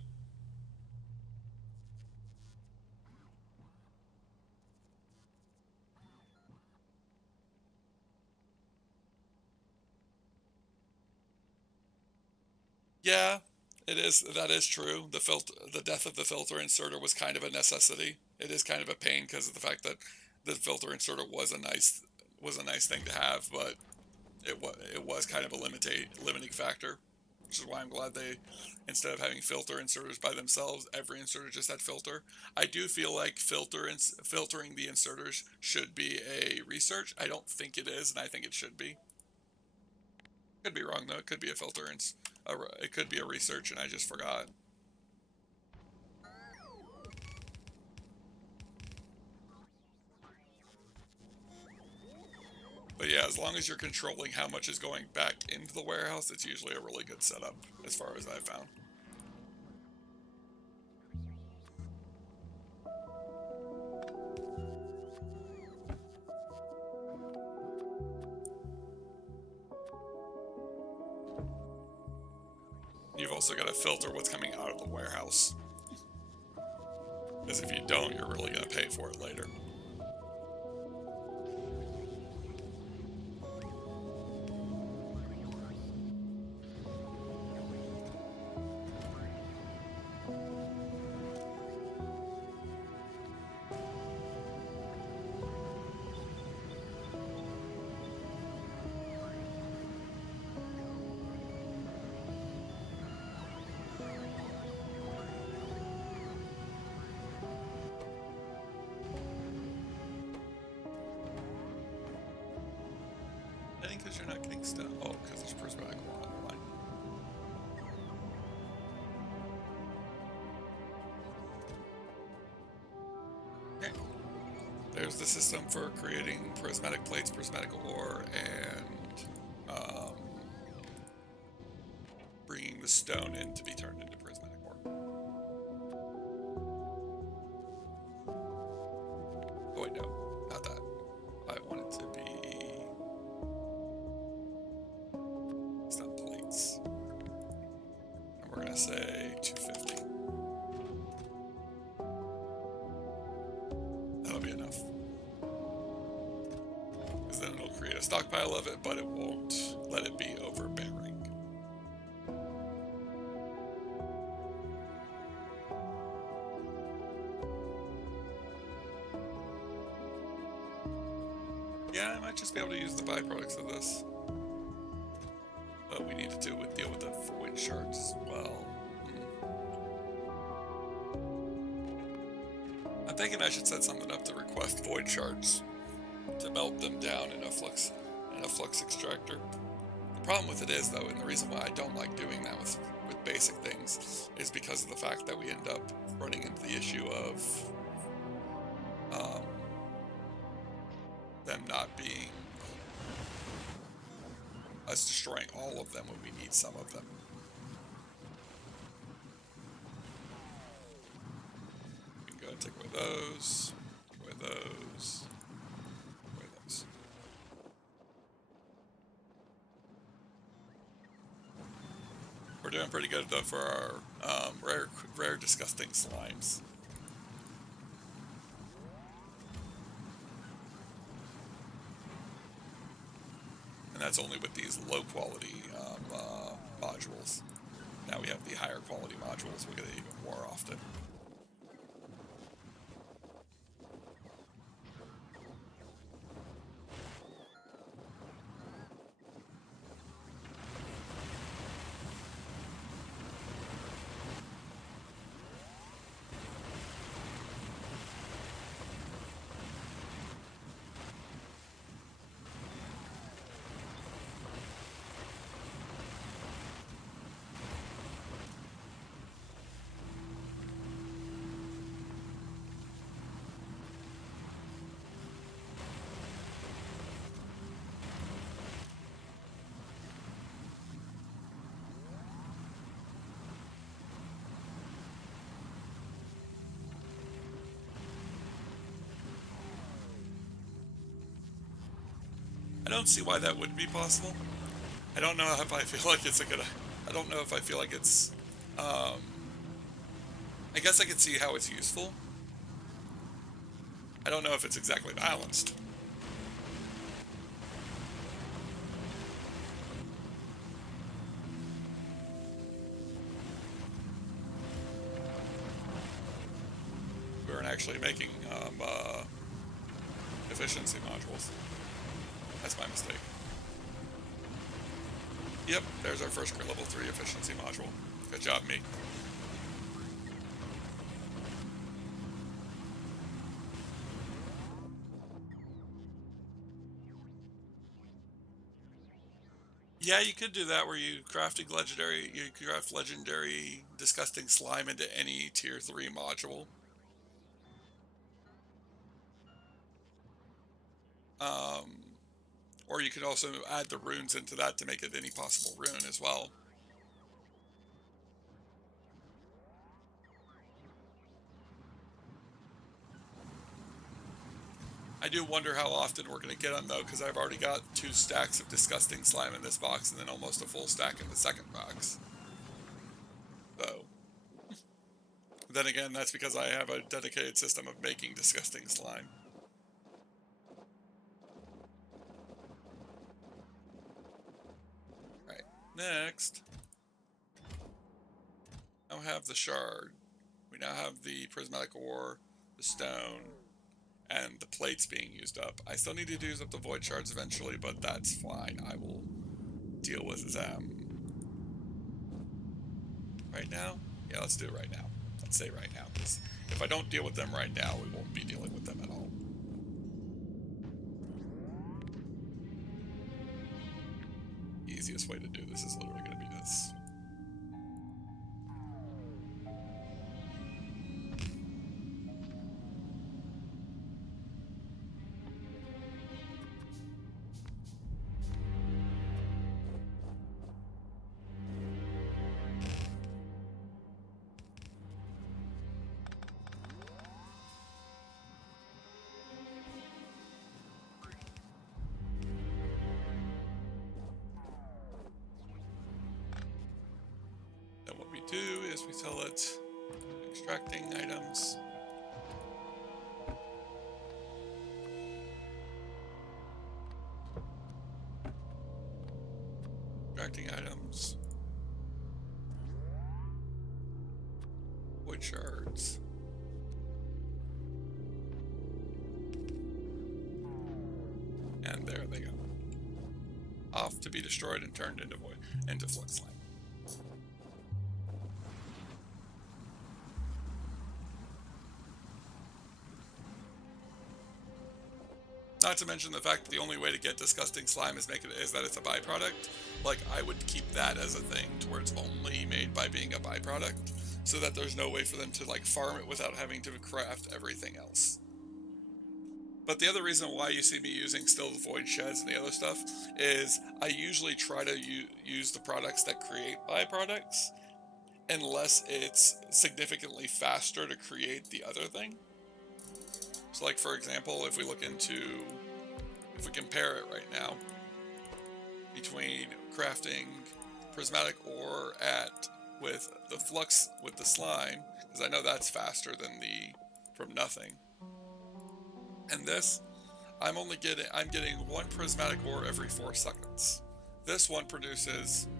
Yeah, it is. That is true. The death of the filter inserter was kind of a necessity. It is kind of a pain because of the fact that the filter inserter was a nice thing to have, but it was kind of a limiting factor, which is why I'm glad they, instead of having filter inserters by themselves, every inserter just had filter. I do feel like filtering the inserters should be a research. I don't think it is, and I think it should be. Could be wrong though. It could be a filter and it could be a research, and I just forgot. But yeah, as long as you're controlling how much is going back into the warehouse, it's usually a really good setup, as far as I've found. You've also got to filter what's coming out of the warehouse. Because if you don't, you're really going to pay for it later. I think because you're not getting stuff. Oh, because there's prismatic wall on the line. Okay. There's the system for creating prismatic plates, prismatic ore, and bringing the stone in to be turned into prismatic ore. Oh wait, no, not that. I want it to be. It's not plates. And we're gonna say 250. That'll be enough. Because then it'll create a stockpile of it, but it won't let it be overbearing. Yeah, I might just be able to use the byproducts of this. But we need to deal with the void shards as well. I'm thinking I should set something up to request void shards to melt them down in a flux extractor. The problem with it is, though, and the reason why I don't like doing that with basic things, is because of the fact that we end up running into the issue of them not being us destroying all of them when we need some of them. We can go and take away those, take away those, take away those. We're doing pretty good though for our rare disgusting slimes. And that's only with these low quality modules. Now we have the higher quality modules, we get it even more often. I don't see why that would be possible. I don't know if I feel like it's a good... I don't know if I feel like it's... I guess I could see how it's useful. I don't know if it's exactly balanced. We weren't actually making efficiency modules. That's my mistake. Yep, there's our first level 3 efficiency module. Good job, me. Yeah, you could do that where you craft legendary disgusting slime into any tier 3 module. Or you could also add the runes into that to make it any possible rune as well. I do wonder how often we're going to get them, though, because I've already got 2 stacks of disgusting slime in this box and then almost a full stack in the second box. So, then again, that's because I have a dedicated system of making disgusting slime. Right, next. Now have the shard. We now have the prismatic ore, the stone, and the plates being used up. I still need to use up the void shards eventually, but that's fine. I will deal with them. Right now? Yeah, let's do it right now. Let's say right now, because if I don't deal with them right now, we won't be dealing with them at all. Easiest way to do this is literally going to be this. Then what we do is we tell it extracting items. Extracting items. Void shards. And there they go. Off to be destroyed and turned into flint slime. Not to mention the fact that the only way to get disgusting slime is that it's a byproduct. Like, I would keep that as a thing to where it's only made by being a byproduct, so that there's no way for them to like farm it without having to craft everything else. But the other reason why you see me using still the void sheds and the other stuff is I usually try to use the products that create byproducts, unless it's significantly faster to create the other thing. So like, for example, if we compare it right now between crafting prismatic ore with the flux with the slime, because I know that's faster than the from nothing. And this, I'm getting 1 prismatic ore every 4 seconds. This one has an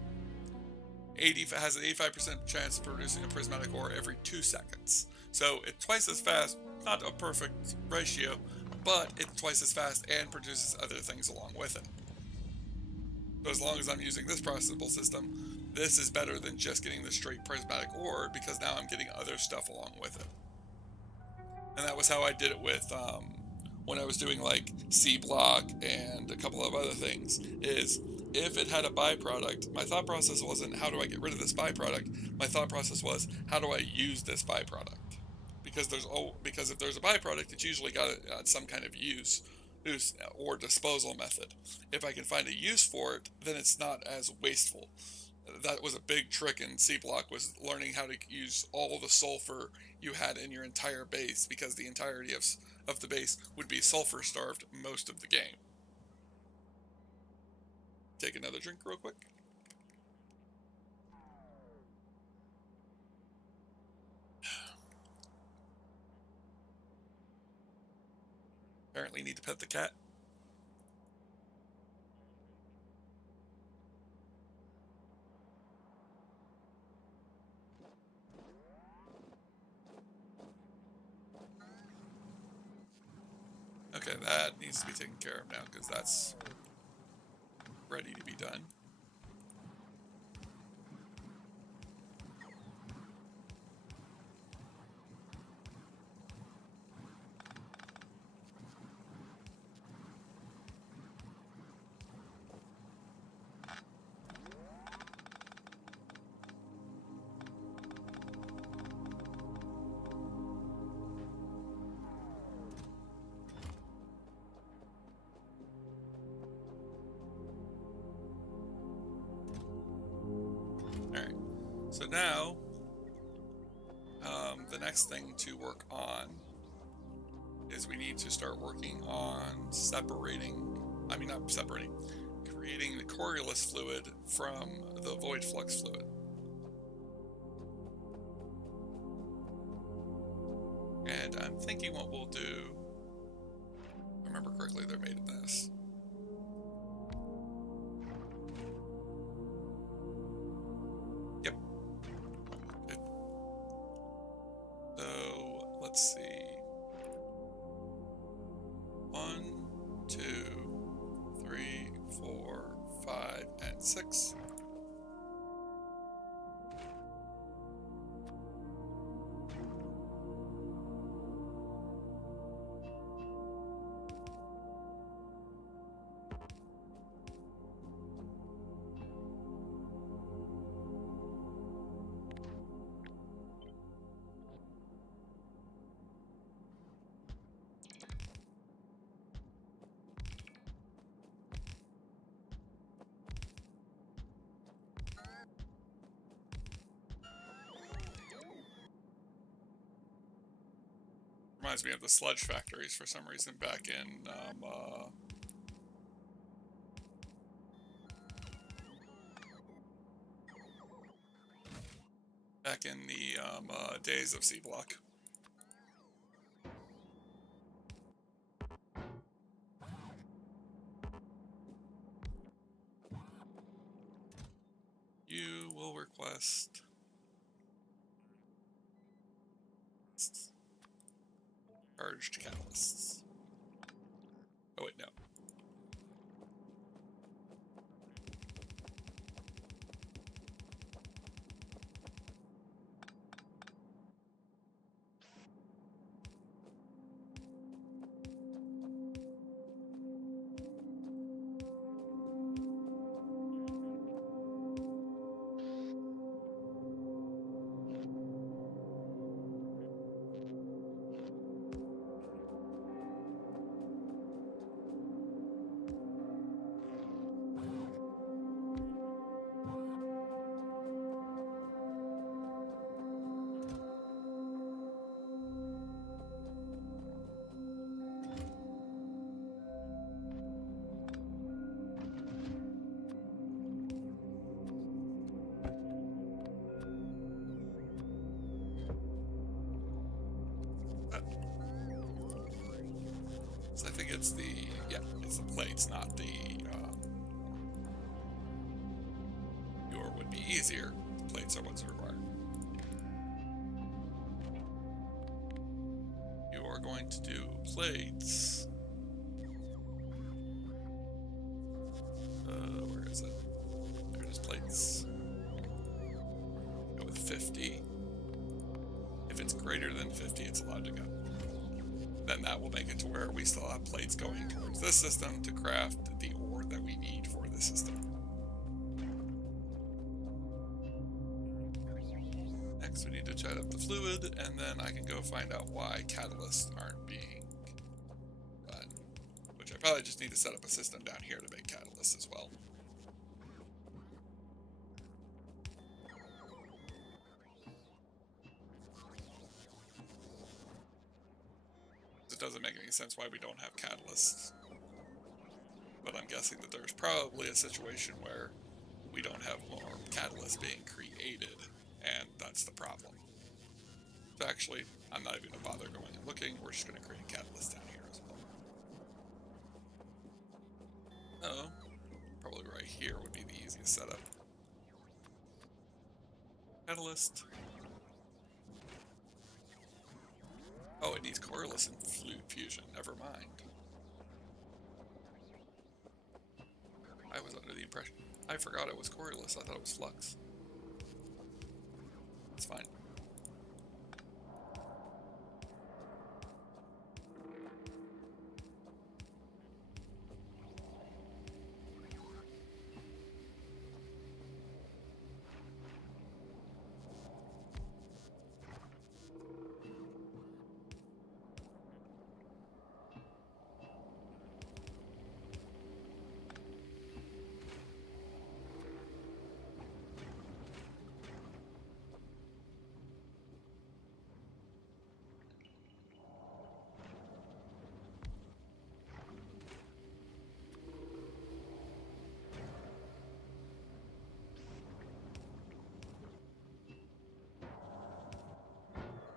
85% chance of producing a prismatic ore every 2 seconds. So it's twice as fast, not a perfect ratio, but it's twice as fast and produces other things along with it. So as long as I'm using this processable system, this is better than just getting the straight prismatic ore, because now I'm getting other stuff along with it. And that was how I did it with when I was doing like C block and a couple of other things, is if it had a byproduct, my thought process wasn't how do I get rid of this byproduct, my thought process was how do I use this byproduct? Because if there's a byproduct, it's usually got some kind of use or disposal method. If I can find a use for it, then it's not as wasteful. That was a big trick in C block, was learning how to use all the sulfur you had in your entire base, because the entirety of the base would be sulfur starved most of the game. take another drink real quick. Apparently need to pet the cat. Okay, that needs to be taken care of now because that's ready to be done. Alright, so now the next thing to work on is we need to start working on creating the Coriolis fluid from the void flux fluid. And I'm thinking what we'll do, if I remember correctly, they're made of this. Yep. Okay. So, let's see. 1, 2, 3, 4, 5, and 6. Reminds me of the sludge factories for some reason back in the days of C-Block. You will request charged catalysts. Oh wait, no. So I think it's it's the plates, not the, your would be easier. The plates are what's required. You are going to do plates. Where is it? There it is, plates. Go with 50. If it's greater than 50, it's allowed to go. Then that will make it to where we still have plates going towards this system to craft the ore that we need for the system. Next we need to chat up the fluid, and then I can go find out why catalysts aren't being done. Which I probably just need to set up a system down here to make catalysts as well. It doesn't make any sense why we don't have catalysts. But but I'm guessing that there's probably a situation where we don't have more catalysts being created, and that's the problem. So actually, I'm not even going to bother going and looking. We're just going to create catalysts down here as well. Oh, probably right here would be the easiest setup. Catalyst. Oh, it needs coreless and fluid fusion. Never mind. I was under the impression... I forgot it was coreless. I thought it was flux. It's fine.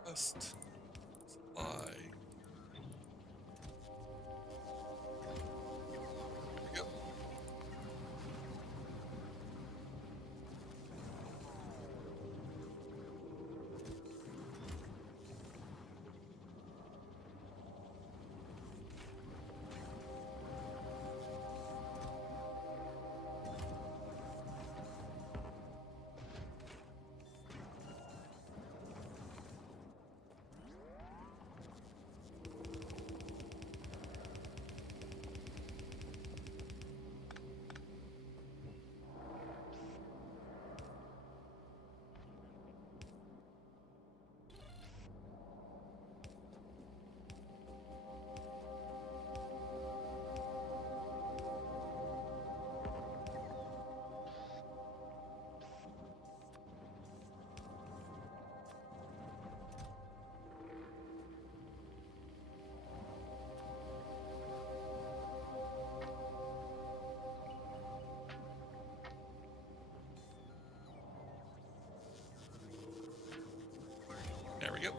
Just supply. There we go. There we go.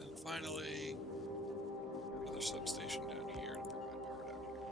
And finally, another substation down here to provide power down here.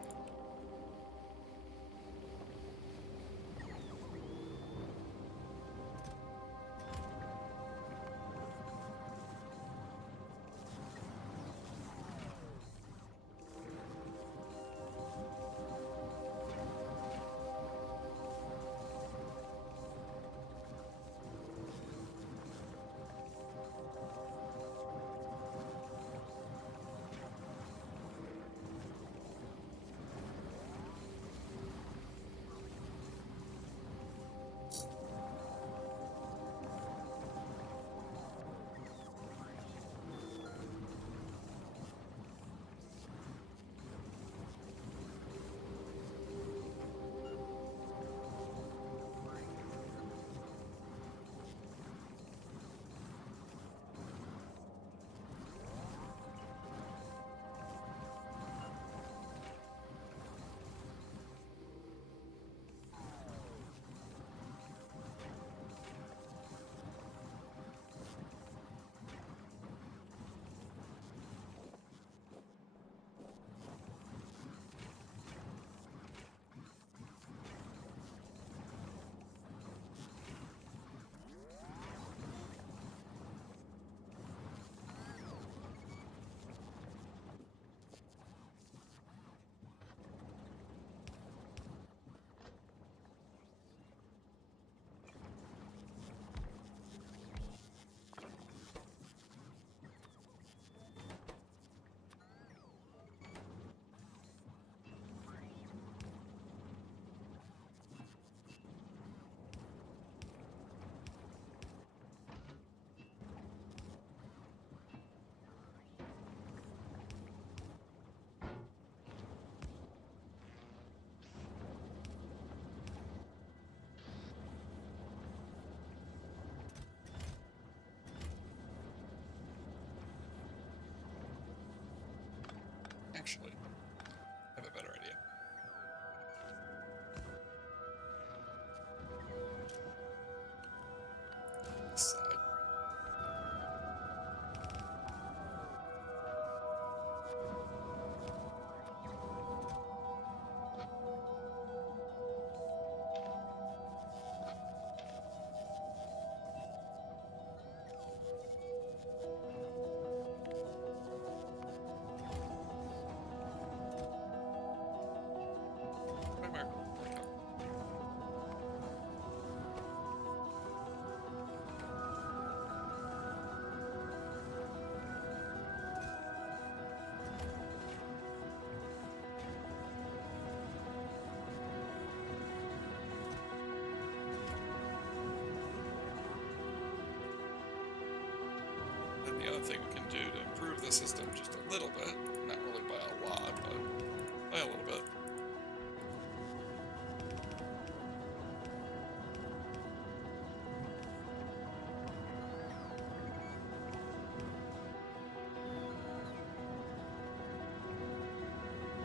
the other thing we can do to improve the system just a little bit, not really by a lot, but by a little bit.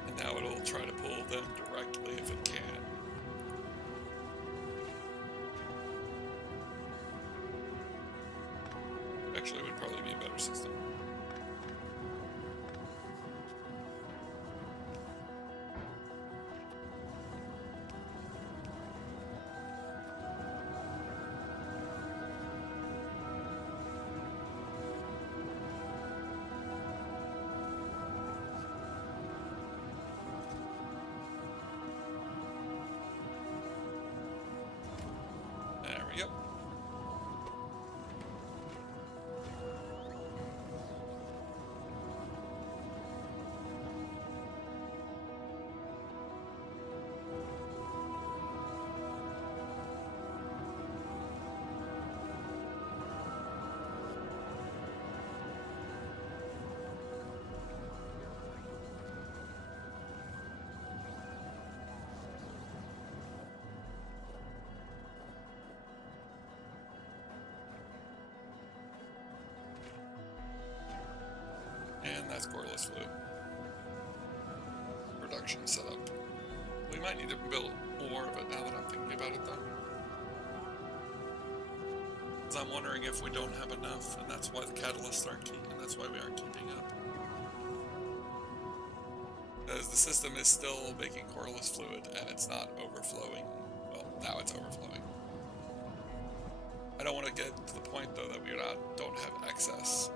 And now it'll try to pull them directly if it can. Actually, it would probably be a better system. There we go. And that's coreless fluid. Production setup. We might need to build more of it now that I'm thinking about it, though. Because I'm wondering if we don't have enough, and that's why the catalysts aren't keeping, and that's why we aren't keeping up. Because the system is still making coreless fluid, and it's not overflowing. Well, now it's overflowing. I don't want to get to the point, though, that we don't have excess.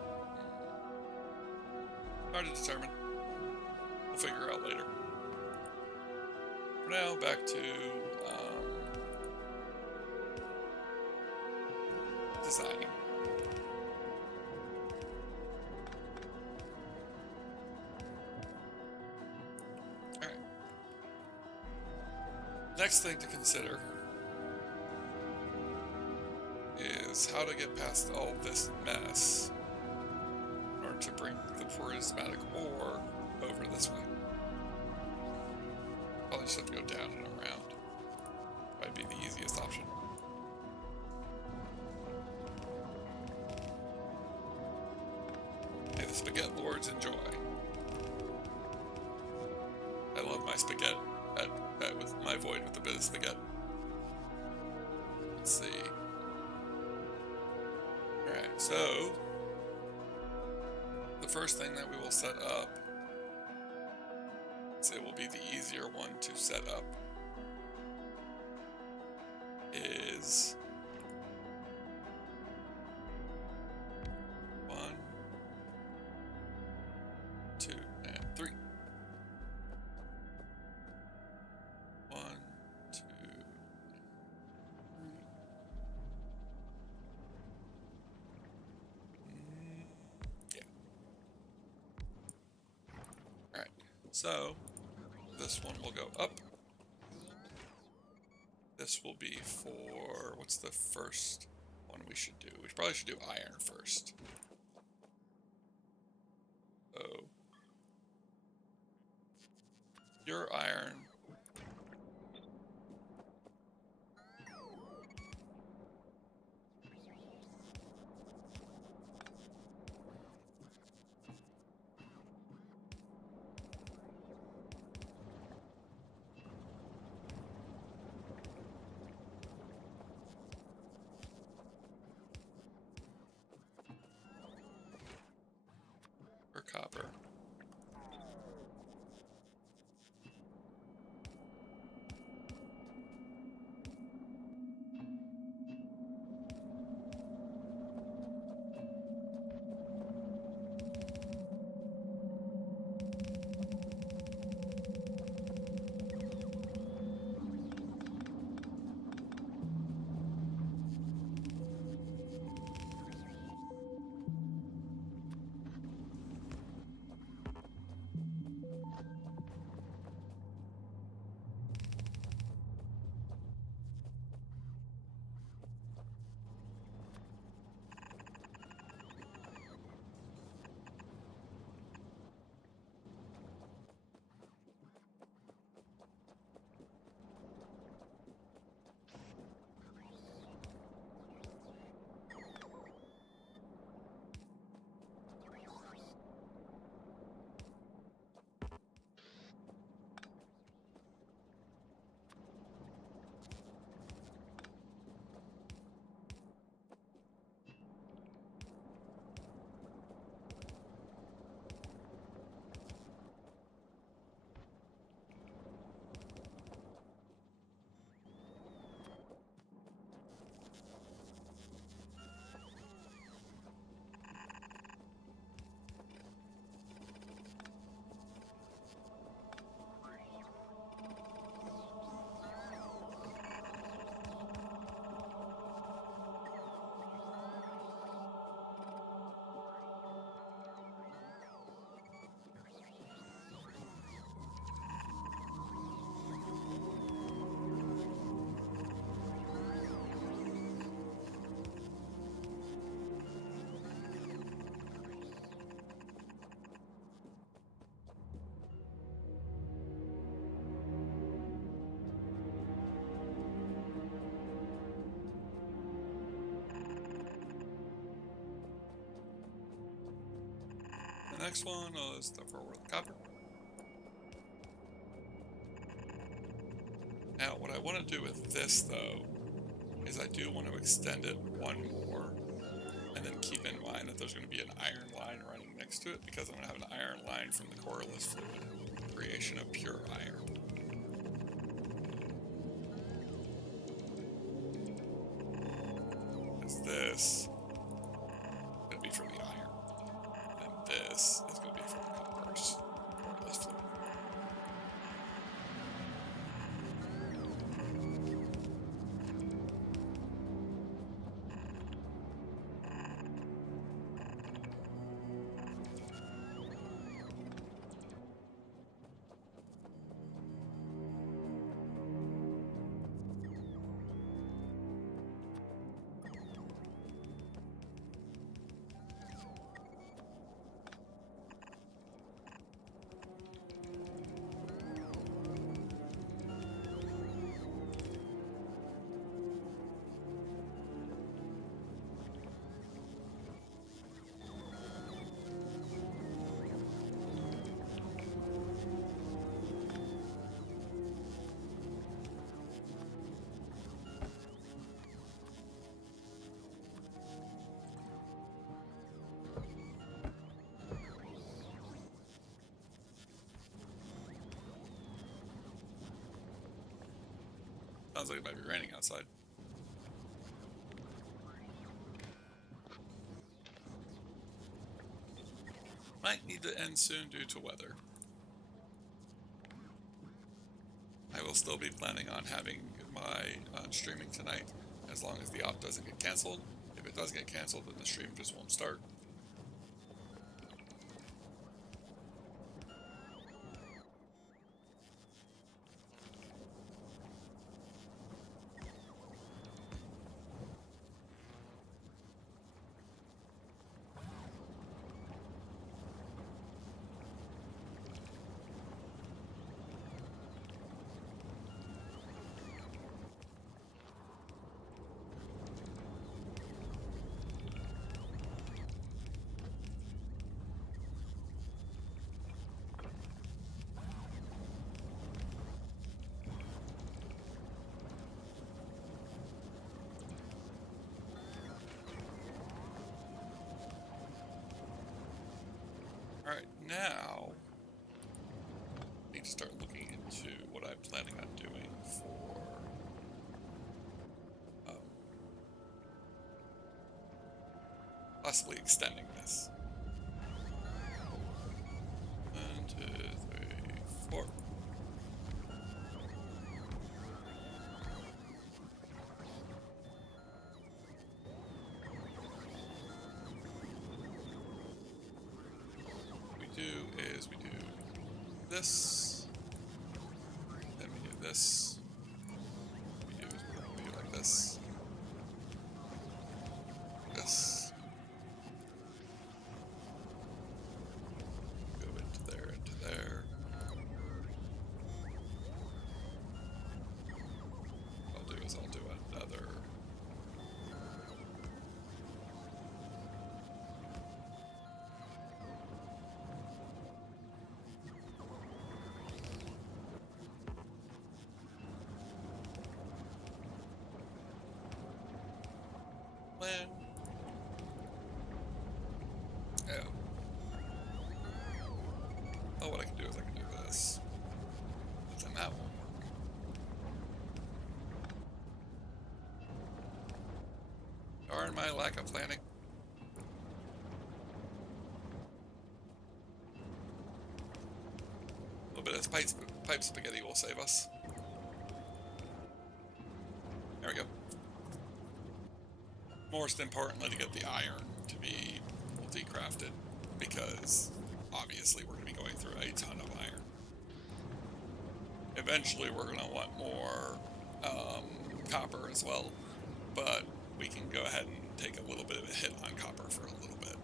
Hard to determine. We'll figure out later. For now, back to designing. Alright. Next thing to consider is how to get past all this mess in order to bring the prismatic ore over this way. Probably just have to go down and around. Probably be the easiest option. May the spaghetti lords enjoy. I love my spaghetti. With my void with a bit of spaghetti. Let's see. Alright, so the first thing that we will set up, so it will be the easier one to set up, is 1, 2, and 3. 1, 2, and 3. Yeah. Alright, so this one will go up. This will be for, what's the first one we should do? We probably should do iron first. So, your iron. Copper. Next one is the 4 worth copper. Now, what I want to do with this, though, is I do want to extend it one more, and then keep in mind that there's going to be an iron line running next to it, because I'm going to have an iron line from the coreless fluid, creation of pure iron. Because this is going to be for the iron, and this is going to be for the copper's coreless fluid. Sounds like it might be raining outside. Might need to end soon due to weather. I will still be planning on having my streaming tonight, as long as the op doesn't get cancelled. If it does get cancelled, then the stream just won't start. Alright, now I need to start looking into what I'm planning on doing for possibly extending this. 1, 2, 3, 4. We do this, then we do this, we do like this, this, go into there, what I'll do another plan. Oh, what I can do is I can do this, but then that won't work. Darn my lack of planning. A little bit of pipe spaghetti will save us. There we go. Most importantly, to get the iron to be multi-crafted, because obviously we're going to be going through a ton of iron. Eventually we're going to want more copper as well, but we can go ahead and take a little bit of a hit on copper for a little bit.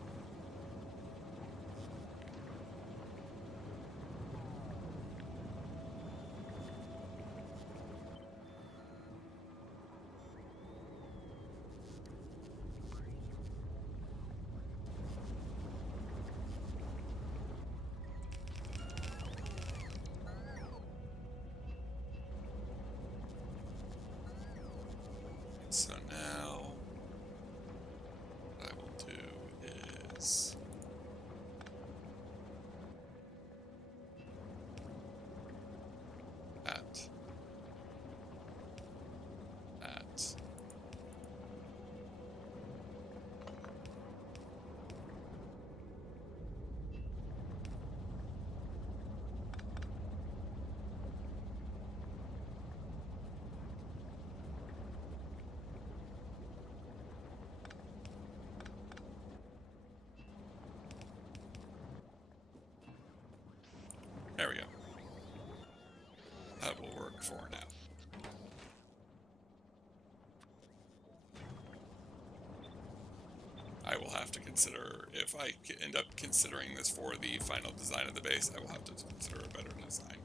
There we go. That will work for now. I will have to consider, if I end up considering this for the final design of the base, I will have to consider a better design.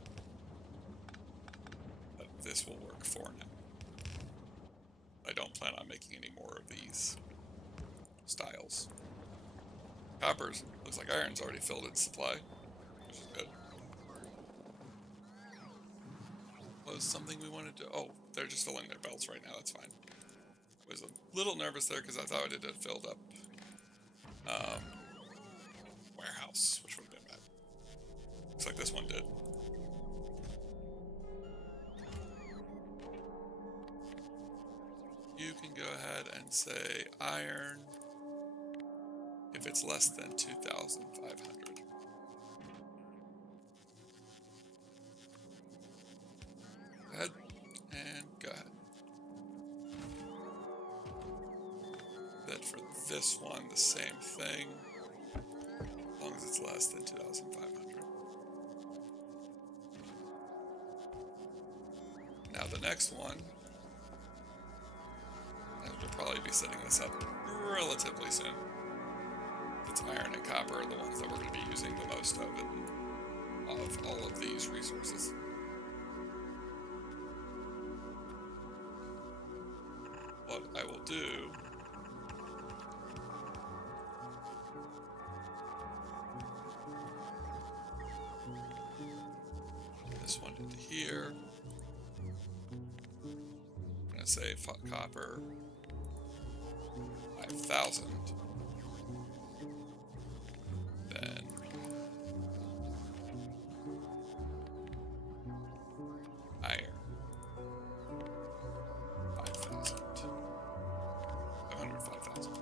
But this will work for now. I don't plan on making any more of these styles. Coppers, looks like iron's already filled its supply, which is good. Was something we wanted to... Oh, they're just filling their belts right now, that's fine. I was a little nervous there because I thought it had filled up warehouse, which would have been bad. Looks like this one did. You can go ahead and say iron if it's less than 2,500. Go ahead and go ahead. Then for this one, the same thing, as long as it's less than 2,500. Now the next one, and we'll probably be setting this up relatively soon. It's iron and copper are the ones that we're going to be using the most of all of these resources. What I will do this one into here. I'm going to say copper 5,000. Then iron 5,000. 505,000.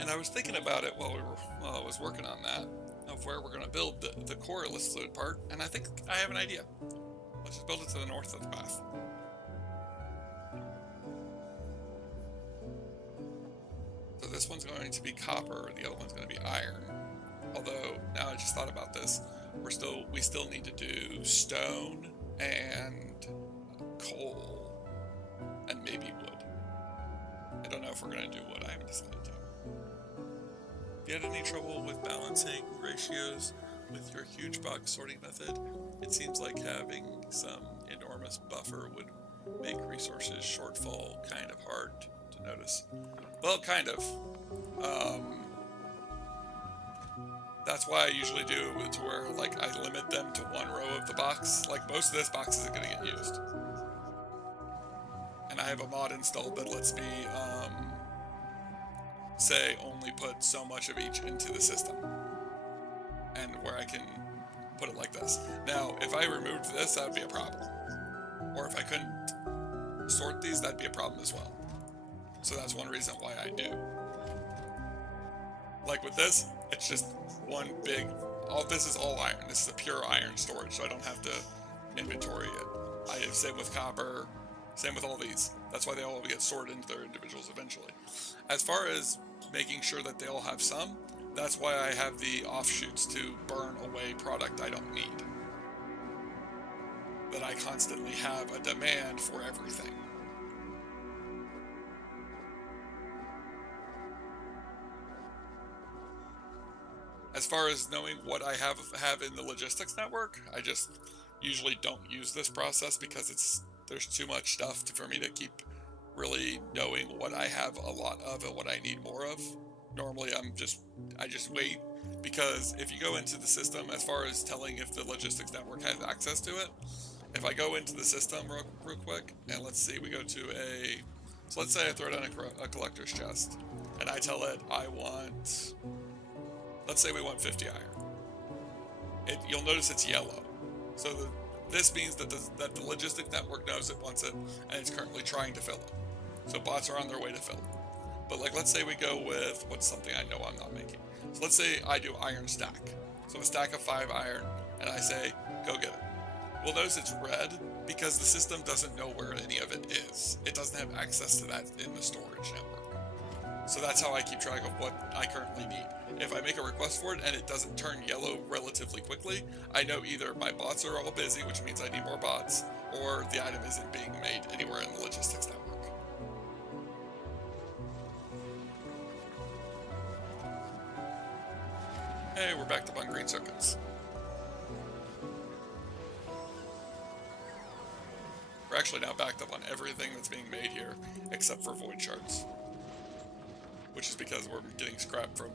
And I was thinking about it while I was working on that, of where we're going to build the core list load part, and I think I have an idea. Let's just build it to the north of the path. So this one's going to be copper, the other one's going to be iron. Although, now I just thought about this, we still need to do stone and coal and maybe wood. I don't know if we're going to do wood, I haven't decided yet. If you had any trouble with balancing ratios with your huge box sorting method, it seems like having some enormous buffer would make resources shortfall kind of hard to notice. Well, kind of. That's why I usually do it to where, like, I limit them to one row of the box. Like, most of this box isn't going to get used. And I have a mod installed that lets me, say, only put so much of each into the system. And where I can put it like this. Now, if I removed this, that would be a problem. Or if I couldn't sort these, that'd be a problem as well. So that's one reason why I do. Like with this, it's just one big, this is all iron. This is a pure iron storage, so I don't have to inventory it. Same with copper, same with all these. That's why they all get sorted into their individuals eventually. As far as making sure that they all have some, that's why I have the offshoots to burn away product I don't need. That I constantly have a demand for everything. As far as knowing what I have in the logistics network, I just usually don't use this process because there's too much stuff for me to keep really knowing what I have a lot of and what I need more of. Normally I just wait, because if you go into the system, as far as telling if the logistics network has access to it, if I go into the system real quick, and let's see, we go to so let's say I throw down a collector's chest, and I tell it I want, let's say we want 50 iron. You'll notice it's yellow. So this means that the logistic network knows it wants it, and it's currently trying to fill it. So bots are on their way to fill it. But like, let's say we go with, what's something I know I'm not making. So let's say I do iron stack. So a stack of 5 iron, and I say, go get it. Well, notice it's red because the system doesn't know where any of it is. It doesn't have access to that in the storage network. So that's how I keep track of what I currently need. If I make a request for it and it doesn't turn yellow relatively quickly, I know either my bots are all busy, which means I need more bots, or the item isn't being made anywhere in the logistics network. Hey, we're back up on green circuits. We're actually now backed up on everything that's being made here, except for void shards. Which is because we're getting scrap from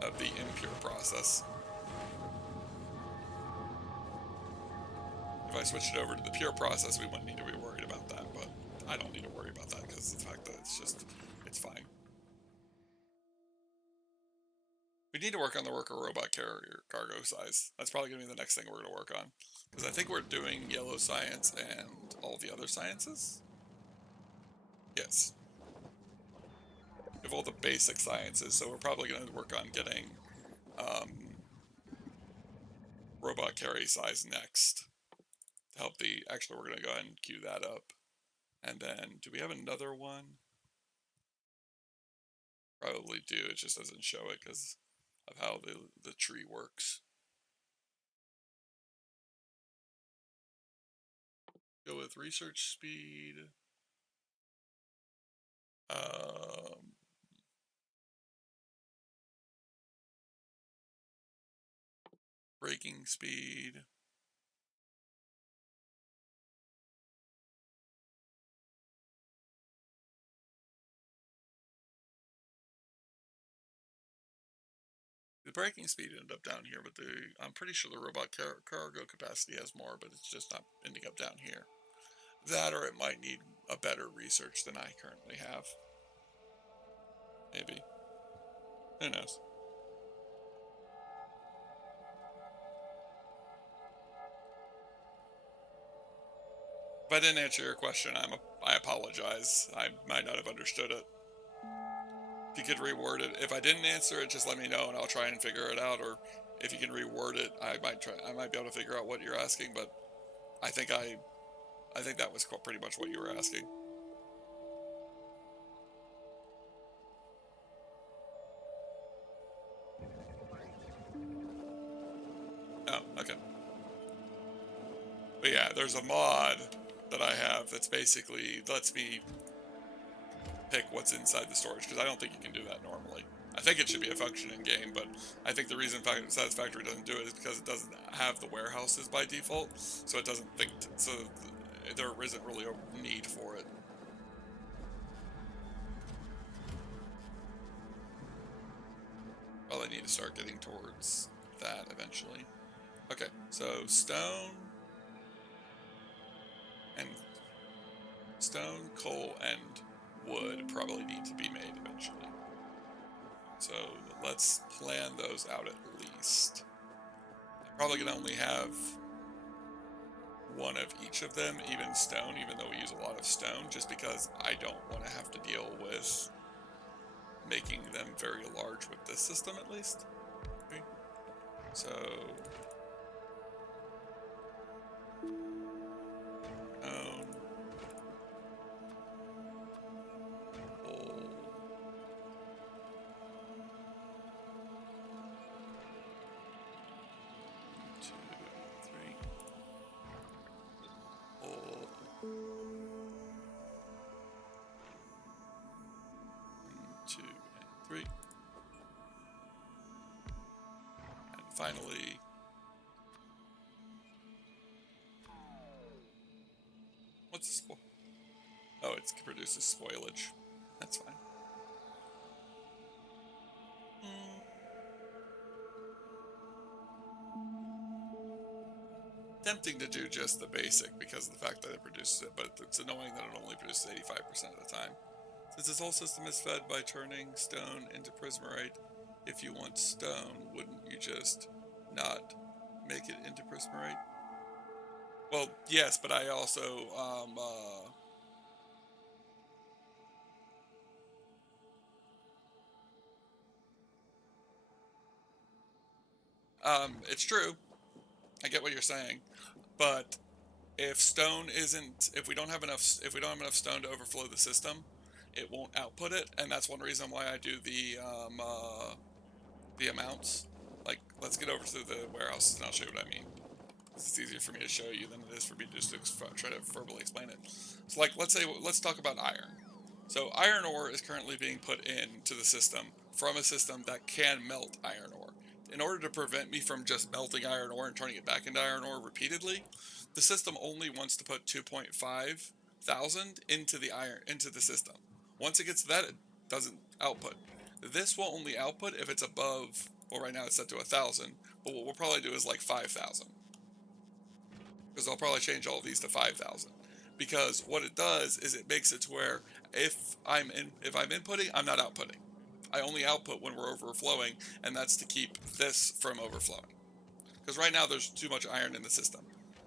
the impure process. If I switched it over to the pure process, we wouldn't need to be worried about that, but I don't need to worry about that because of the fact that it's fine. We need to work on the worker robot carrier cargo size. That's probably going to be the next thing we're going to work on. Because I think we're doing yellow science and all the other sciences. Yes. We have all the basic sciences, so we're probably going to work on getting robot carry size next. To help the... Actually, we're going to go ahead and queue that up. And then, do we have another one? Probably do, it just doesn't show it because of how the tree works. Go with research speed. Braking speed. The braking speed ended up down here, but I'm pretty sure the robot cargo capacity has more, but it's just not ending up down here. That, or it might need a better research than I currently have. Maybe. Who knows? If I didn't answer your question, I apologize. I might not have understood it. If you could reword it. If I didn't answer it, just let me know and I'll try and figure it out. Or if you can reword it, I might be able to figure out what you're asking. But I think that was pretty much what you were asking. Oh, okay. But yeah, there's a mod that I have that's basically lets me pick what's inside the storage, because I don't think you can do that normally. I think it should be a function in game, but I think the reason Satisfactory doesn't do it is because it doesn't have the warehouses by default, so it doesn't think so there isn't really a need for it. Well, I need to start getting towards that eventually. Okay, so and stone, coal, and wood probably need to be made eventually. So let's plan those out at least. I'm probably gonna only have one of each of them, even stone, even though we use a lot of stone, just because I don't want to have to deal with making them very large with this system at least. Okay. So um, coal, 2, 3, coal, 2 and 3, and finally what's the spoil? Oh, it produces spoilage. That's fine. Tempting to do just the basic because of the fact that it produces it, but it's annoying that it only produces 85% of the time. Since this whole system is fed by turning stone into prismarite, if you want stone, wouldn't you just not make it into prismarite? Well, yes, but I also, it's true. I get what you're saying, but if we don't have enough stone to overflow the system, it won't output it, and that's one reason why I do the amounts. Like, let's get over to the warehouses and I'll show you what I mean. It's easier for me to show you than it is for me to just try to verbally explain it. So, like, let's talk about iron. So, iron ore is currently being put into the system from a system that can melt iron ore. In order to prevent me from just melting iron ore and turning it back into iron ore repeatedly, the system only wants to put 2.5 thousand into the system. Once it gets to that, it doesn't output. This will only output if it's above. Well, right now it's set to 1,000, but what we'll probably do is like 5,000, because I'll probably change all of these to 5,000. Because what it does is it makes it to where if I'm inputting, I'm not outputting. I only output when we're overflowing, and that's to keep this from overflowing. Because right now there's too much iron in the system.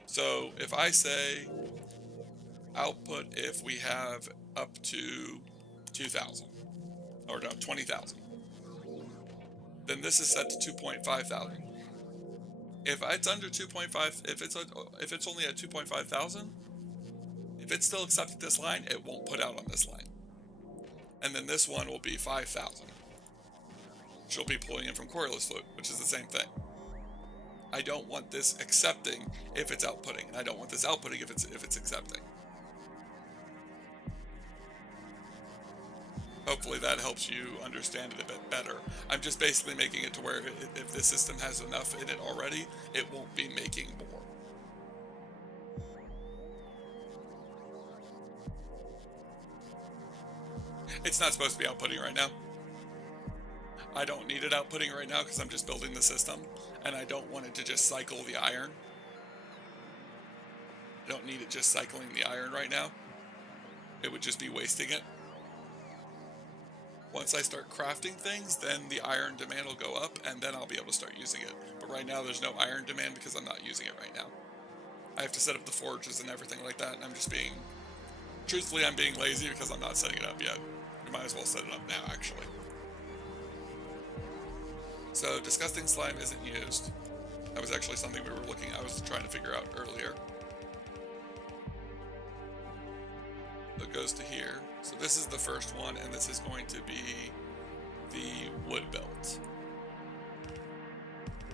So if I say output if we have up to 2,000, or no, 20,000, then this is set to 2.5 thousand. If it's under 2.5, if it's only at 2.5 thousand, if it's still accepted this line, it won't put out on this line. And then this one will be 5,000. She'll be pulling in from Coriolis Fluid, which is the same thing. I don't want this accepting if it's outputting, and I don't want this outputting if it's accepting. Hopefully that helps you understand it a bit better. I'm just basically making it to where if the system has enough in it already, it won't be making more. It's not supposed to be outputting right now. I don't need it outputting right now because I'm just building the system, and I don't want it to just cycle the iron. I don't need it just cycling the iron right now. It would just be wasting it. Once I start crafting things, then the iron demand will go up, and then I'll be able to start using it. But right now there's no iron demand because I'm not using it right now. I have to set up the forges and everything like that, and I'm just being... Truthfully, I'm being lazy because I'm not setting it up yet. We might as well set it up now, actually. So, disgusting slime isn't used. That was actually something I was trying to figure out earlier. So it goes to here. So this is the first one, and this is going to be the wood belt.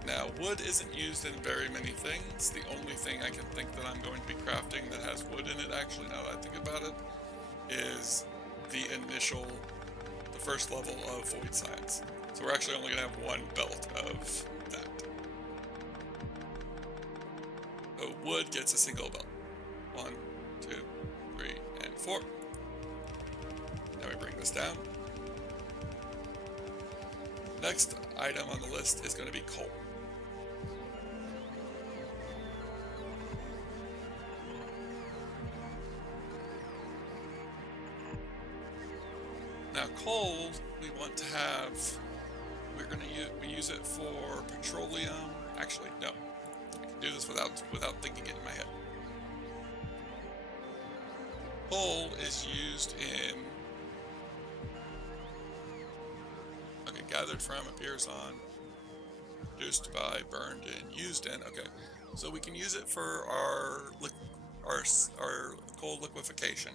Now, wood isn't used in very many things. The only thing I can think that I'm going to be crafting that has wood in it, actually, now that I think about it, is the first level of Void Science. So we're actually only going to have one belt of that. So wood gets a single belt. 1, 2, 3, and 4. Now we bring this down. Next item on the list is going to be coal. Now coal, we want to have, we use it for petroleum. Actually, no. I can do this without thinking it in my head. Coal is used in, okay, gathered from, appears on, produced by, burned in, used in, okay. So we can use it for our coal liquefaction.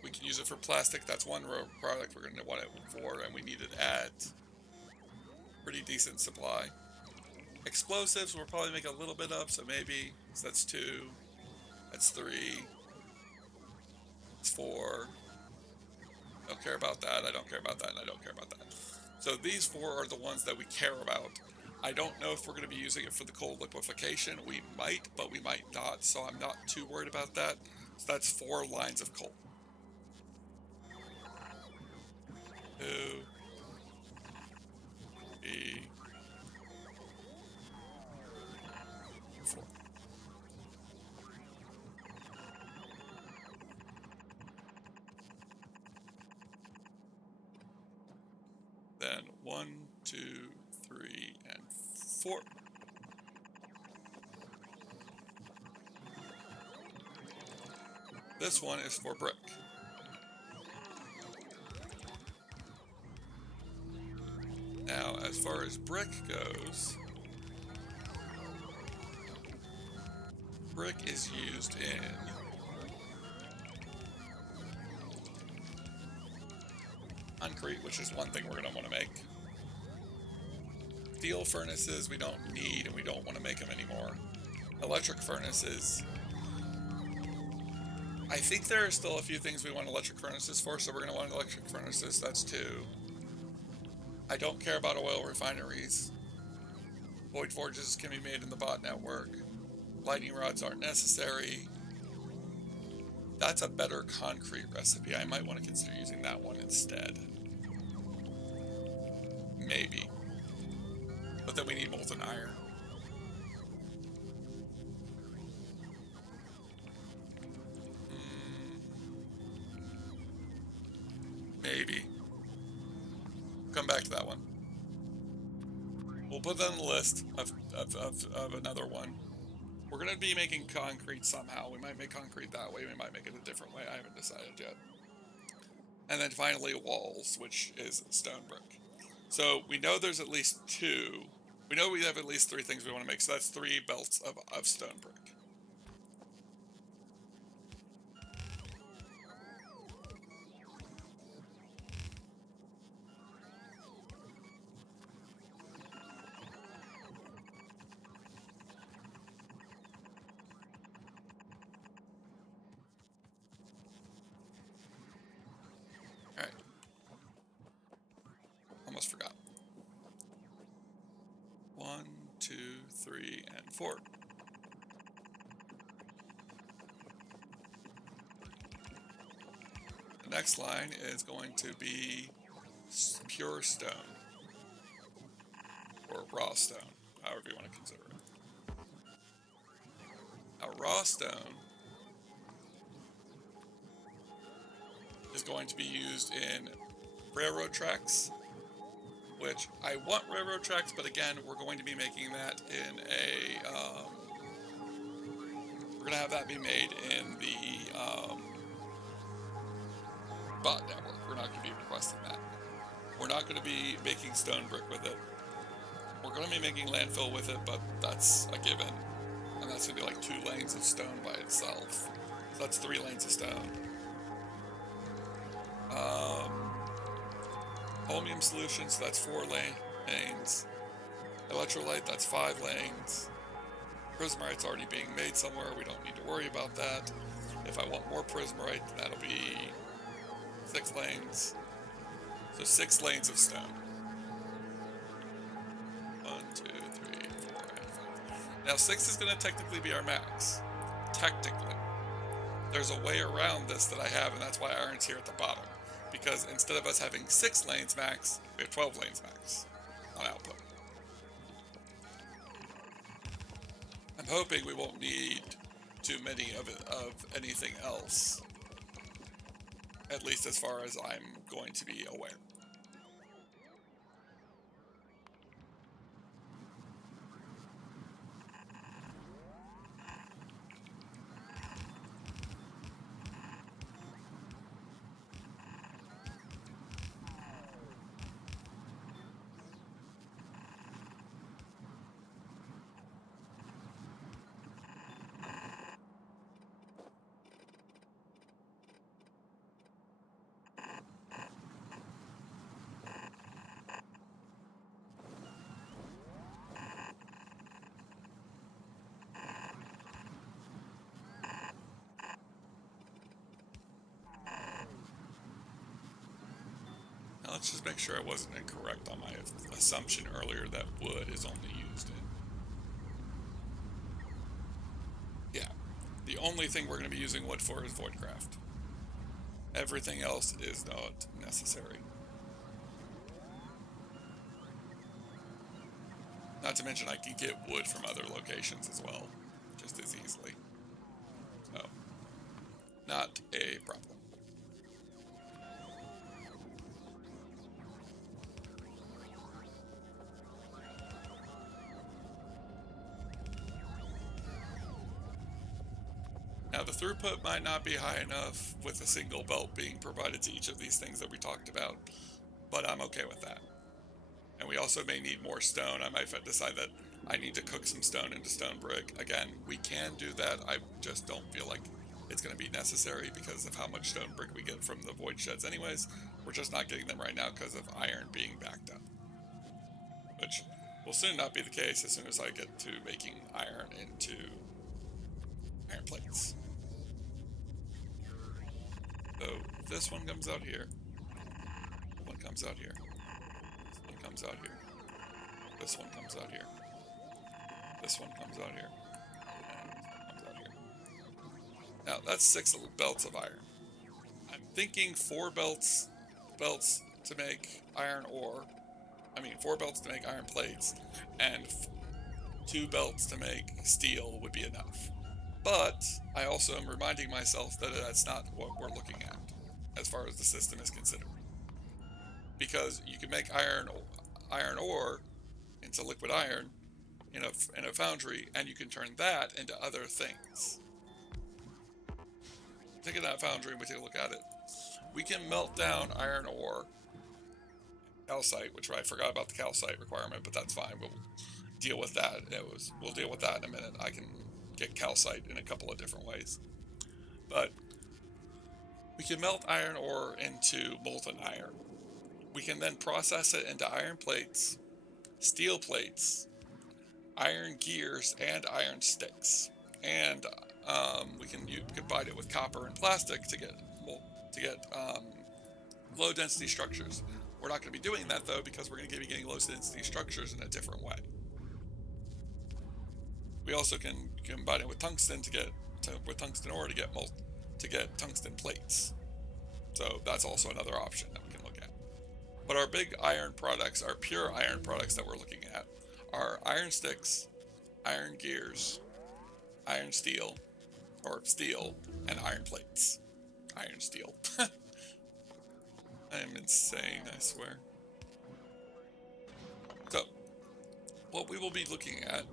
We can use it for plastic. That's one product we're going to want it for, and we need it at pretty decent supply. Explosives we'll probably make a little bit of, so maybe, so that's 2, that's 3, that's 4. Don't care about that, I don't care about that, and I don't care about that. So these 4 are the ones that we care about. I don't know if we're going to be using it for the coal liquefaction. We might, but we might not, so I'm not too worried about that. So that's 4 lines of coal. 2, 3, 4. Then 1, 2, 3, and 4. This one is for brick. Now, as far as brick goes, Brick is used in concrete, which is one thing we're going to want to make. Steel furnaces we don't need and we don't want to make them anymore. Electric furnaces, I think there are still a few things we want electric furnaces for, so we're going to want electric furnaces. That's 2. I don't care about oil refineries. Void forges can be made in the bot network. Lightning rods aren't necessary. That's a better concrete recipe. I might want to consider using that one instead. Maybe. But then we need molten iron. Maybe. Come back to that one. We'll put that on the list of another one. We're going to be making concrete somehow. We might make concrete that way. We might make it a different way. I haven't decided yet. And then finally walls, which is stone brick. So we know there's at least 2. We know we have at least 3 things we want to make. So that's 3 belts of stone brick. Alright. Almost forgot. 1, 2, 3, and 4. The next line is going to be pure stone. Or raw stone, however you want to consider it. Now, raw stone is going to be used in railroad tracks, which I want railroad tracks, but again, we're going to be making that in a, we're going to have that be made in the bot network. We're not going to be requesting that. We're not going to be making stone brick with it. We're going to be making landfill with it, but that's a given. And that's going to be like 2 lanes of stone by itself. So that's 3 lanes of stone. Chromium solution, so that's 4 lanes. Electrolyte, that's 5 lanes. Prismarite's already being made somewhere. We don't need to worry about that. If I want more prismarite, then that'll be 6 lanes. So 6 lanes of stone. 1, 2, 3, 4, and 5. Now 6 is going to technically be our max. Technically. There's a way around this that I have, and that's why iron's here at the bottom. Because instead of us having 6 lanes max, we have 12 lanes max on output. I'm hoping we won't need too many of anything else. At least as far as I'm going to be aware. Now let's just make sure I wasn't incorrect on my assumption earlier that wood is only used in. Yeah, the only thing we're going to be using wood for is Voidcraft. Everything else is not necessary. Not to mention I can get wood from other locations as well, just as easily. So, not a problem. Now the throughput might not be high enough with a single belt being provided to each of these things that we talked about, but I'm okay with that. And we also may need more stone. I might decide that I need to cook some stone into stone brick. Again, we can do that. I just don't feel like it's going to be necessary because of how much stone brick we get from the void sheds anyways. We're just not getting them right now because of iron being backed up, which will soon not be the case as soon as I get to making iron into iron plates. So this one comes out here, this one comes out here, this one comes out here, this one comes out here, this one comes out here, and this one comes out here. Now that's 6 belts of iron. I'm thinking 4 belts to make iron ore. I mean 4 belts to make iron plates, and 2 belts to make steel would be enough. But I also am reminding myself that that's not what we're looking at as far as the system is considered. Because you can make iron ore into liquid iron in a foundry, and you can turn that into other things. Take it that foundry and we take a look at it. We can melt down iron ore, calcite, which I forgot about the calcite requirement, but that's fine. We'll deal with that. We'll deal with that in a minute. I can get calcite in a couple of different ways. But we can melt iron ore into molten iron. We can then process it into iron plates, steel plates, iron gears, and iron sticks. And we can combine it with copper and plastic to get low density structures. We're not going to be doing that though because we're going to be getting low density structures in a different way. We also can combine it with tungsten with tungsten ore to get tungsten plates. So that's also another option that we can look at. But our big iron products, our pure iron products that we're looking at, are iron sticks, iron gears, iron steel, and iron plates. Iron steel. I am insane, I swear. So, what we will be looking at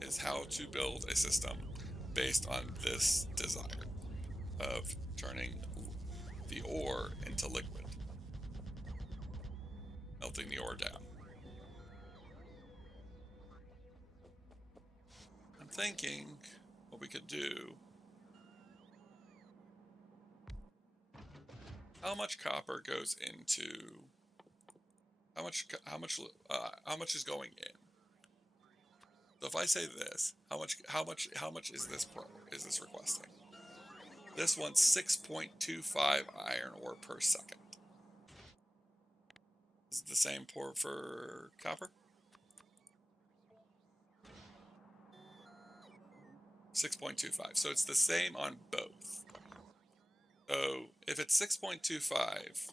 is how to build a system based on this desire of turning the ore into liquid, melting the ore down. I'm thinking what we could do. How much copper goes into? How much is going in? So if I say this, how much is this requesting? This one's 6.25 iron ore per second. Is it the same for copper? 6.25. So it's the same on both. So if it's 6.25,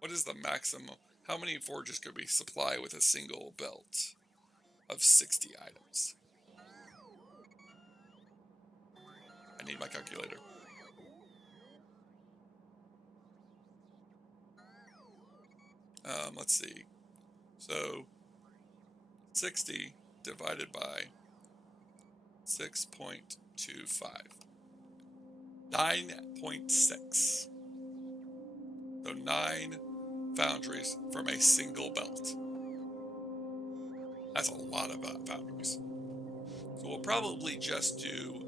what is the maximum? How many forges could we supply with a single belt of 60 items? I need my calculator. Let's see. So 60 divided by 6.25. 9.6. So 9 foundries from a single belt. That's a lot of foundries. So we'll probably just do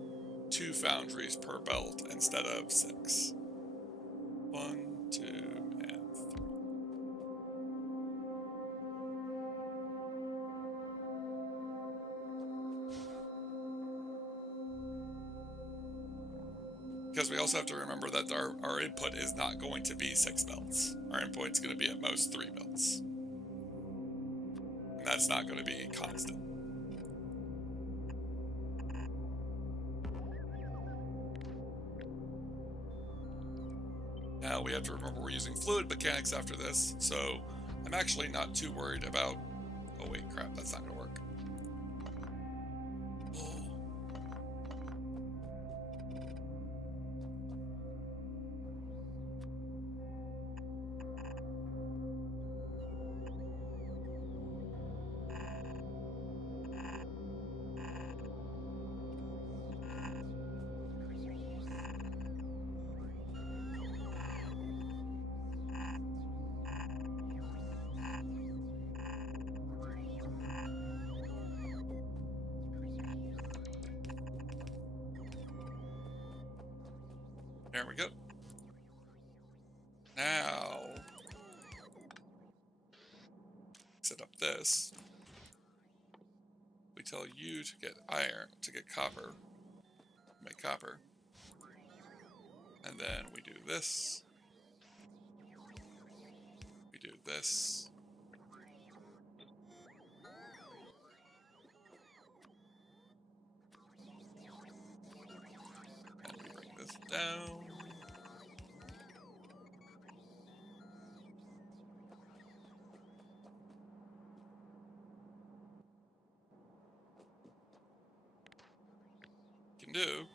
2 foundries per belt instead of 6. 1, 2, and 3. Because we also have to remember that our input is not going to be 6 belts. Our input is going to be at most 3 belts. And that's not going to be constant. Now we have to remember we're using fluid mechanics after this, so I'm actually not too worried about... Oh wait, crap, that's not going to work. There we go. Now, set up this. We tell you to get iron, to get copper, make copper. And then we do this. We do this. And we bring this down. Can do.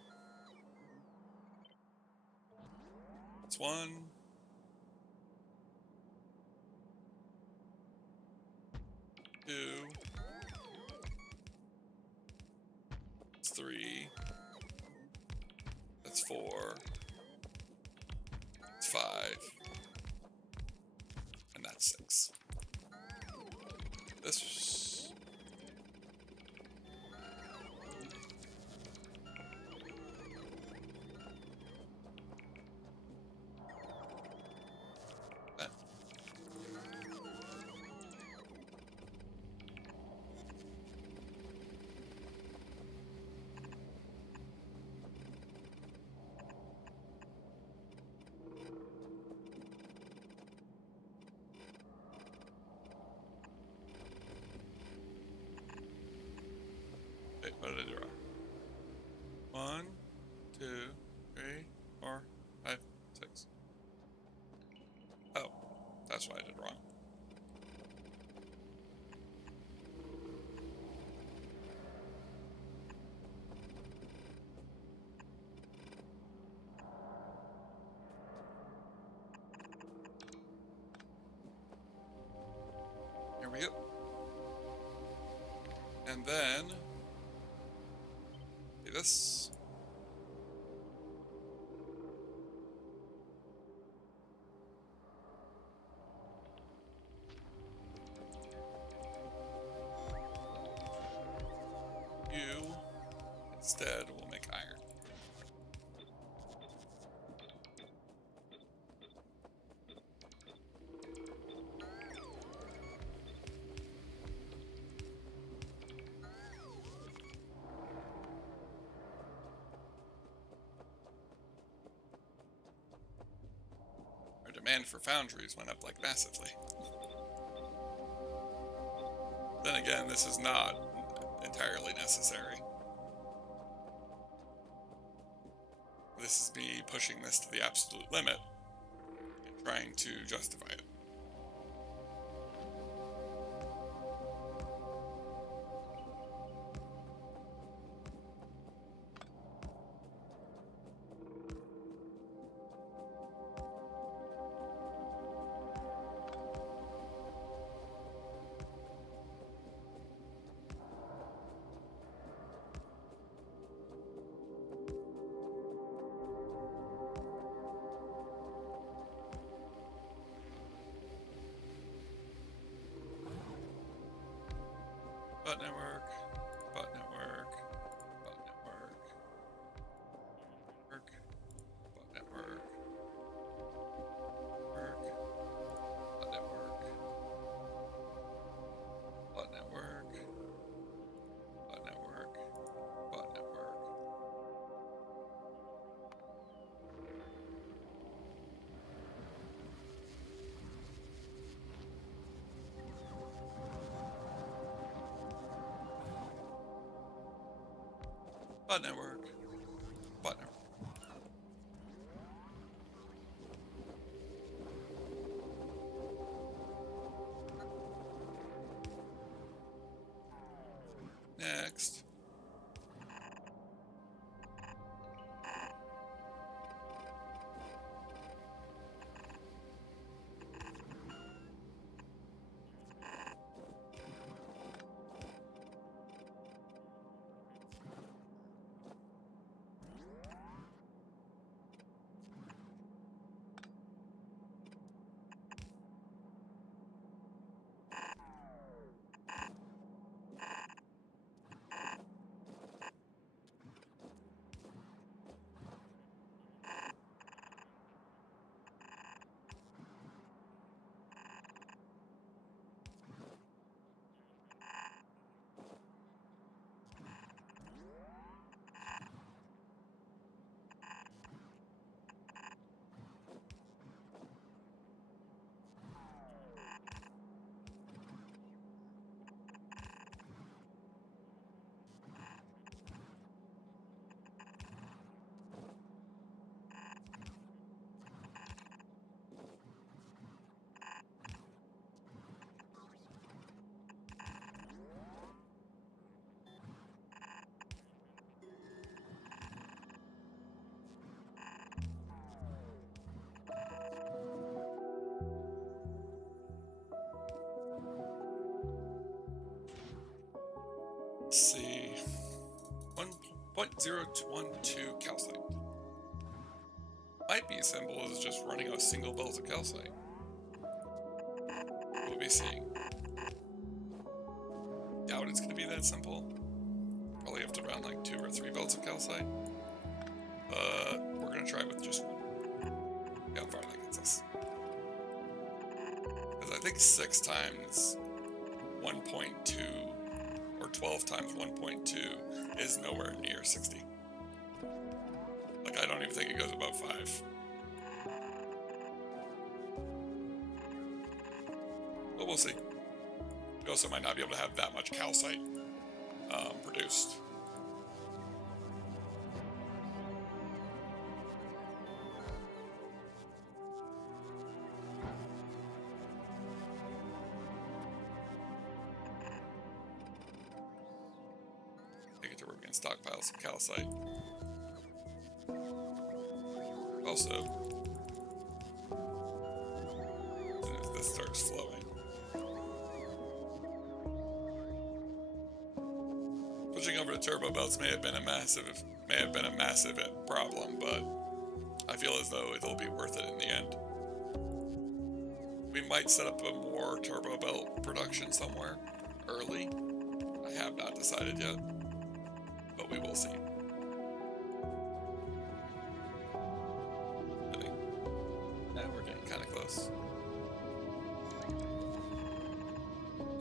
It's 1, 2, it's 3, that's 4, it's 5, and that's 6. This. That. Wait, what did I do wrong? 1, 2, 3, 4, 5, 6. Oh, that's what I did wrong. Here we go. And then do this. You instead will make iron. Our demand for foundries went up like massively. Then again, this is not entirely necessary. This is me pushing this to the absolute limit and trying to justify it. Bot network, bot network, bot network, work, bot network, work, bot network, bot network, bot network, bot network. Bot network. Bot network. Next. Let's see. 1.012 calcite. Might be as simple as just running a single belt of calcite. We'll be seeing. Doubt it's going to be that simple. Probably have to run like 2 or 3 belts of calcite. But we're going to try with just one. See how far that gets us. Because I think 6 times 1.2 or 12 times 1.2 is nowhere near 60. Like, I don't even think it goes above 5. But we'll see. We also might not be able to have that much calcite produced. Take it to where we can stockpile some calcite. Also, as soon as this starts flowing, switching over to turbo belts may have been a massive problem, but I feel as though it'll be worth it in the end. We might set up a more turbo belt production somewhere early. I have not decided yet, but we will see. We're getting kind of close.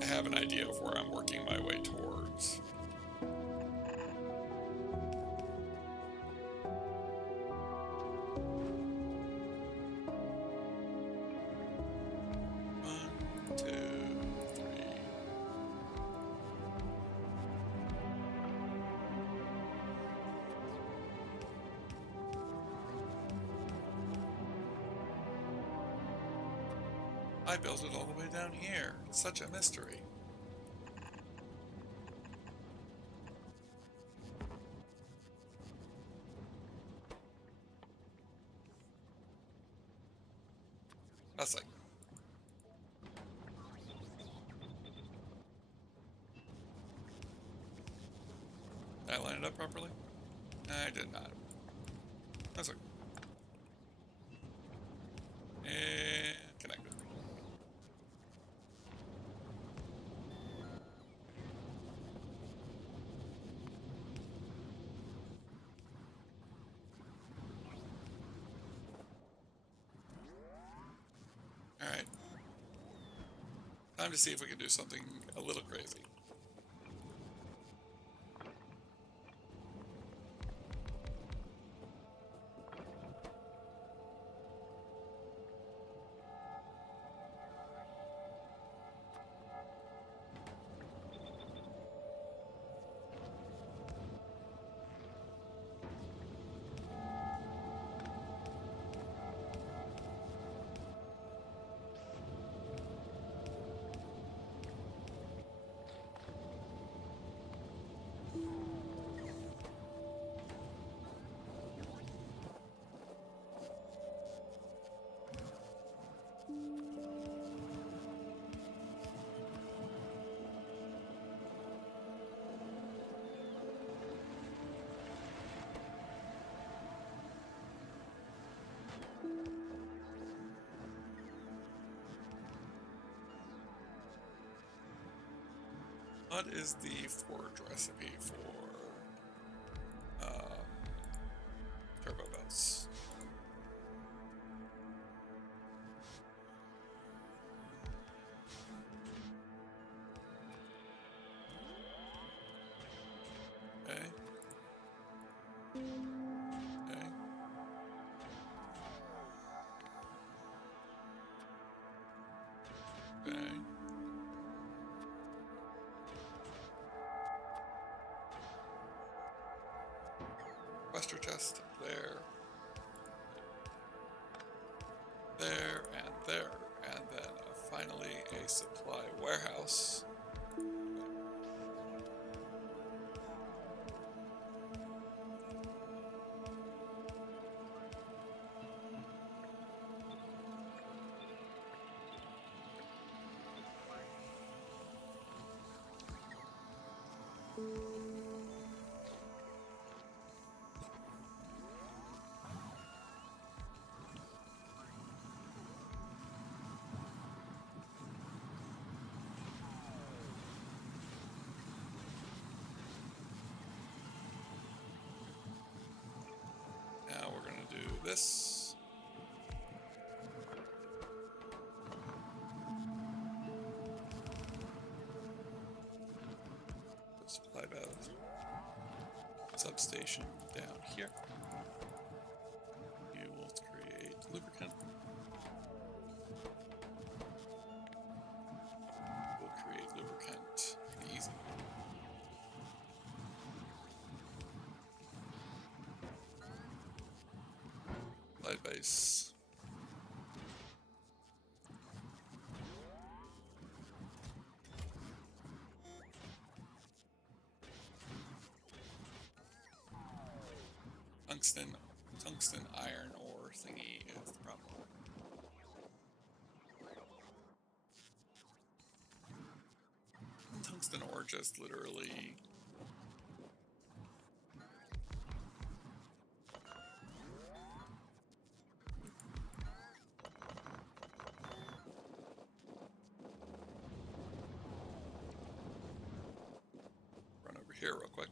I have an idea of where I'm working my way towards. I built it all the way down here. It's such a mystery. That's like... Did I line it up properly? I did not. That's like... And connected. Alright. Time to see if we can do something a little crazy. What is the forge recipe for turbo belts? Okay. Okay. Okay. Cluster chest there, there, and there, and then finally a supply warehouse. Now we're going to do this. Supply valve substation down here. You will create lubricant. We'll create lubricant. Easy. Light base. Tungsten iron ore thingy is the problem. Tungsten ore just literally run over here real quick.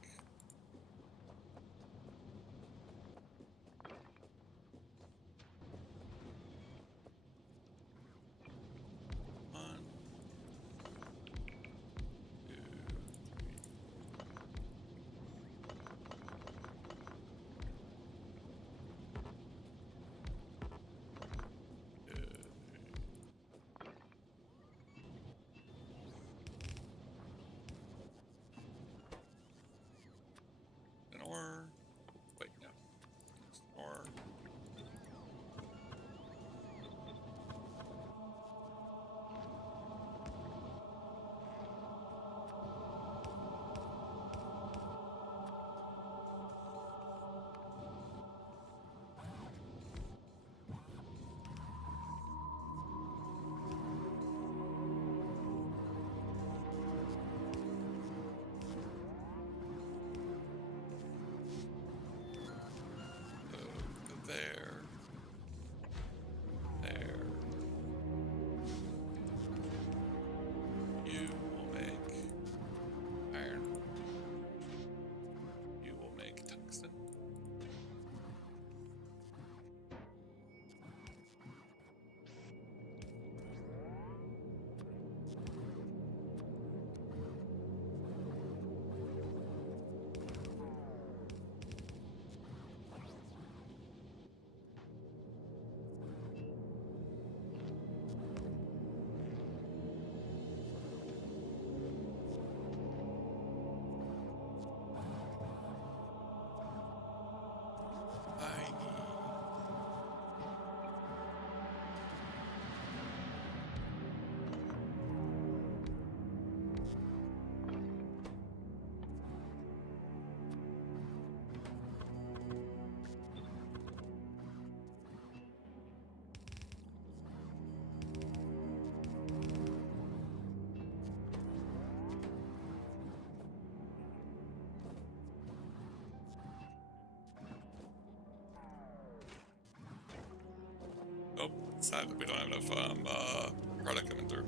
Oh, sad that we don't have enough product coming through.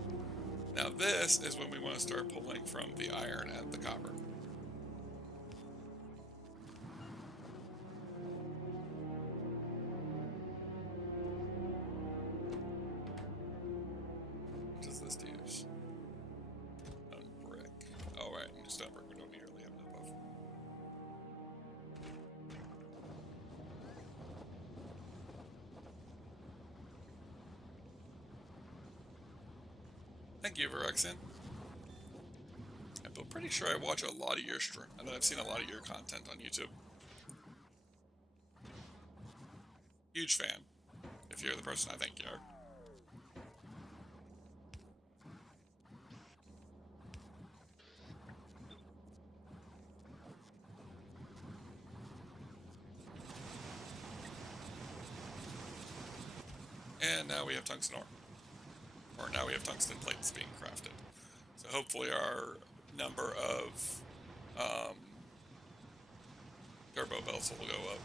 Now this is when we want to start pulling from the iron and the copper. What does this use? Stone brick. Oh right, stone brick we don't nearly have enough of. Thank you, Verexin. I'm pretty sure I watch a lot of your stream, and that I've seen a lot of your content on YouTube. Huge fan. If you're the person I think you are. And now we have tungsten ore. Or now we have tungsten plates being crafted. So hopefully our number of else will go up.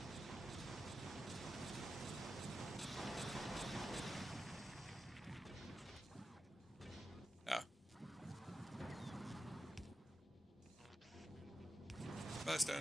Ah. Bye, Stan.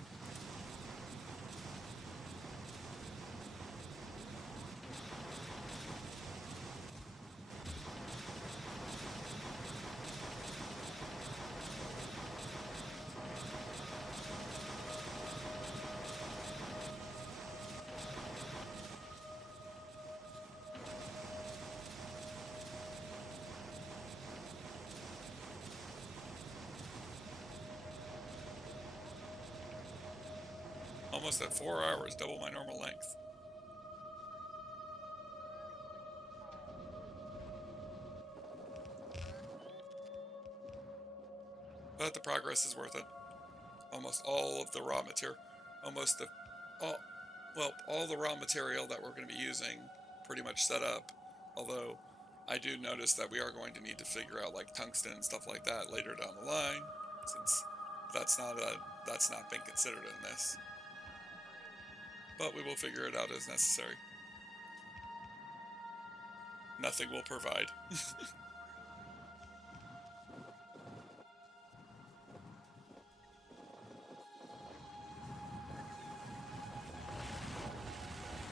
Almost at 4 hours, double my normal length. But the progress is worth it. Almost all of the raw material, all the raw material that we're going to be using pretty much set up. Although I do notice that we are going to need to figure out like tungsten and stuff like that later down the line, since that's not been considered in this. But we will figure it out as necessary. Nothing will provide.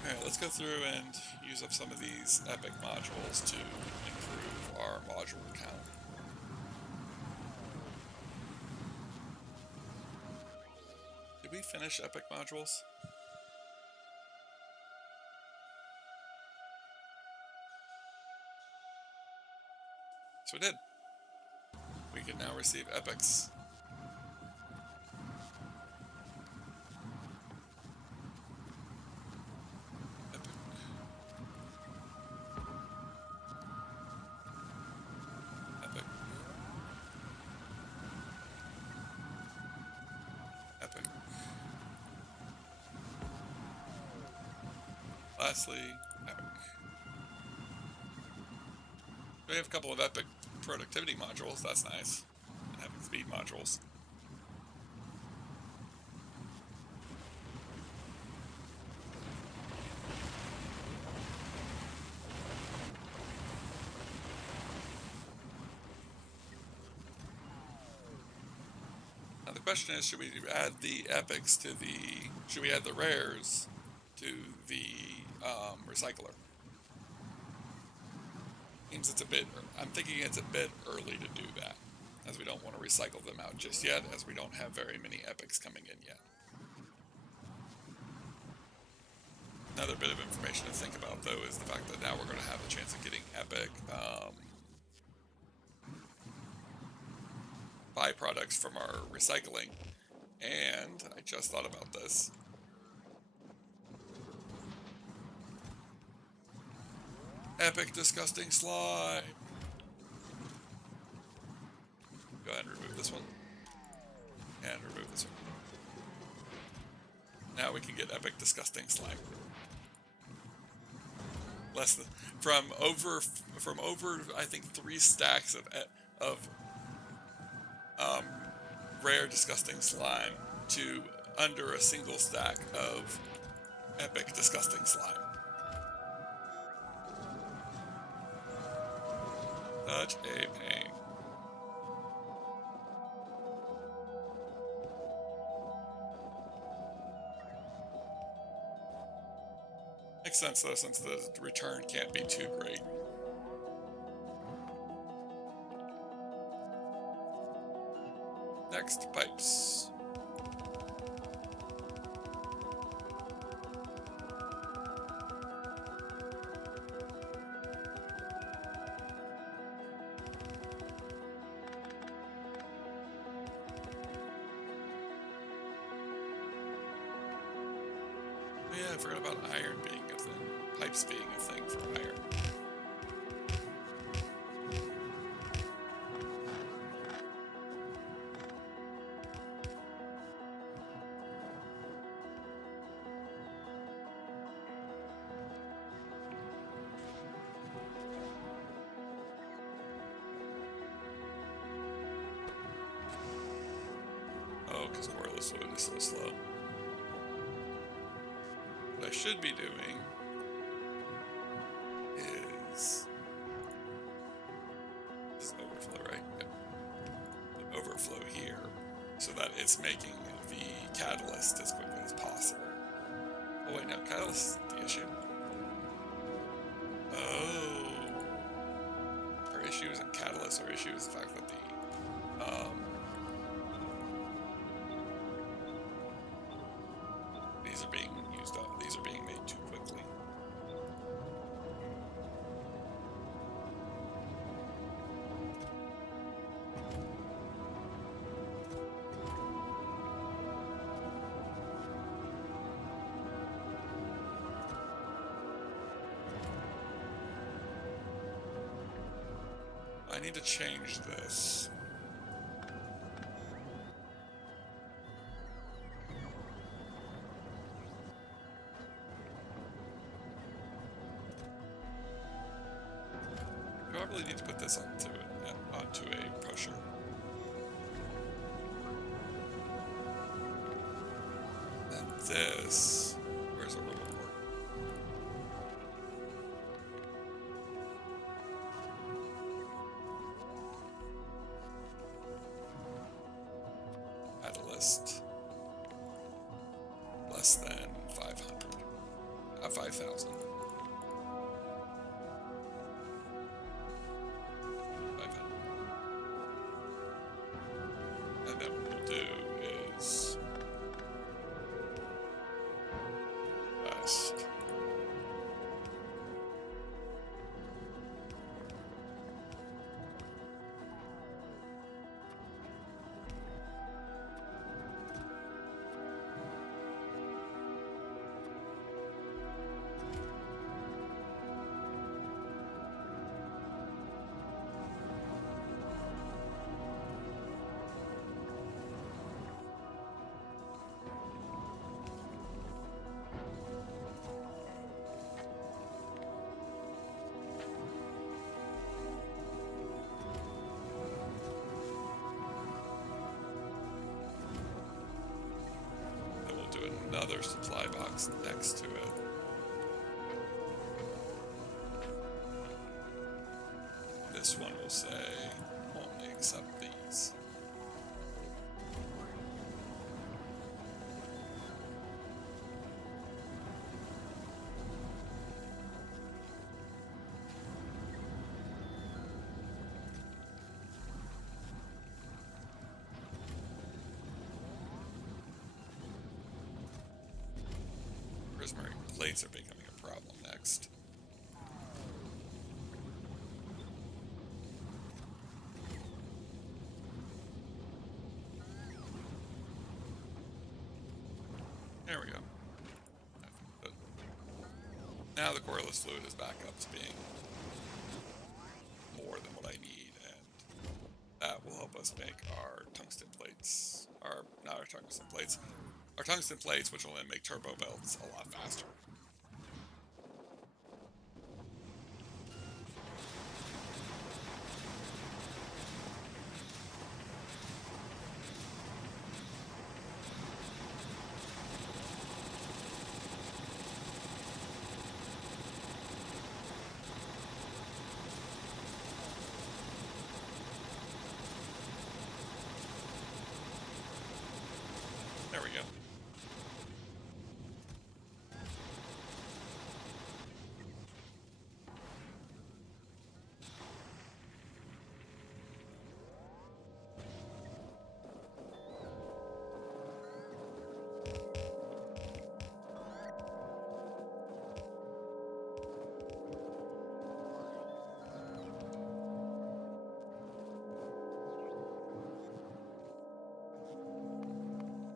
Alright, let's go through and use up some of these epic modules to improve our module count. Did we finish epic modules? So we did. We can now receive epics. Epic. Epic. Epic. Lastly, epic. We have a couple of epic productivity modules, that's nice. And epic speed modules. Now the question is, should we add the epics to the, should we add the rares to the recycler? Seems it's a bit, I'm thinking it's a bit early to do that, as we don't want to recycle them out just yet, as we don't have very many epics coming in yet. Another bit of information to think about, though, is the fact that now we're going to have a chance of getting epic byproducts from our recycling. And I just thought about this. Epic disgusting slime. Go ahead and remove this one. And remove this one. Now we can get epic disgusting slime. Less than from over I think 3 stacks of rare disgusting slime to under a single stack of epic disgusting slime. Such a pain. Makes sense though, since the return can't be too great. Next, pipes. Yeah, I forgot about iron being a thing. Pipes being a thing for iron. Oh, because Corliss fluid is so slow. I should be doing is overflow, right? Yep. The overflow here so that it's making the catalyst as quickly as possible. Oh wait, no, catalyst isn't the issue. Oh. Our issue isn't catalyst, our issue is the fact that these are being used up, these are being made too quickly. I need to change this. I probably need to put this onto a pusher. And this, where's a robot port? Catalyst less than 500, 5,000. 500. And then what we'll do is west. Another supply box next to it. This one will say only accept these. Prismarine plates are becoming a problem next. There we go. Now the coreless fluid is back up to being more than what I need, and that will help us make our tungsten plates, not our tungsten plates, our tungsten plates, which will then make turbo belts a lot faster. There we go.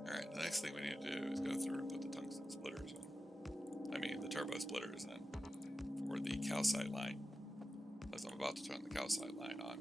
Alright, the next thing we need to do is go through and put the tungsten splitters in. I mean, the turbo splitters in for the calcite line, as I'm about to turn the calcite line on.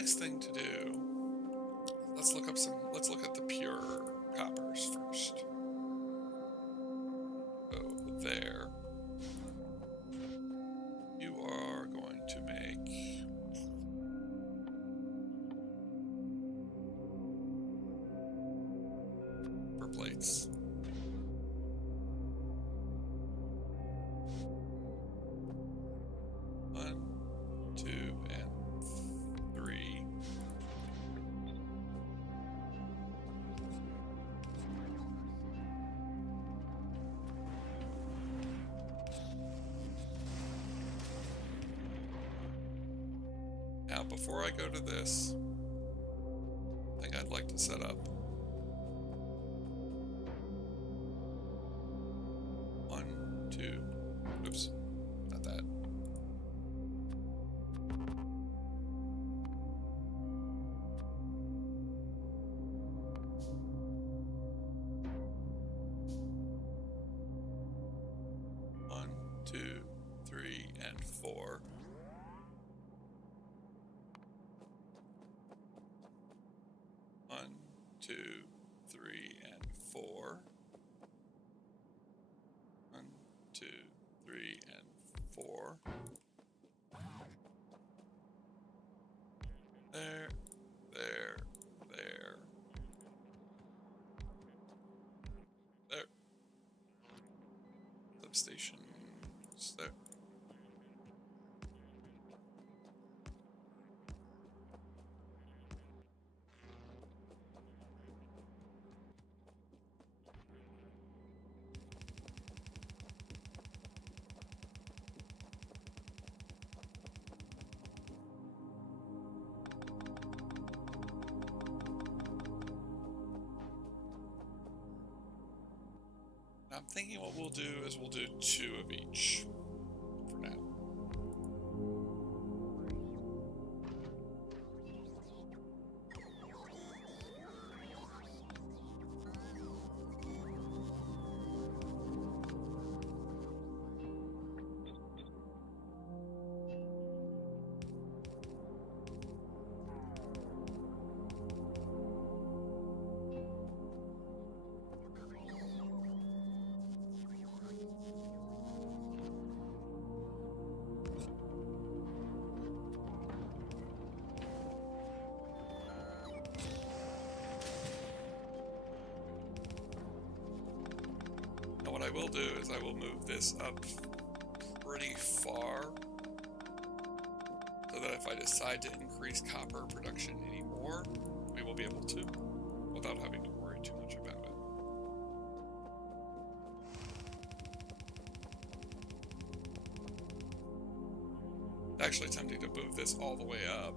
next thing to do, let's look at the pure coppers first. So there. You are going to make copper plates. One, two, and three. Now, before I go to this, I think I'd like to set up one, two, oops, not that. One, two, three, and four. One, two, three, and four. One, two, three, and four. There, there, there. There. Substations there. I'm thinking what we'll do is we'll do two of each for now. What I will do is I will move this up pretty far so that if I decide to increase copper production anymore, we will be able to without having to worry too much about it. It's actually tempting to move this all the way up.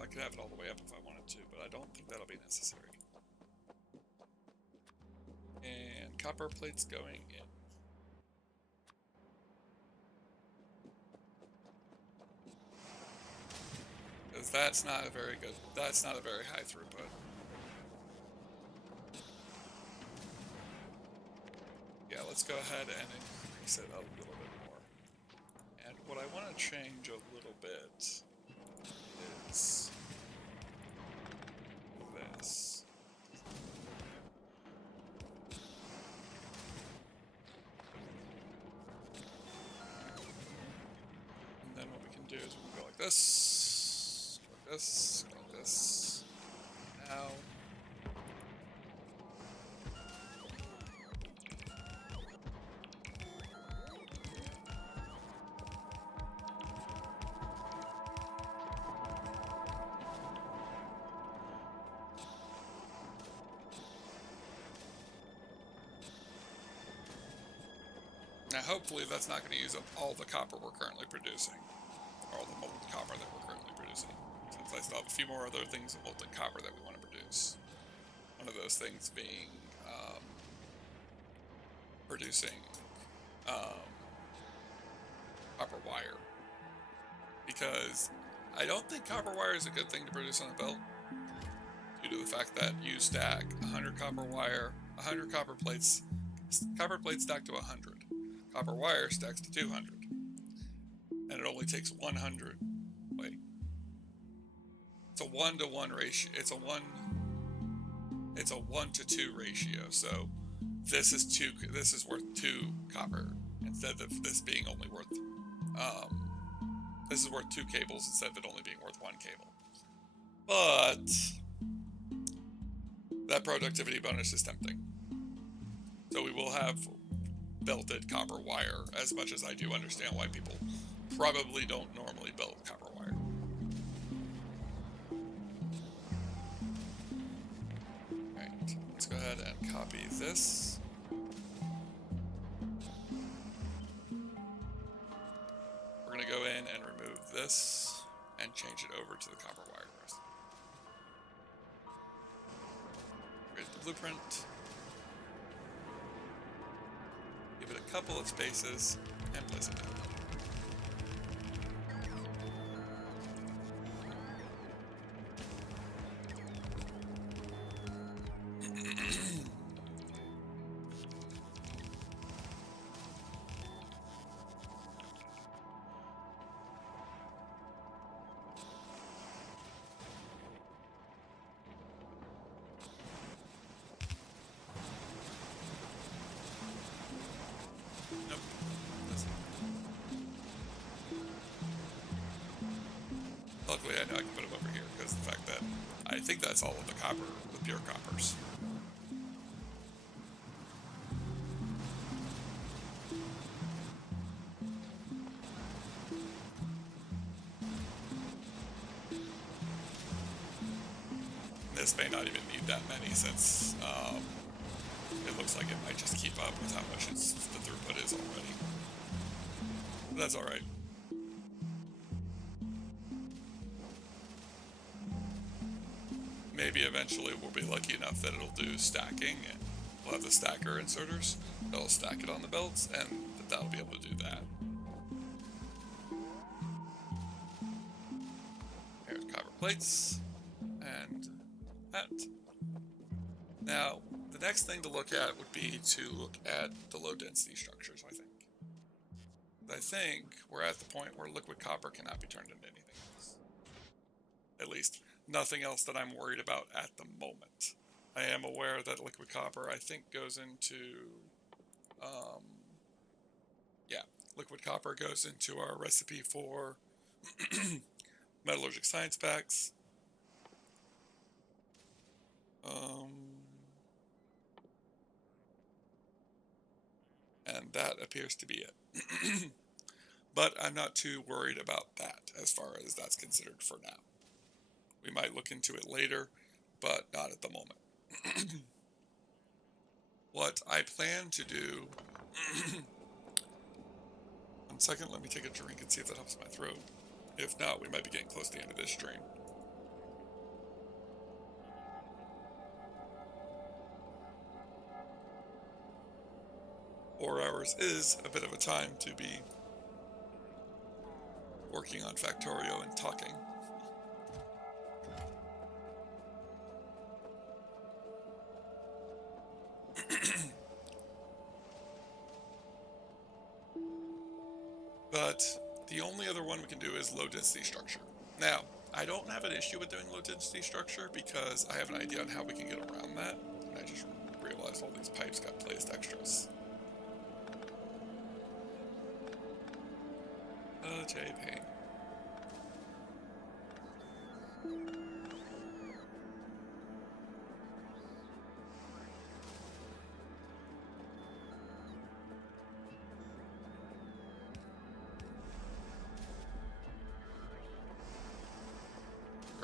I could have it all the way up if I wanted to, but I don't think that'll be necessary. And copper plates going in. Because that's not a very high throughput. Yeah, let's go ahead and increase it a little bit more. And what I want to change a little bit is this. Do is we can go like this, go like this, go like this. Now, hopefully that's not going to use up all the copper we're currently producing. All the molten copper that we're currently producing. Since I still have a few more other things of molten copper that we want to produce. One of those things being producing copper wire. Because I don't think copper wire is a good thing to produce on a belt. Due to the fact that you stack 100 copper wire, 100 copper plates stack to 100. Copper wire stacks to 200. And it only takes 100. Wait. It's a 1-to-1 ratio. It's a 1-to-2 ratio. So this is two. This is worth 2 copper instead of this being only worth. This is worth 2 cables instead of it only being worth 1 cable. But that productivity bonus is tempting. So we will have belted copper wire, as much as I do understand why people probably don't normally belt copper wire. Alright, let's go ahead and copy this. We're going to go in and remove this and change it over to the copper wire first. Here's the blueprint. Give it a couple of spaces and place it down. Nope. Luckily, I know I can put them over here because of the fact that I think that's all of the copper, the pure coppers. This may not even need that many since it looks like it might just keep up with how much the throughput is already. But that's alright. Maybe eventually we'll be lucky enough that it'll do stacking, and we'll have the stacker inserters that'll stack it on the belts, and that'll be able to do that. Here's copper plates, and that. Now, the next thing to look at would be to look at the low density structures, I think. I think we're at the point where liquid copper cannot be turned into anything else. At least, nothing else that I'm worried about at the moment. I am aware that liquid copper, I think, goes into... yeah, liquid copper goes into our recipe for metallurgic science packs. And that appears to be it. But I'm not too worried about that as far as that's considered for now. We might look into it later, but not at the moment. What I plan to do... 1 second, let me take a drink and see if that helps my throat. If not, we might be getting close to the end of this stream. Four hours is a bit of a time to be working on Factorio and talking. But the only other one we can do is low density structure. Now, I don't have an issue with doing low density structure because I have an idea on how we can get around that. And I just realized all these pipes got placed extras. Such a pain.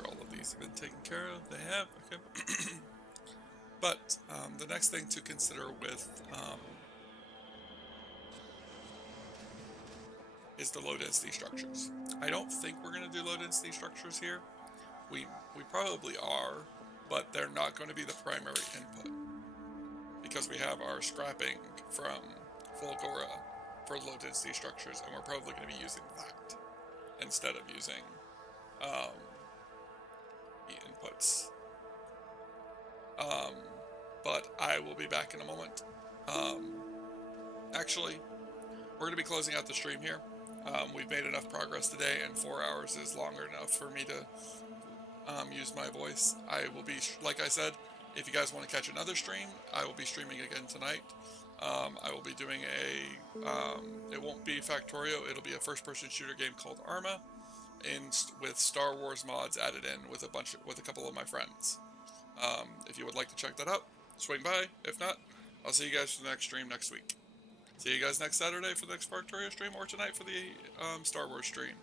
All of these have been taken care of. They have. Okay. But the next thing to consider with is the low density structures. I don't think we're going to do low density structures here. We probably are, but they're not going to be the primary input because we have our scrapping from Fulgora for low density structures, and we're probably going to be using that instead of using the inputs. But I will be back in a moment. Actually, we're going to be closing out the stream here. We've made enough progress today, and 4 hours is longer enough for me to use my voice. I will be, like I said, if you guys want to catch another stream, I will be streaming again tonight. I will be doing it won't be Factorio, it'll be a first-person shooter game called Arma, with Star Wars mods added in with a couple of my friends. If you would like to check that out, swing by. If not, I'll see you guys for the next stream next week. See you guys next Saturday for the next Factorio stream, or tonight for the Star Wars stream.